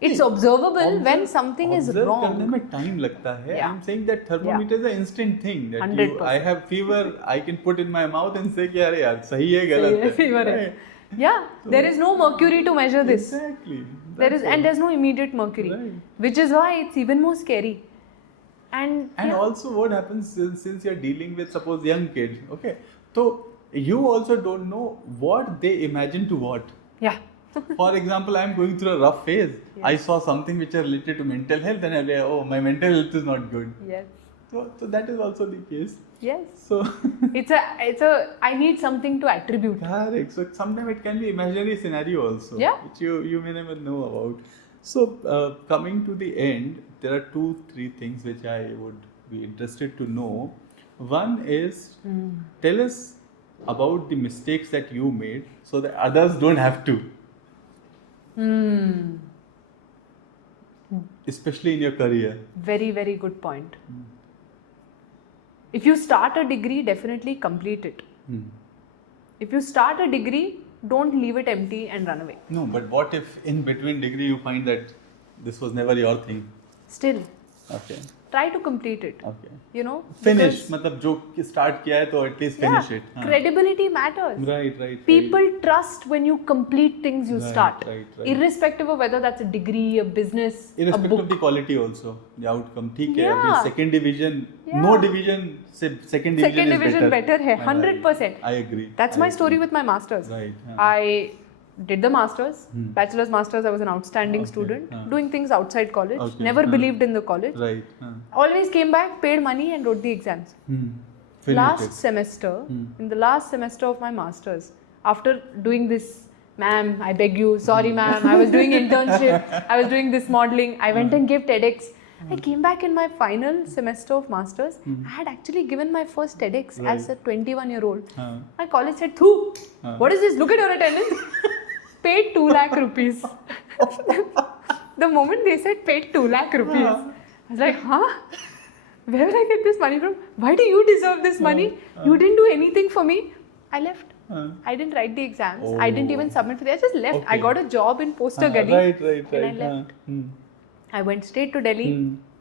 It's observable when something is wrong. करने में time लगता है. Yeah. I'm saying that thermometer is an instant thing. That 100%. I have fever, I can put in my mouth and say कि अरे यार सही है गलत है. Fever hai. Yeah, there is no mercury to measure this. Exactly. There's no immediate mercury, Right. which is why it's even more scary. And Also what happens since you're dealing with suppose young kids, okay? So you also don't know what they imagine to what. yeah. For example, I'm going through a rough phase. Yes. I saw something which are related to mental health and I'm like, oh, my mental health is not good. Yes. So that is also the case. Yes. So It's a I need something to attribute. correct. So sometimes it can be imaginary scenario also, Yeah. which you may never know about. So coming to the end, there are 2-3 things which I would be interested to know. One is tell us about the mistakes that you made so that others don't have to. Especially in your career. Very, very good point. If you start a degree, definitely complete it. If you start a degree, don't leave it empty and run away. No, but what if in between degree you find that this was never your thing? Still, Okay. try to complete it. Okay. You know? Finish. because- मतलब जो start किया है तो at least Yeah, finish it. हाँ. credibility matters. Right. People trust when you complete things you Right, start. right. Irrespective of whether that's a degree, a business, a Irrespective book. of the quality also, the outcome. ठीक है. Yeah. अभी second division, Yeah. no division से second division Second is division better है, Right. 100%. I agree. That's my story with my masters. Right. I did the masters, bachelor's masters. I was an outstanding Okay. student, doing things outside college. Okay. Never believed in the college. Right. Always came back, paid money, and wrote the exams. Finished Last it. semester, in the last semester of my masters, after doing this, ma'am, I beg you, sorry, ma'am, I was doing internship, I was doing this modeling, I went and gave TEDx. I came back in my final semester of masters. I had actually given my first TEDx as a 21-year-old. My college said, "Thu, what is this? Look at your attendance." Paid 2 lakh rupees. The moment they said paid 2 lakh rupees, I was like, huh? Where will I get this money from? Why do you deserve this money? You didn't do anything for me. I left. I didn't write the exams. I didn't even submit for that. I just left. I Okay. got a job in Poster Gully. Right. And I left. I went straight to Delhi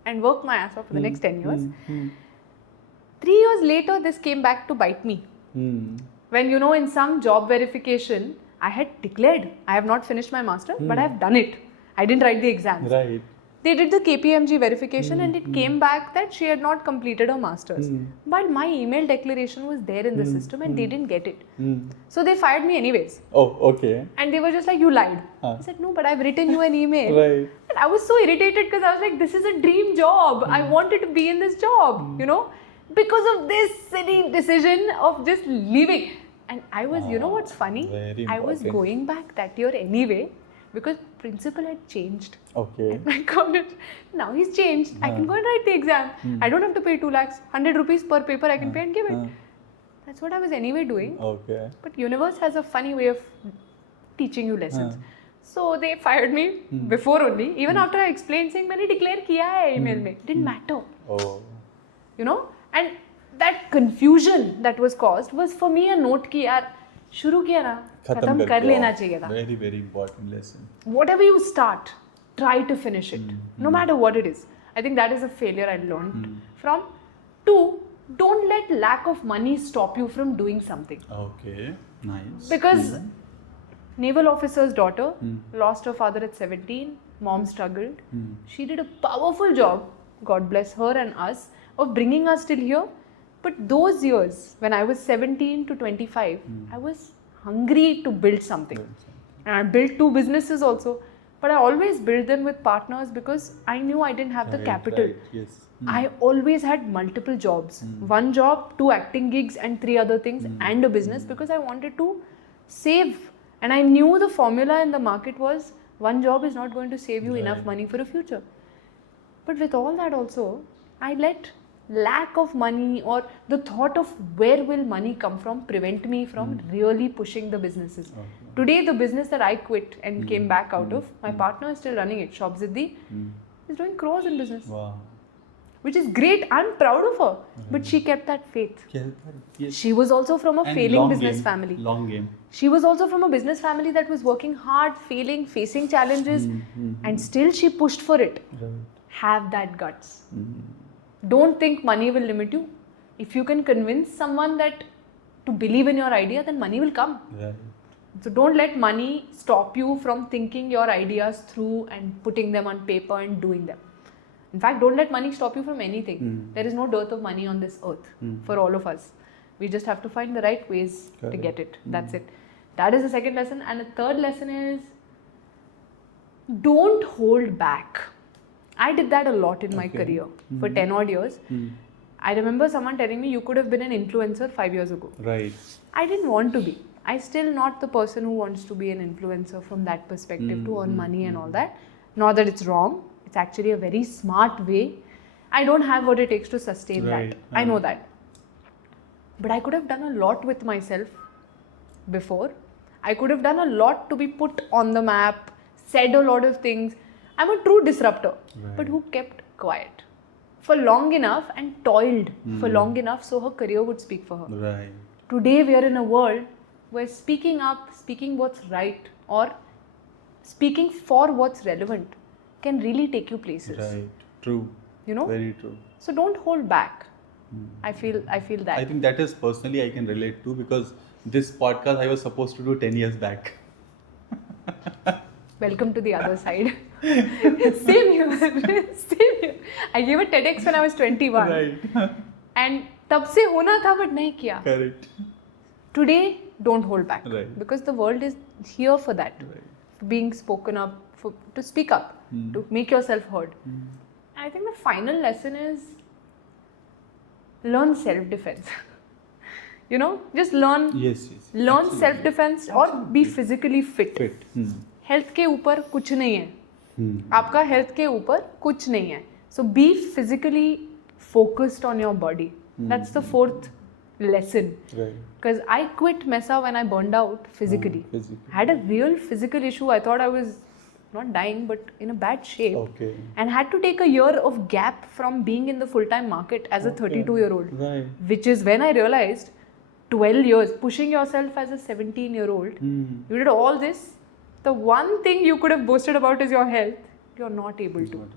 and worked my ass off for the next 10 years. 3 years later, this came back to bite me. When, you know, in some job verification, I had declared I have not finished my master, but I have done it. I didn't write the exams. Right. They did the KPMG verification and it came back that she had not completed her masters. But my email declaration was there in the system and they didn't get it. So they fired me anyways. Oh, okay. And they were just like, you lied. I said, no, but I've written you an email. Right. And I was so irritated because I was like, this is a dream job. I wanted to be in this job, you know, because of this silly decision of just leaving. And I was, you know what's funny? Very I was important. going back that year anyway because principal had changed. Okay. My college. Now he's changed. I can go and write the exam. I don't have to pay 2 lakhs, 100 rupees per paper I can pay and give it. That's what I was anyway doing. Okay. But universe has a funny way of teaching you lessons. So they fired me before only. Even after I explained saying मैंने declare किया है email में. Didn't matter. Oh. You know? And that confusion that was caused was for me a note कि यार शुरू किया ना खत्म कर लेना चाहिए था. Very, very important lesson. Whatever you start, try to finish it. No matter what it is. I think that is a failure I learned from. 2, don't let lack of money stop you from doing something. Okay. Nice. Because naval officer's daughter lost her father at 17, Mom struggled. She did a powerful job, God bless her and us, of bringing us till here. But those years, when I was 17 to 25, I was hungry to build something. And I built 2 businesses also. But I always built them with partners because I knew I didn't have the capital. Yes. I always had multiple jobs. 1 job, 2 acting gigs and 3 other things and a business because I wanted to save. And I knew the formula in the market was 1 job is not going to save you enough money for a future. But with all that also, I let lack of money or the thought of where will money come from prevent me from really pushing the businesses. Today, the business that I quit and came back out of, my partner is still running it. Shop Ziddhi is doing crores in business. Wow. Which is great. I'm proud of her. But she kept that faith. Yes. She was also from a And failing long business game. family. Long game. She was also from a business family that was working hard, failing, facing challenges, and still she pushed for it. Right. Have that guts. Don't think money will limit you. If you can convince someone that to believe in your idea, then money will come. Right. So don't let money stop you from thinking your ideas through and putting them on paper and doing them. In fact, don't let money stop you from anything. There is no dearth of money on this earth for all of us. We just have to find the right ways to get it. That's it. That is the second lesson. And the third lesson is don't hold back. I did that a lot in my career for 10 odd years. I remember someone telling me you could have been an influencer 5 years ago. Right. I didn't want to be. I'm still not the person who wants to be an influencer from that perspective to earn money and all that. Not that it's wrong. It's actually a very smart way. I don't have what it takes to sustain that. I know that. But I could have done a lot with myself before. I could have done a lot to be put on the map, said a lot of things. I'm a true disruptor, but who kept quiet for long enough and toiled for long enough so her career would speak for her. Right. Today we are in a world where speaking up, speaking what's right or speaking for what's relevant can really take you places. Right. True. You know? Very true. So don't hold back. I feel that. I think that is personally I can relate to because this podcast I was supposed to do 10 years back. Welcome to the other side. Same here. Same here. I gave a TEDx when I was 21. Right. And तब से होना था but नहीं किया. Correct. Today, don't hold back. Right. Because the world is here for that. Right. For being spoken up, to speak up, to make yourself heard. I think the final lesson is learn self-defense. You know, just learn Absolutely. self-defense or be physically fit. Health के ऊपर कुछ नहीं है. आपका health के ऊपर कुछ नहीं है. So be physically focused on your body. That's the fourth lesson. Right. Because I quit Mesa when I burned out physically. I had a real physical issue. I thought I was not dying but in a bad shape. Okay. And had to take a year of gap from being in the full-time market as a 32-year-old. Right. Which is when I realized 12 years, pushing yourself as a 17-year-old. You did all this. The one thing you could have boasted about is your health. You're not able to.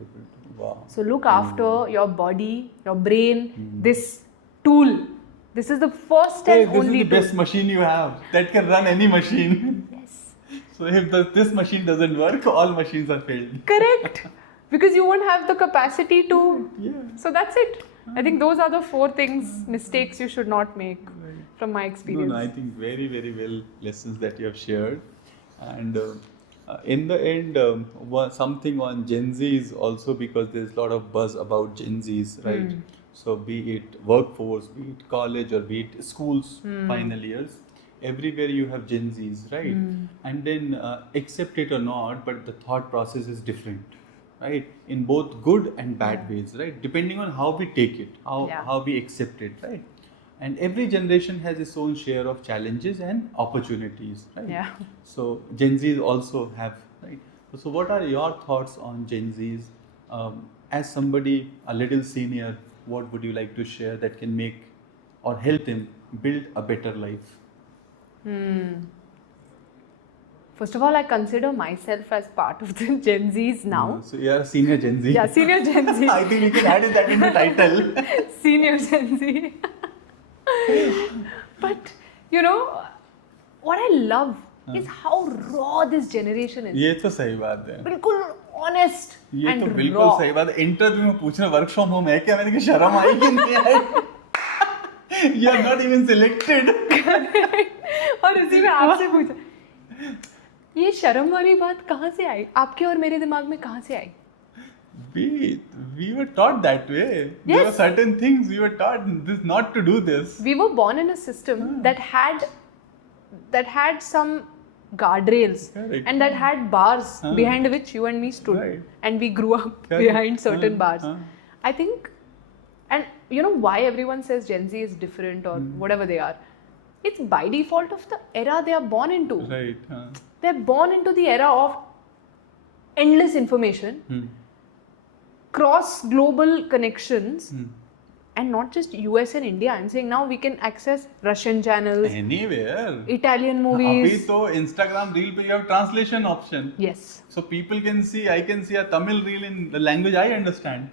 Wow. So look after your body, your brain, this tool. This is the first and This only is the best machine you have that can run any machine. Yes. So if this machine doesn't work, all machines are failed. Correct. Because you won't have the capacity to. Yeah. So that's it. I think those are the 4 things, mistakes you should not make from my experience. No, I think very, very well lessons that you have shared. And in the end, something on Gen Zs also because there's a lot of buzz about Gen Zs, right? So be it workforce, be it college or be it schools, final years, everywhere you have Gen Zs, right? And then accept it or not, but the thought process is different, right? In both good and bad ways, right? Depending on how we take it, how we accept it, right? And every generation has its own share of challenges and opportunities, right? Yeah. So Gen Zs also have, right? So what are your thoughts on Gen Zs? As somebody a little senior, what would you like to share that can make or help them build a better life? First of all, I consider myself as part of the Gen Zs now. So you are a senior Gen Z. Yeah, senior Gen Z. I think we can add that in the title. Senior Gen Z. But, you know, what I love is how raw this generation is. ये तो सही बात है. बिल्कुल honest ये and तो बिल्कुल raw. सही बात है. इंटरव्यू में पूछना वर्क फ्रॉम होम है क्या, मैंने कहा शर्म आई कि नहीं आई. You are not even selected. और इसी में आपसे पूछा, ये शर्म वाली बात कहाँ से आई आपके और मेरे दिमाग में, कहाँ से आई? We were taught that way. There were certain things we were taught this not to do this. We were born in a system that had some guardrails. Correct. And that had bars behind which you and me stood. Right. And we grew up behind certain bars. I think, and you know why everyone says Gen Z is different or whatever they are. It's by default of the era they are born into. Right. They're born into the era of endless information, cross global connections, and not just US and India. I'm saying now we can access Russian channels, Anywhere. Italian अभी movies. तो Instagram reel पे you have translation option. Yes. So people can see, I can see a Tamil reel in the language I understand.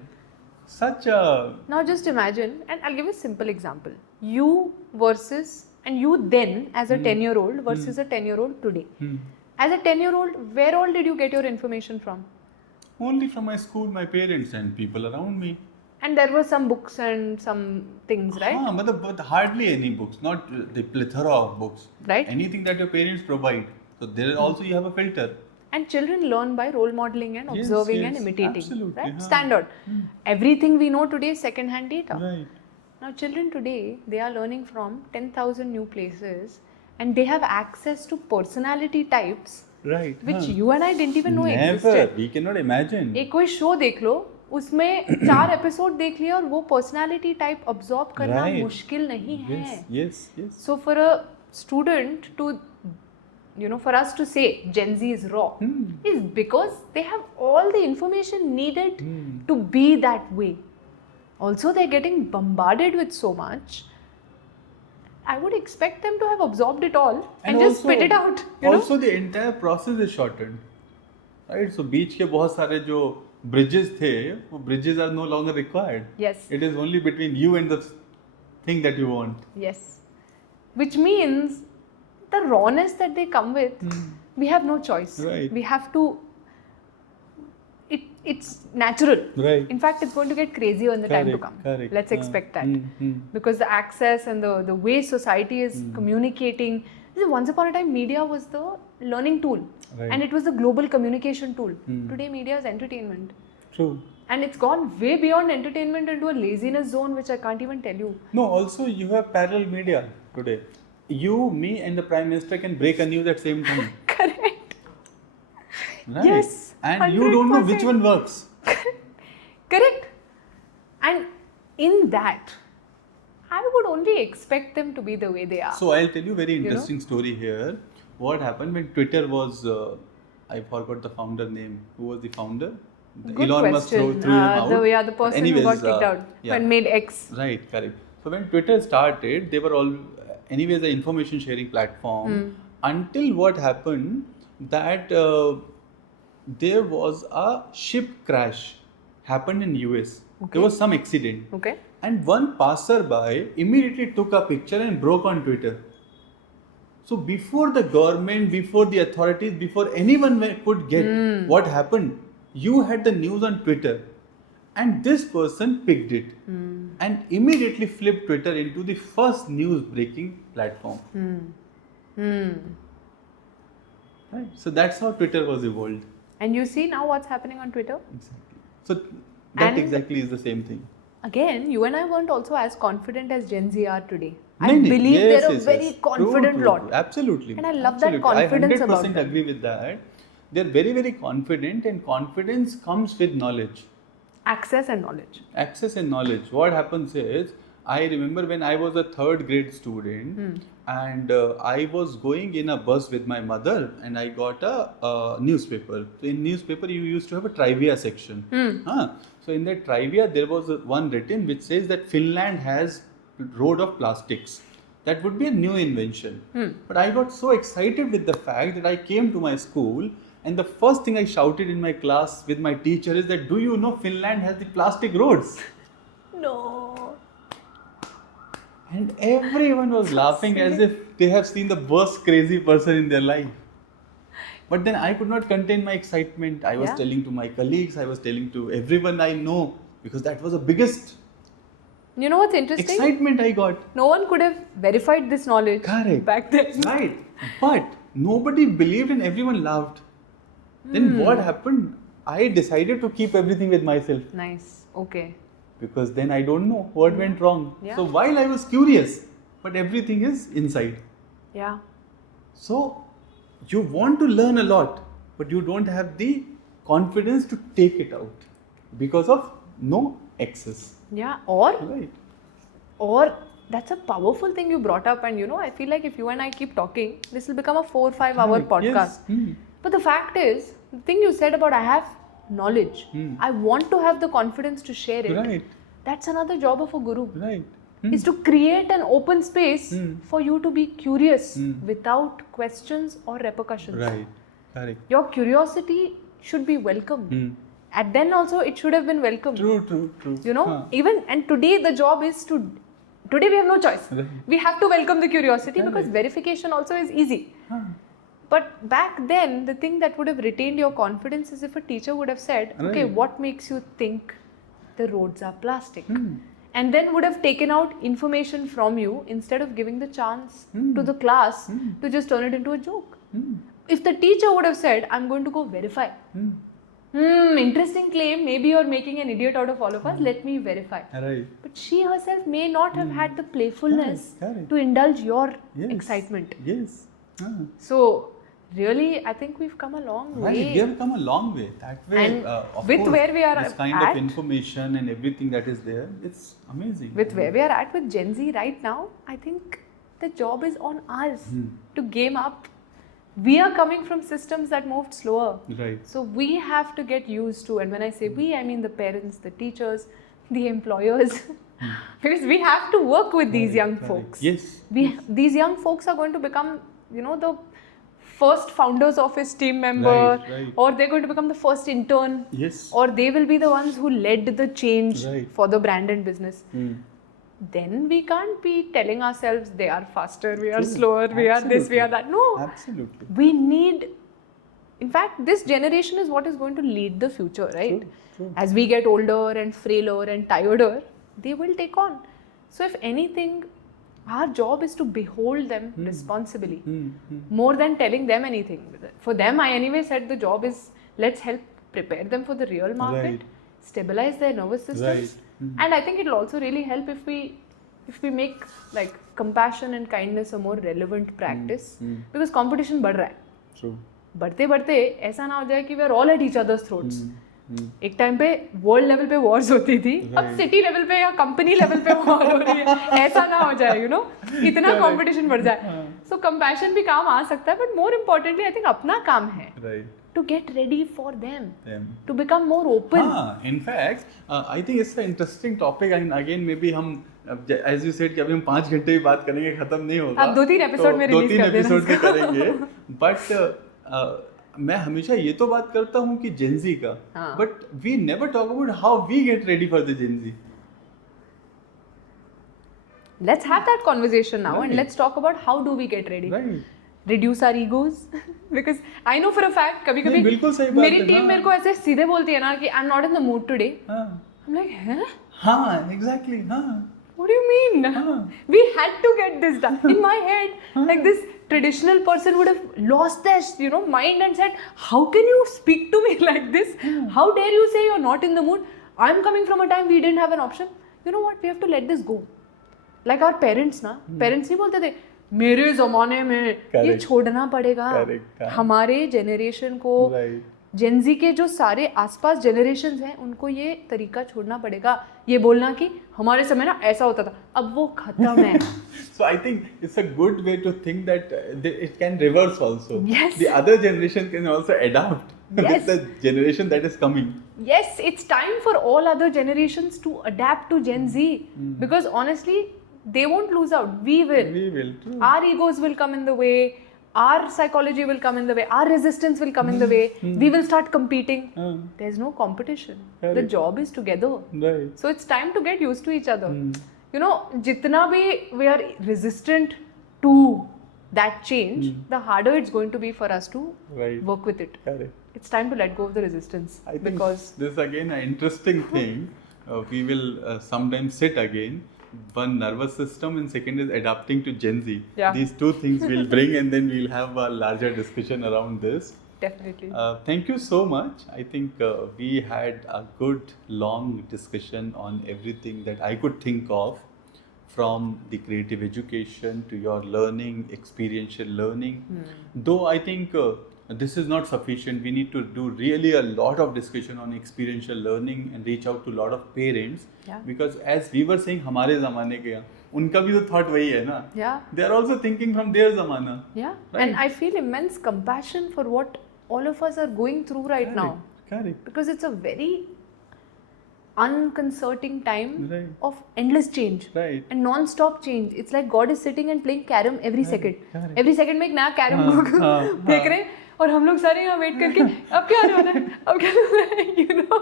Such a... Now just imagine, and I'll give a simple example. You versus, and you then as a 10-year-old versus a 10-year-old today. As a 10-year-old, where all did you get your information from? Only from my school, my parents and people around me. And there were some books and some things, right? But hardly any books, not the plethora of books. Right. Anything that your parents provide. So there also you have a filter. And children learn by role modeling and observing and imitating. Absolutely, right? Standard. Everything we know today is second-hand data. Right. Now children today, they are learning from 10,000 new places and they have access to personality types Right. which you and I didn't even know Never. existed. We cannot imagine. एक कोई show देख लो, उसमें 4 episode देख लिया और वो personality type absorb करना मुश्किल नहीं है. Yes. So for a student to, for us to say Gen Z is raw is because they have all the information needed to be that way. Also, they're getting bombarded with so much. I would expect them to have absorbed it all and just spit it out. Also, the entire process is shortened. Right? So, बीच के बहुत सारे जो bridges थे, वो bridges are no longer required. Yes. It is only between you and the thing that you want. Yes. Which means the rawness that they come with, we have no choice. Right. We have to. It's natural. Right. In fact, it's going to get crazier in the time to come. Correct. Let's expect that. Because the access and the way society is communicating. Once upon a time, media was the learning tool. Right. And it was the global communication tool. Today, media is entertainment. True. And it's gone way beyond entertainment into a laziness zone, which I can't even tell you. No, also you have parallel media today. You, me and the Prime Minister can break a news at same time. Correct. Right. Yes. And you don't know which one works. Correct. And in that, I would only expect them to be the way they are. So I'll tell you a very interesting story here. What happened when Twitter was, I forgot the founder name. Who was the founder? Good Elon Musk threw him out. The person who got kicked out and made X. Right, correct. So when Twitter started, they were all, anyways, an information sharing platform. Until what happened that there was a ship crash happened in US. Okay. There was some accident. Okay. And one passerby immediately took a picture and broke on Twitter. So before the government, before the authorities, before anyone could get what happened, you had the news on Twitter. And this person picked it and immediately flipped Twitter into the first news breaking platform. Right. So that's how Twitter was evolved. And you see now what's happening on Twitter? Exactly. So that exactly is the same thing. Again, you and I weren't also as confident as Gen Z are today. I believe they're a very confident lot. True. Absolutely. And I love that confidence about them. I 100% agree with that. They're very, very confident, and confidence comes with knowledge. Access and knowledge. Access and knowledge. What happens is, I remember when I was a 3rd grade student and I was going in a bus with my mother and I got a newspaper. So in newspaper, you used to have a trivia section. So in that trivia, there was one written which says that Finland has road of plastics. That would be a new invention. But I got so excited with the fact that I came to my school and the first thing I shouted in my class with my teacher is that, do you know Finland has the plastic roads? No. And everyone was laughing as if they have seen the worst crazy person in their life. But then I could not contain my excitement. I was telling to my colleagues, I was telling to everyone I know, because that was the biggest You know what's interesting? excitement I got. No one could have verified this knowledge back then. Right. But nobody believed and everyone laughed. Then what happened? I decided to keep everything with myself. Nice. Okay. Because then I don't know what went wrong. Yeah. So while I was curious, but everything is inside. Yeah. So you want to learn a lot, but you don't have the confidence to take it out because of no access. Yeah. Right. Or that's a powerful thing you brought up, and I feel like if you and I keep talking, this will become a 4 or 5 hour podcast. Yes. But the fact is, the thing you said about I have knowledge, I want to have the confidence to share it. Right. That's another job of a guru. Right. Is to create an open space for you to be curious without questions or repercussions. Right. Correct. Your curiosity should be welcomed. And then also it should have been welcomed. True. Even, and today the job is today we have no choice. Right. We have to welcome the curiosity because verification also is easy. But back then, the thing that would have retained your confidence is if a teacher would have said, okay, what makes you think the roads are plastic? And then would have taken out information from you instead of giving the chance to the class to just turn it into a joke. If the teacher would have said, I'm going to go verify. Interesting claim, maybe you're making an idiot out of all of us, let me verify. Right. But she herself may not have had the playfulness Correct. to indulge your excitement. Yes. So, really, I think we've come a long Right, way. we have come a long way. That way, And of with course, where we are this kind at- of information and everything that is there, it's amazing. With where we are at with Gen Z right now, I think the job is on us to game up. We are coming from systems that moved slower. Right. So we have to get used to, and when I say we, I mean the parents, the teachers, the employers, because we have to work with these young folks. Yes. These young folks are going to become, the first founders office team member, Right. or they're going to become the first intern, Yes. or they will be the ones who led the change Right. for the brand and business. Then we can't be telling ourselves they are faster, we are slower, we are this, we are that. No. Absolutely. We need, in fact, this generation is what is going to lead the future, right? True. As we get older and frailer and tireder, they will take on. So if anything, our job is to behold them responsibly, more than telling them anything. For them, I anyway said the job is, let's help prepare them for the real market, Right. stabilize their nervous systems. And I think it will also really help if we make like compassion and kindness a more relevant practice, because competition बढ़ रहा है. True. बढ़ते बढ़ते ऐसा ना हो जाए कि we are all at each other's throats. एक टाइम पे वर्ल्ड लेवल पे वॉर्स होती थी, अब सिटी लेवल पे या कंपनी लेवल पे वॉर हो रही है. ऐसा ना हो जाए, इतना कंपटीशन बढ़ जाए. सो कंपैशन भी काम आ सकता है, but more importantly I think अपना काम है Right. to get ready for them, to become more open. In fact, I think it's an interesting topic. And again, maybe हम, as you said, कि अभी हम 5 घंटे भी बात करेंगे, खत्म नहीं होगा. आप 2-3 एपिसोड में रिलीज कर देना. 2-3 एपिसोड के करेंगे. But मैं हमेशा ये तो बात करता हूँ कि Gen Z का. But we never talk about how we get ready for the Gen Z. Let's have that conversation now, and let's talk about how do we get ready. Right. Reduce our egos, because I know for a fact कभी-कभी बिल्कुल सही बात मेरी है, team मेरे को ऐसे सीधे बोलती है ना कि I'm not in the mood today. I'm like, हाँ, exactly. What do you mean? We had to get this done. In my head, like this traditional person would have lost their, mind and said, how can you speak to me like this? How dare you say you're not in the mood? I'm coming from a time we didn't have an option. You know what? We have to let this go. Like our parents नहीं बोलते थे मेरे जमाने में ये छोड़ना पड़ेगा. हमारे जनरेशन को, जेन ज़ी के जो सारे आसपास जनरेशंस हैं उनको ये तरीका छोड़ना पड़ेगा. ये बोलना कि हमारे समय ना ऐसा होता था, अब वो खत्म है. So I think it's a good way to think that it can reverse also. Yes. The other generation can also adapt with the generation that is coming. Yes, it's time for all other generations to adapt to Gen Z, because honestly, they won't lose out. We will. We will. True. Our egos will come in the way. Our psychology will come in the way. Our resistance will come in the way. We will start competing. There's no competition. Correct. The job is together. Right. So it's time to get used to each other. You know, jitna bhi we are resistant to that change, the harder it's going to be for us to work with it. Correct. It's time to let go of the resistance. I think because this is again an interesting thing. We will sometimes sit again. One, nervous system, and second is adapting to Gen Z. Yeah. These two things we'll bring, and then we'll have a larger discussion around this. Definitely. Thank you so much. I think we had a good long discussion on everything that I could think of, from the creative education to your learning, experiential learning. Though I think this is not sufficient. We need to do really a lot of discussion on experiential learning and reach out to a lot of parents. Yeah. Because as we were saying, हमारे ज़माने के उनका भी तो thought वही है ना. Yeah. They are also thinking from their ज़माना. Yeah. Right? And I feel immense compassion for what all of us are going through right now. Correct. Because it's a very unconcerting time Right. of endless change. Right. And non-stop change. It's like God is sitting and playing carom every second. correct. Every second में एक नया carom देख रहे हैं और हम लोग सारे यहाँ wait करके अब क्या होने वाला है, अब क्या होने वाला है, you know.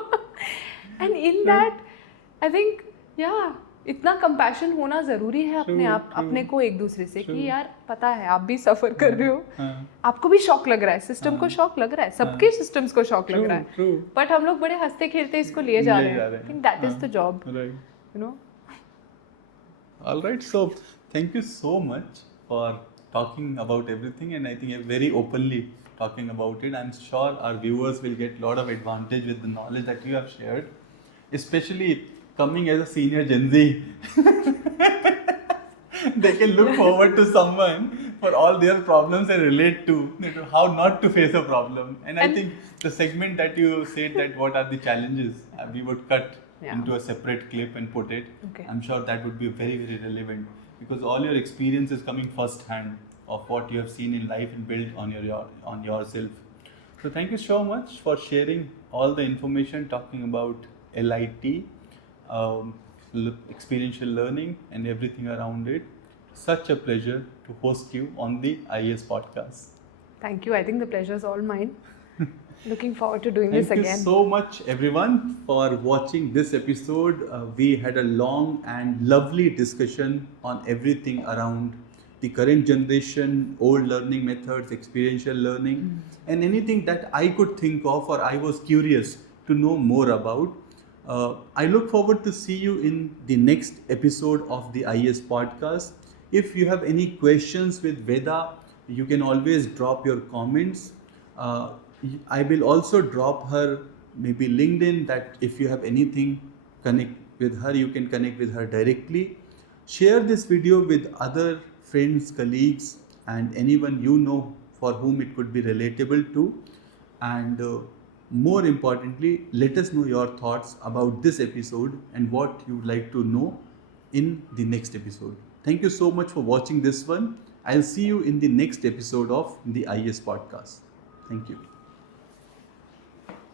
And in that, I think, yeah, इतना कंपैशन होना ज़रूरी है अपने आप, अपने को एक दूसरे से कि यार पता है आप भी सफ़र कर रहे हो, आपको भी शॉक लग रहा है, सिस्टम को शॉक लग रहा है, सबके सिस्टम्स को शॉक लग रहा है, बट हम लोग बड़े हंसते खेलते इसको लिए जा रहे हैं. I think that is the job, you know. Alright, so thank you so much for talking about everything, and I think you're very openly talking about it. I'm sure our viewers will get a lot of advantage with the knowledge that you have shared, especially coming as a senior Gen Z. They can look forward to someone for all their problems and relate to how not to face a problem. And I think the segment that you said, that what are the challenges, we would cut into a separate clip and put it. Okay. I'm sure that would be very, very relevant, because all your experience is coming first hand of what you have seen in life and built on yourself. So thank you so much for sharing all the information, talking about LIT, experiential learning and everything around it. Such a pleasure to host you on the IES podcast. Thank you. I think the pleasure is all mine. Looking forward to doing this again. Thank you so much, everyone, for watching this episode. We had a long and lovely discussion on everything around the current generation, old learning methods, experiential learning, and anything that I could think of or I was curious to know more about. I look forward to see you in the next episode of the IES podcast. If you have any questions with Veda, you can always drop your comments. I will also drop her maybe LinkedIn, that if you have anything, connect with her, you can connect with her directly. Share this video with other friends, colleagues, and anyone you know for whom it could be relatable to. And more importantly, let us know your thoughts about this episode and what you would like to know in the next episode. Thank you so much for watching this one. I'll see you in the next episode of the IES podcast. Thank you.